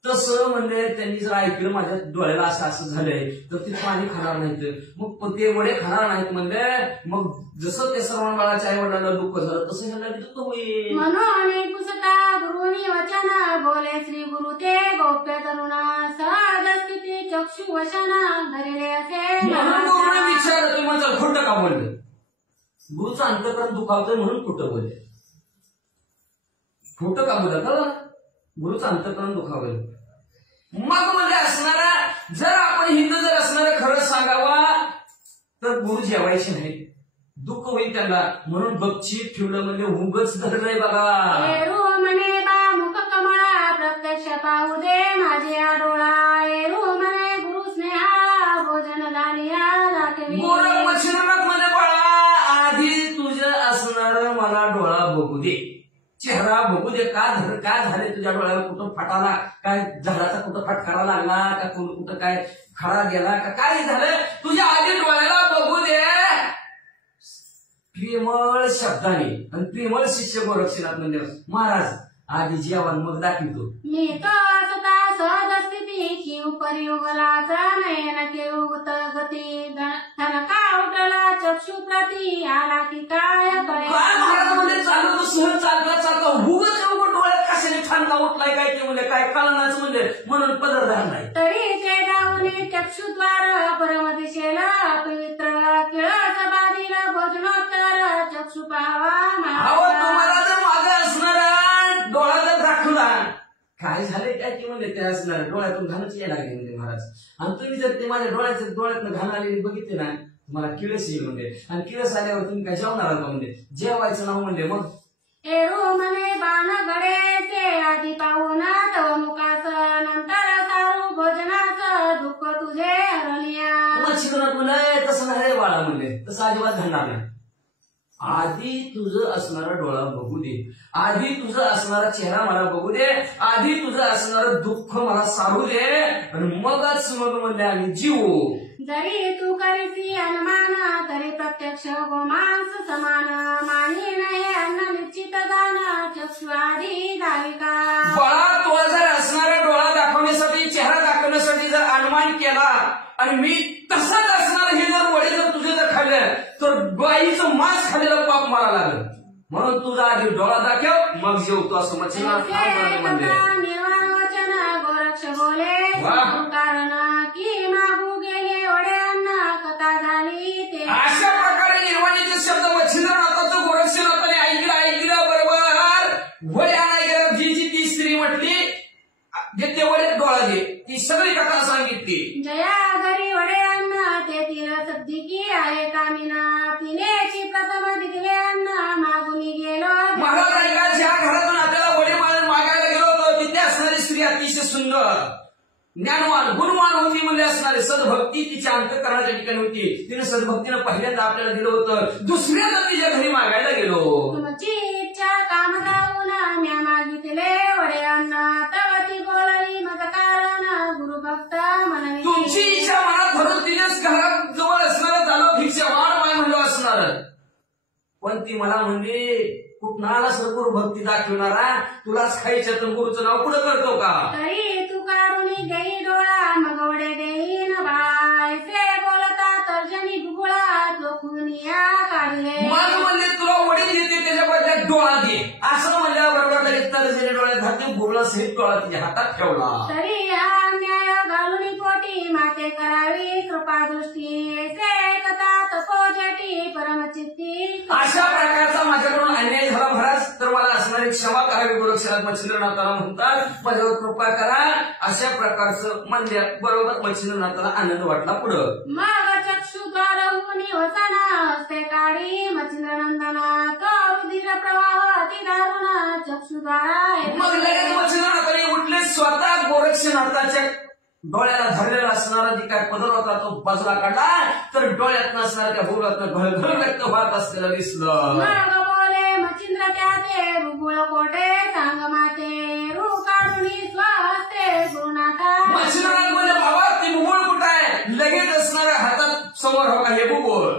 तसं म्हणजे त्यांनी जर ऐकलं माझ्या डोळ्याला असं असं झालंय तर ते पाणी खाणार नाहीत, मग ते वडे खाणार नाहीत म्हणजे मग जसं ते श्रावण बाळाच्या आई वडिलांना दुःख झालं तसं ह्याला दुःख होईल. म्हणून पुसता गुरुनी वचन बोले श्री गुरु ते गोप्य तरुणा सहज स्थिती चक्षु वचना धरले असे. म्हणून गुरुने विचारलं तुम्ही माझं खोटं का बोललं? गुरुचं अंतःकरण दुखावतं म्हणून खोटं बोलले. खोटं का बोललं? गुरुचं अंतःकरण दुखावलं. मग म्हणजे असणारा जर आपण हिंदू जर असणारा खरंच सांगावा तर गुरु जेवायचे नाही, दुःख होईल त्यांना. म्हणून बक्षीस ठेवलं म्हणजे उगच धरलंय बघा. एरू म्हणे बा मुख कमळा प्रत्यक्ष पाहू दे माझे डोळा. एरू म्हणे गुरु स्नेहा भोजन दानिया राखवी. गोरख मच्छिंद्रनाथ मध्ये बाळा आधी तुझं असणार मला डोळा बघू दे, चेहरा बघू दे. काय झाले तुझ्या डोळ्याला? कुठं फटाला काय झाडाचा कुठं फटकारा लागला का? कुठं काय खडा गेला का? काय झालं? तुझ्या आधी डोळ्याला बघू दे. प्रेमळ शब्दाने आणि प्रेमळ शिष्य गोरक्षनाथ म्हणजे महाराज आधी जेवण मग दाखवतो. मी तो स्वतः सहज स्थिती की उपरी उगलाचा नयन के उगत गती धनका उठला चक्षु प्रती आला की काय कळे काय महाराज म्हणजे चालू सहज चालता उगच उघड डोळ्यात कशाने ठाणका उठलाय काय ते म्हणजे काय कळणाच म्हणजे म्हणून पदर धरलाय. तरी चेडावने चक्षुद्वार परम दिशेला पवित्र केळस बाधीला भोजनोत्तर चक्षु पावा अहो तुम्हाला जर मागे असणारा डोळा जर दाखवला काय झालंय काय की म्हणजे ते असणार डोळ्यातून घाणच यायला लागले म्हणजे महाराज. आणि तुम्ही जर ते माझ्या डोळ्यातनं घाण आलेली बघितले ना तुम्हाला किळस येईल म्हणजे. आणि किळस आल्यावर तुम्ही काय जेवणार का म्हणजे जेवायचं नाव म्हणजे मग एरू म्हणे बाण गडेचे आधी पाहून तव मुखाच नंतर सारू भोजनाच दुःख तुझे हरलिया. मग शिकवणार म्हणलं तसं नाही रे बाळा म्हणले तसं अजिबात घडणार नाही. आधी तुझं असणारा डोळा बघू दे, आधी तुझं असणारा चेहरा मला बघू दे, आधी तुझं असणारं दुःख मला सारू दे आणि मगच मग म्हणले आम्ही जीवू. जरी तू करीसी अनुमान तरी प्रत्यक्ष गोमांस समान मानी नाही अन्न निश्चित जाण चक्षु आधी दाविका. बाळा तुला जर असणारा डोळा दाखवण्यासाठी चेहरा दाखवण्यासाठी जर अनुमान केला आणि मी तसंच असणार हे जर वडे जर तुझे जर खाल्ले तर गाईचं मांस खाल्लेलं पाप मला लागलं. म्हणून तुझा आधी डोळा दाखव मग जेवतो असं म्हणजे निर्वाण वचन गोरक्ष बोले कारण की मागू गेले वडे अन्न कथा झाली ते. अशा प्रकारे निर्वाणीचे शब्द मच्छिंद्रनाथाचं गोरक्षनाथाने ऐकलं बरोबर वडे आणाय गेलं. जी ती स्त्री म्हटली जे ते वडे डोळा दे ती सगळी कथा सांगितली. जया घरी वडे अन्न ते तिला सद्दिकी आहे कामिना तिने प्रथम दिले अन्न मागून गेलो. महाराज ऐका ज्या घरातून आपल्याला वडे मागायला गेलो होतो तिथे असणारी स्त्री अतिशय सुंदर ज्ञानवान गुणवान होती म्हणजे असणारे सद्भक्ती तिच्या अंतःकरणाच्या ठिकाणी होती. तिने सद्भक्तीनं पहिल्यांदा आपल्याला दिलं होतं. दुसऱ्यांदा तिच्या घरी मागायला गेलो. तुमची इच्छा काम जाऊन म्या मागितले वडे अन्न तवती बोलली मज कारण गुरुभक्त म्हणली. तुमची इच्छा मनात धरून तिनेच घरात जवळ असणार झालं भिक्षावान माय म्हणलं असणार. पण ती मला म्हणली कुठं आला सर गुरु भक्ती दाखवणारा तुलाच खायच्या तर गुरुचं नाव पुढे करतो का. तरी तू कारुणी देई डोळा मग वडे देईन बाय ते बोलता तर्जनी भुगुळात लोकुनिया काढले. मग म्हणले तुला वडील देते त्याच्या बदल्यात डोळा दे असं म्हणल्याबरोबर लगेच तर्जनी डोळ्यात घातली भोगळा सहित डोळा तिच्या हातात ठेवला. तरी हा अन्याय घालून पोटी माते करावी कृपा दृष्टी ते कथा तपोजटी परमचित्ती. अशा प्रकारचा माझ्याकडून अन्याय झाला महाराज तर मला असणारी क्षमा करावी गोरक्षनाथ मच्छिंद्रनाथाला म्हणतात माझ्यावर कृपा करा. अशा प्रकारचं म्हणल्या बरोबर मच्छिंद्रनाथाला आनंद वाटला. पुढं मग चक्षुद्वार उनी वसना हस्ते काढी मच्छिंद्रनंदना तो रुधिर प्रवाह अति दारुण चक्षुद्वारा. मग लगेच मच्छिंद्रनाथाने उठले स्वतः गोरक्षनाथाच्या डोळ्याला धरलेला असणारा जी काय पदर होता तो बाजूला काढला तर डोळ्यात नसणाऱ्या त्या भोगातनं घळघळ व्यक्त होत असलेलं दिसलं. मग बोले मच्छिंद्र त्याते भुगुळ कोटे सांग माते रू काढुनी स्वहस्ते गुरुनाथा. मच्छिंद्रनाथ बोलले बाबा ती भूगोळ कुठं आहे लगेच असणाऱ्या हातात समोर हो का हे भूगोळ.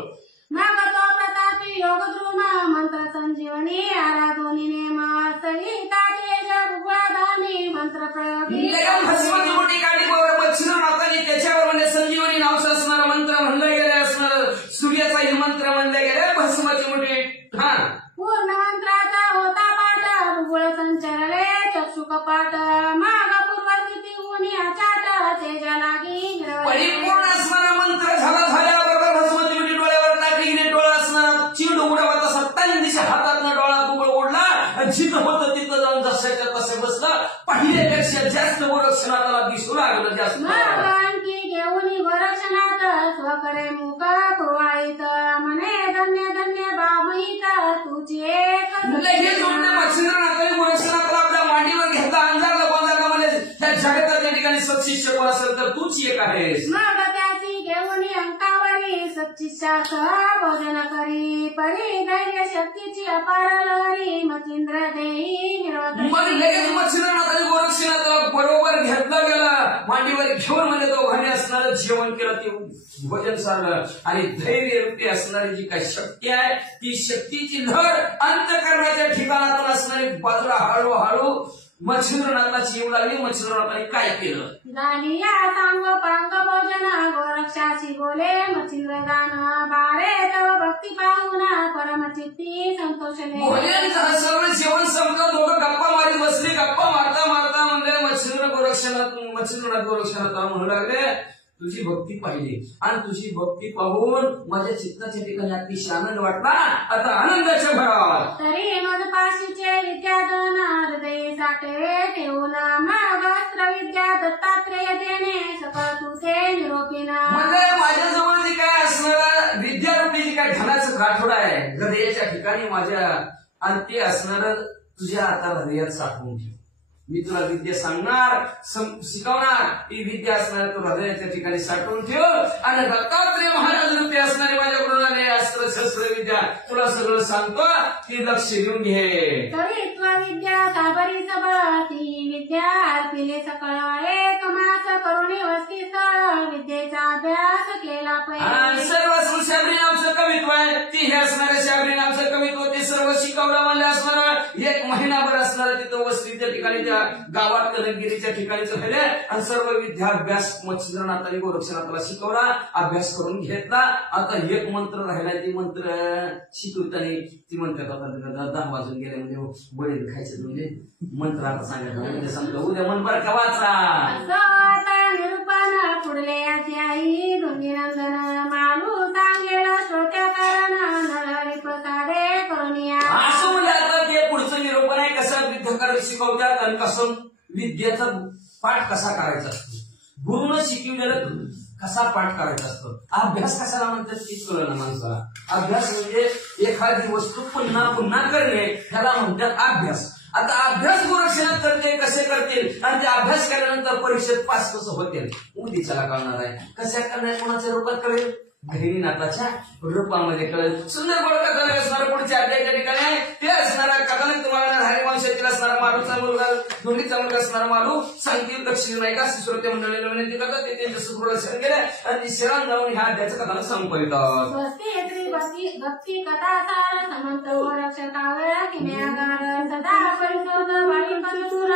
मग तो प्रतापी योग द्रुम मंत्र संजीवनी आराधोनी नेम सहिता तेज भुगुळाधानी मंत्र प्रयोगी. भस्माची मोठी काढी मच्छिंद्रनाथाने त्याच्यावर म्हणजे संजीवनी नावचं असणारं मंत्र म्हणलं गेले असणार सूर्याचाही मंत्र म्हणले गेले भस्माची मोठी पूर्ण मंत्राचा होता पाठ भुगुळ संचरले चक्षु कपाट माग पूर्व स्थिती उनी अचाट तेजा लागी परिपूर्ण असणारा मंत्र झाल्याबरोबर भस्माची मोठी डोळ्यावर टाकली गेली. डोळा असणारा चिड उडवत असा तीन दिशा हातातनं डोळा भुगुळ ओढला जिथं होतं तिथं जाऊन जशाच्या तसे बसलं. पहिल्यापेक्षा जास्त गोरक्षनाथाला दिसू लागलं जास्त. आणखी घेऊन गोरक्षनाथ स्वकडे मुख कुवाळीत म्हणे धन्य धन्य बाबईत तुझी एक. लगेच उलटे मच्छिंद्रनाथाने गोरक्षनाथाला आपल्या मांडीवर घेतला अंजारला बोलायला म्हणजे त्या जगताच्या ठिकाणी सत्शिष्य कोण असेल तर तूच एक आहेस. मग त्याची घेऊन अंकावरी सच्चिच्छा भोजन करी परी धैर्य शक्तीची अपार लहरी मच्छिंद्र देई मिळवत मग लगेच मच्छिंद्रनाथाने गोरक्षनाथाला बरोबर घेतला गेला, मांडीवर घेऊन म्हणजे दोघांनी असणारं जेवण केलं, ते भोजन सारलं आणि धैर्य रूपी असणारी जी काही शक्ती आहे ती शक्तीची लहर अंतःकरणाच्या ठिकाणातून असणारी बाजूला हळूहळू मच्छिंद्रनाथाची येऊ लागली. मच्छिंद्रनाथाने काय केलं? झाली या सांग पांग भोजन गोरक्षाशी बोले मच्छिंद्र गान बारे तो भक्ती पाहून परमचित्ती संतोषले. भोजन झालं, सगळं जेवण संपलं, दोघं गप्पा मारीत बसली. गप्पा मारता मारता म्हणले मच्छिंद्रनाथ गोरक्षनाथाला म्हणू लागले, तुझी भक्ती पाहिली आणि तुझी भक्ती पाहून माझ्या चित्ताच्या ठिकाणी अतिशय आनंद वाटला. आता आनंदाच्या भरात तरी मधपाशीचे विद्याधन हृदय साठे ठेवून मग अस्त्र विद्या दत्तात्रेय देणे सकळ तुझे निरोपीन. म्हणजे माझ्याजवळ जी काय असणारा विद्यारूपी जी काय धनाचं गाठोड आहे हृदयाच्या ठिकाणी माझ्या, आणि ते असणार तुझ्या आता हृदयात साठवून ठेव. मी तुला विद्या सांगणार, शिकवणार, ती विद्या असणार तू हृदयाच्या ठिकाणी साठवून ठेव. आणि दत्तात्रेय महाराज रूपी असणारे माझ्याकडून आले अस्त्र शस्त्र विद्या तुला सगळं सांगतो, ती लक्ष देऊन घे. तरी त्वा विद्या साबरी सबळ ती विद्या अर्पिले सकळ एक मास करुणी वस्ती स्थळ विद्येचा अभ्यास केला पाहिजे. सर्व शाबरी नामचं कवित्व आहे, ती हे असणारे शाबरी नामचं कवित्व ते सर्व शिकवलं म्हणले असणार. एक महिनाभर असणार तिथं वस्तीच्या ठिकाणी त्या गावात कनकगिरीच्या ठिकाणी झाले आणि सर्व विद्या अभ्यास मच्छिंद्रनाथाने गोरक्षनाथाला शिकवला, अभ्यास करून घेतला. आता एक मंत्र राहिला, ते मंत्र शिकवताना ती म्हणतात आता 10 वाजून गेले म्हणजे बळी खायचे म्हणजे मंत्र आता सांगायचं उद्या सांगतो, उद्या मन बरं का वाचा. आता निरूपण पुढले याची आई दोन्ही नंदन मालू सांगेल श्रोत्या कारण नरहरी प्रसादे करुनिया. असं म्हणजे आता ते पुढचं निरूपण आहे, कसं विद्याकार शिकवतात आणि कसं विद्याचा पाठ कसा करायचा असतो, गुरुनं शिकवलेलं कसा पाठ करायचा असतो. अभ्यास कशाला म्हणतात ते कळलं ना माणसाला. अभ्यास म्हणजे एखादी वस्तू पुन्हा पुन्हा करणे, त्याला म्हणतात अभ्यास. आता अभ्यास गोरक्षनाथ करते, कसे करतील आणि ते अभ्यास केल्यानंतर परीक्षेत पास कसं होतील उद्याच्याला कळणार आहे. कशा करणार, कोणाच्या रूपात कळेल, गहिनीनाथाच्या रूपामध्ये कळेल. सुंदर गोड कथानक असणारं पुढच्या अध्यायाच्या ठिकाणी आहे ते असणारा कथानक तुम्हाला हरिवंशातील असणारा मालूचा मुलगा, दोन्हीचा मुलगा असणारा मालू सांगतील. दक्षिण नायका श्रोते मंडळीला विनंती करतात ते त्यांच्या सुखरूढ गेले आणि शरण जाऊन ह्या अध्यायाचं कथानक संपवितात. भक्ती कथा सार समंत रक्षकावर किम्यागार सदा परिसोद वाणी पंचुर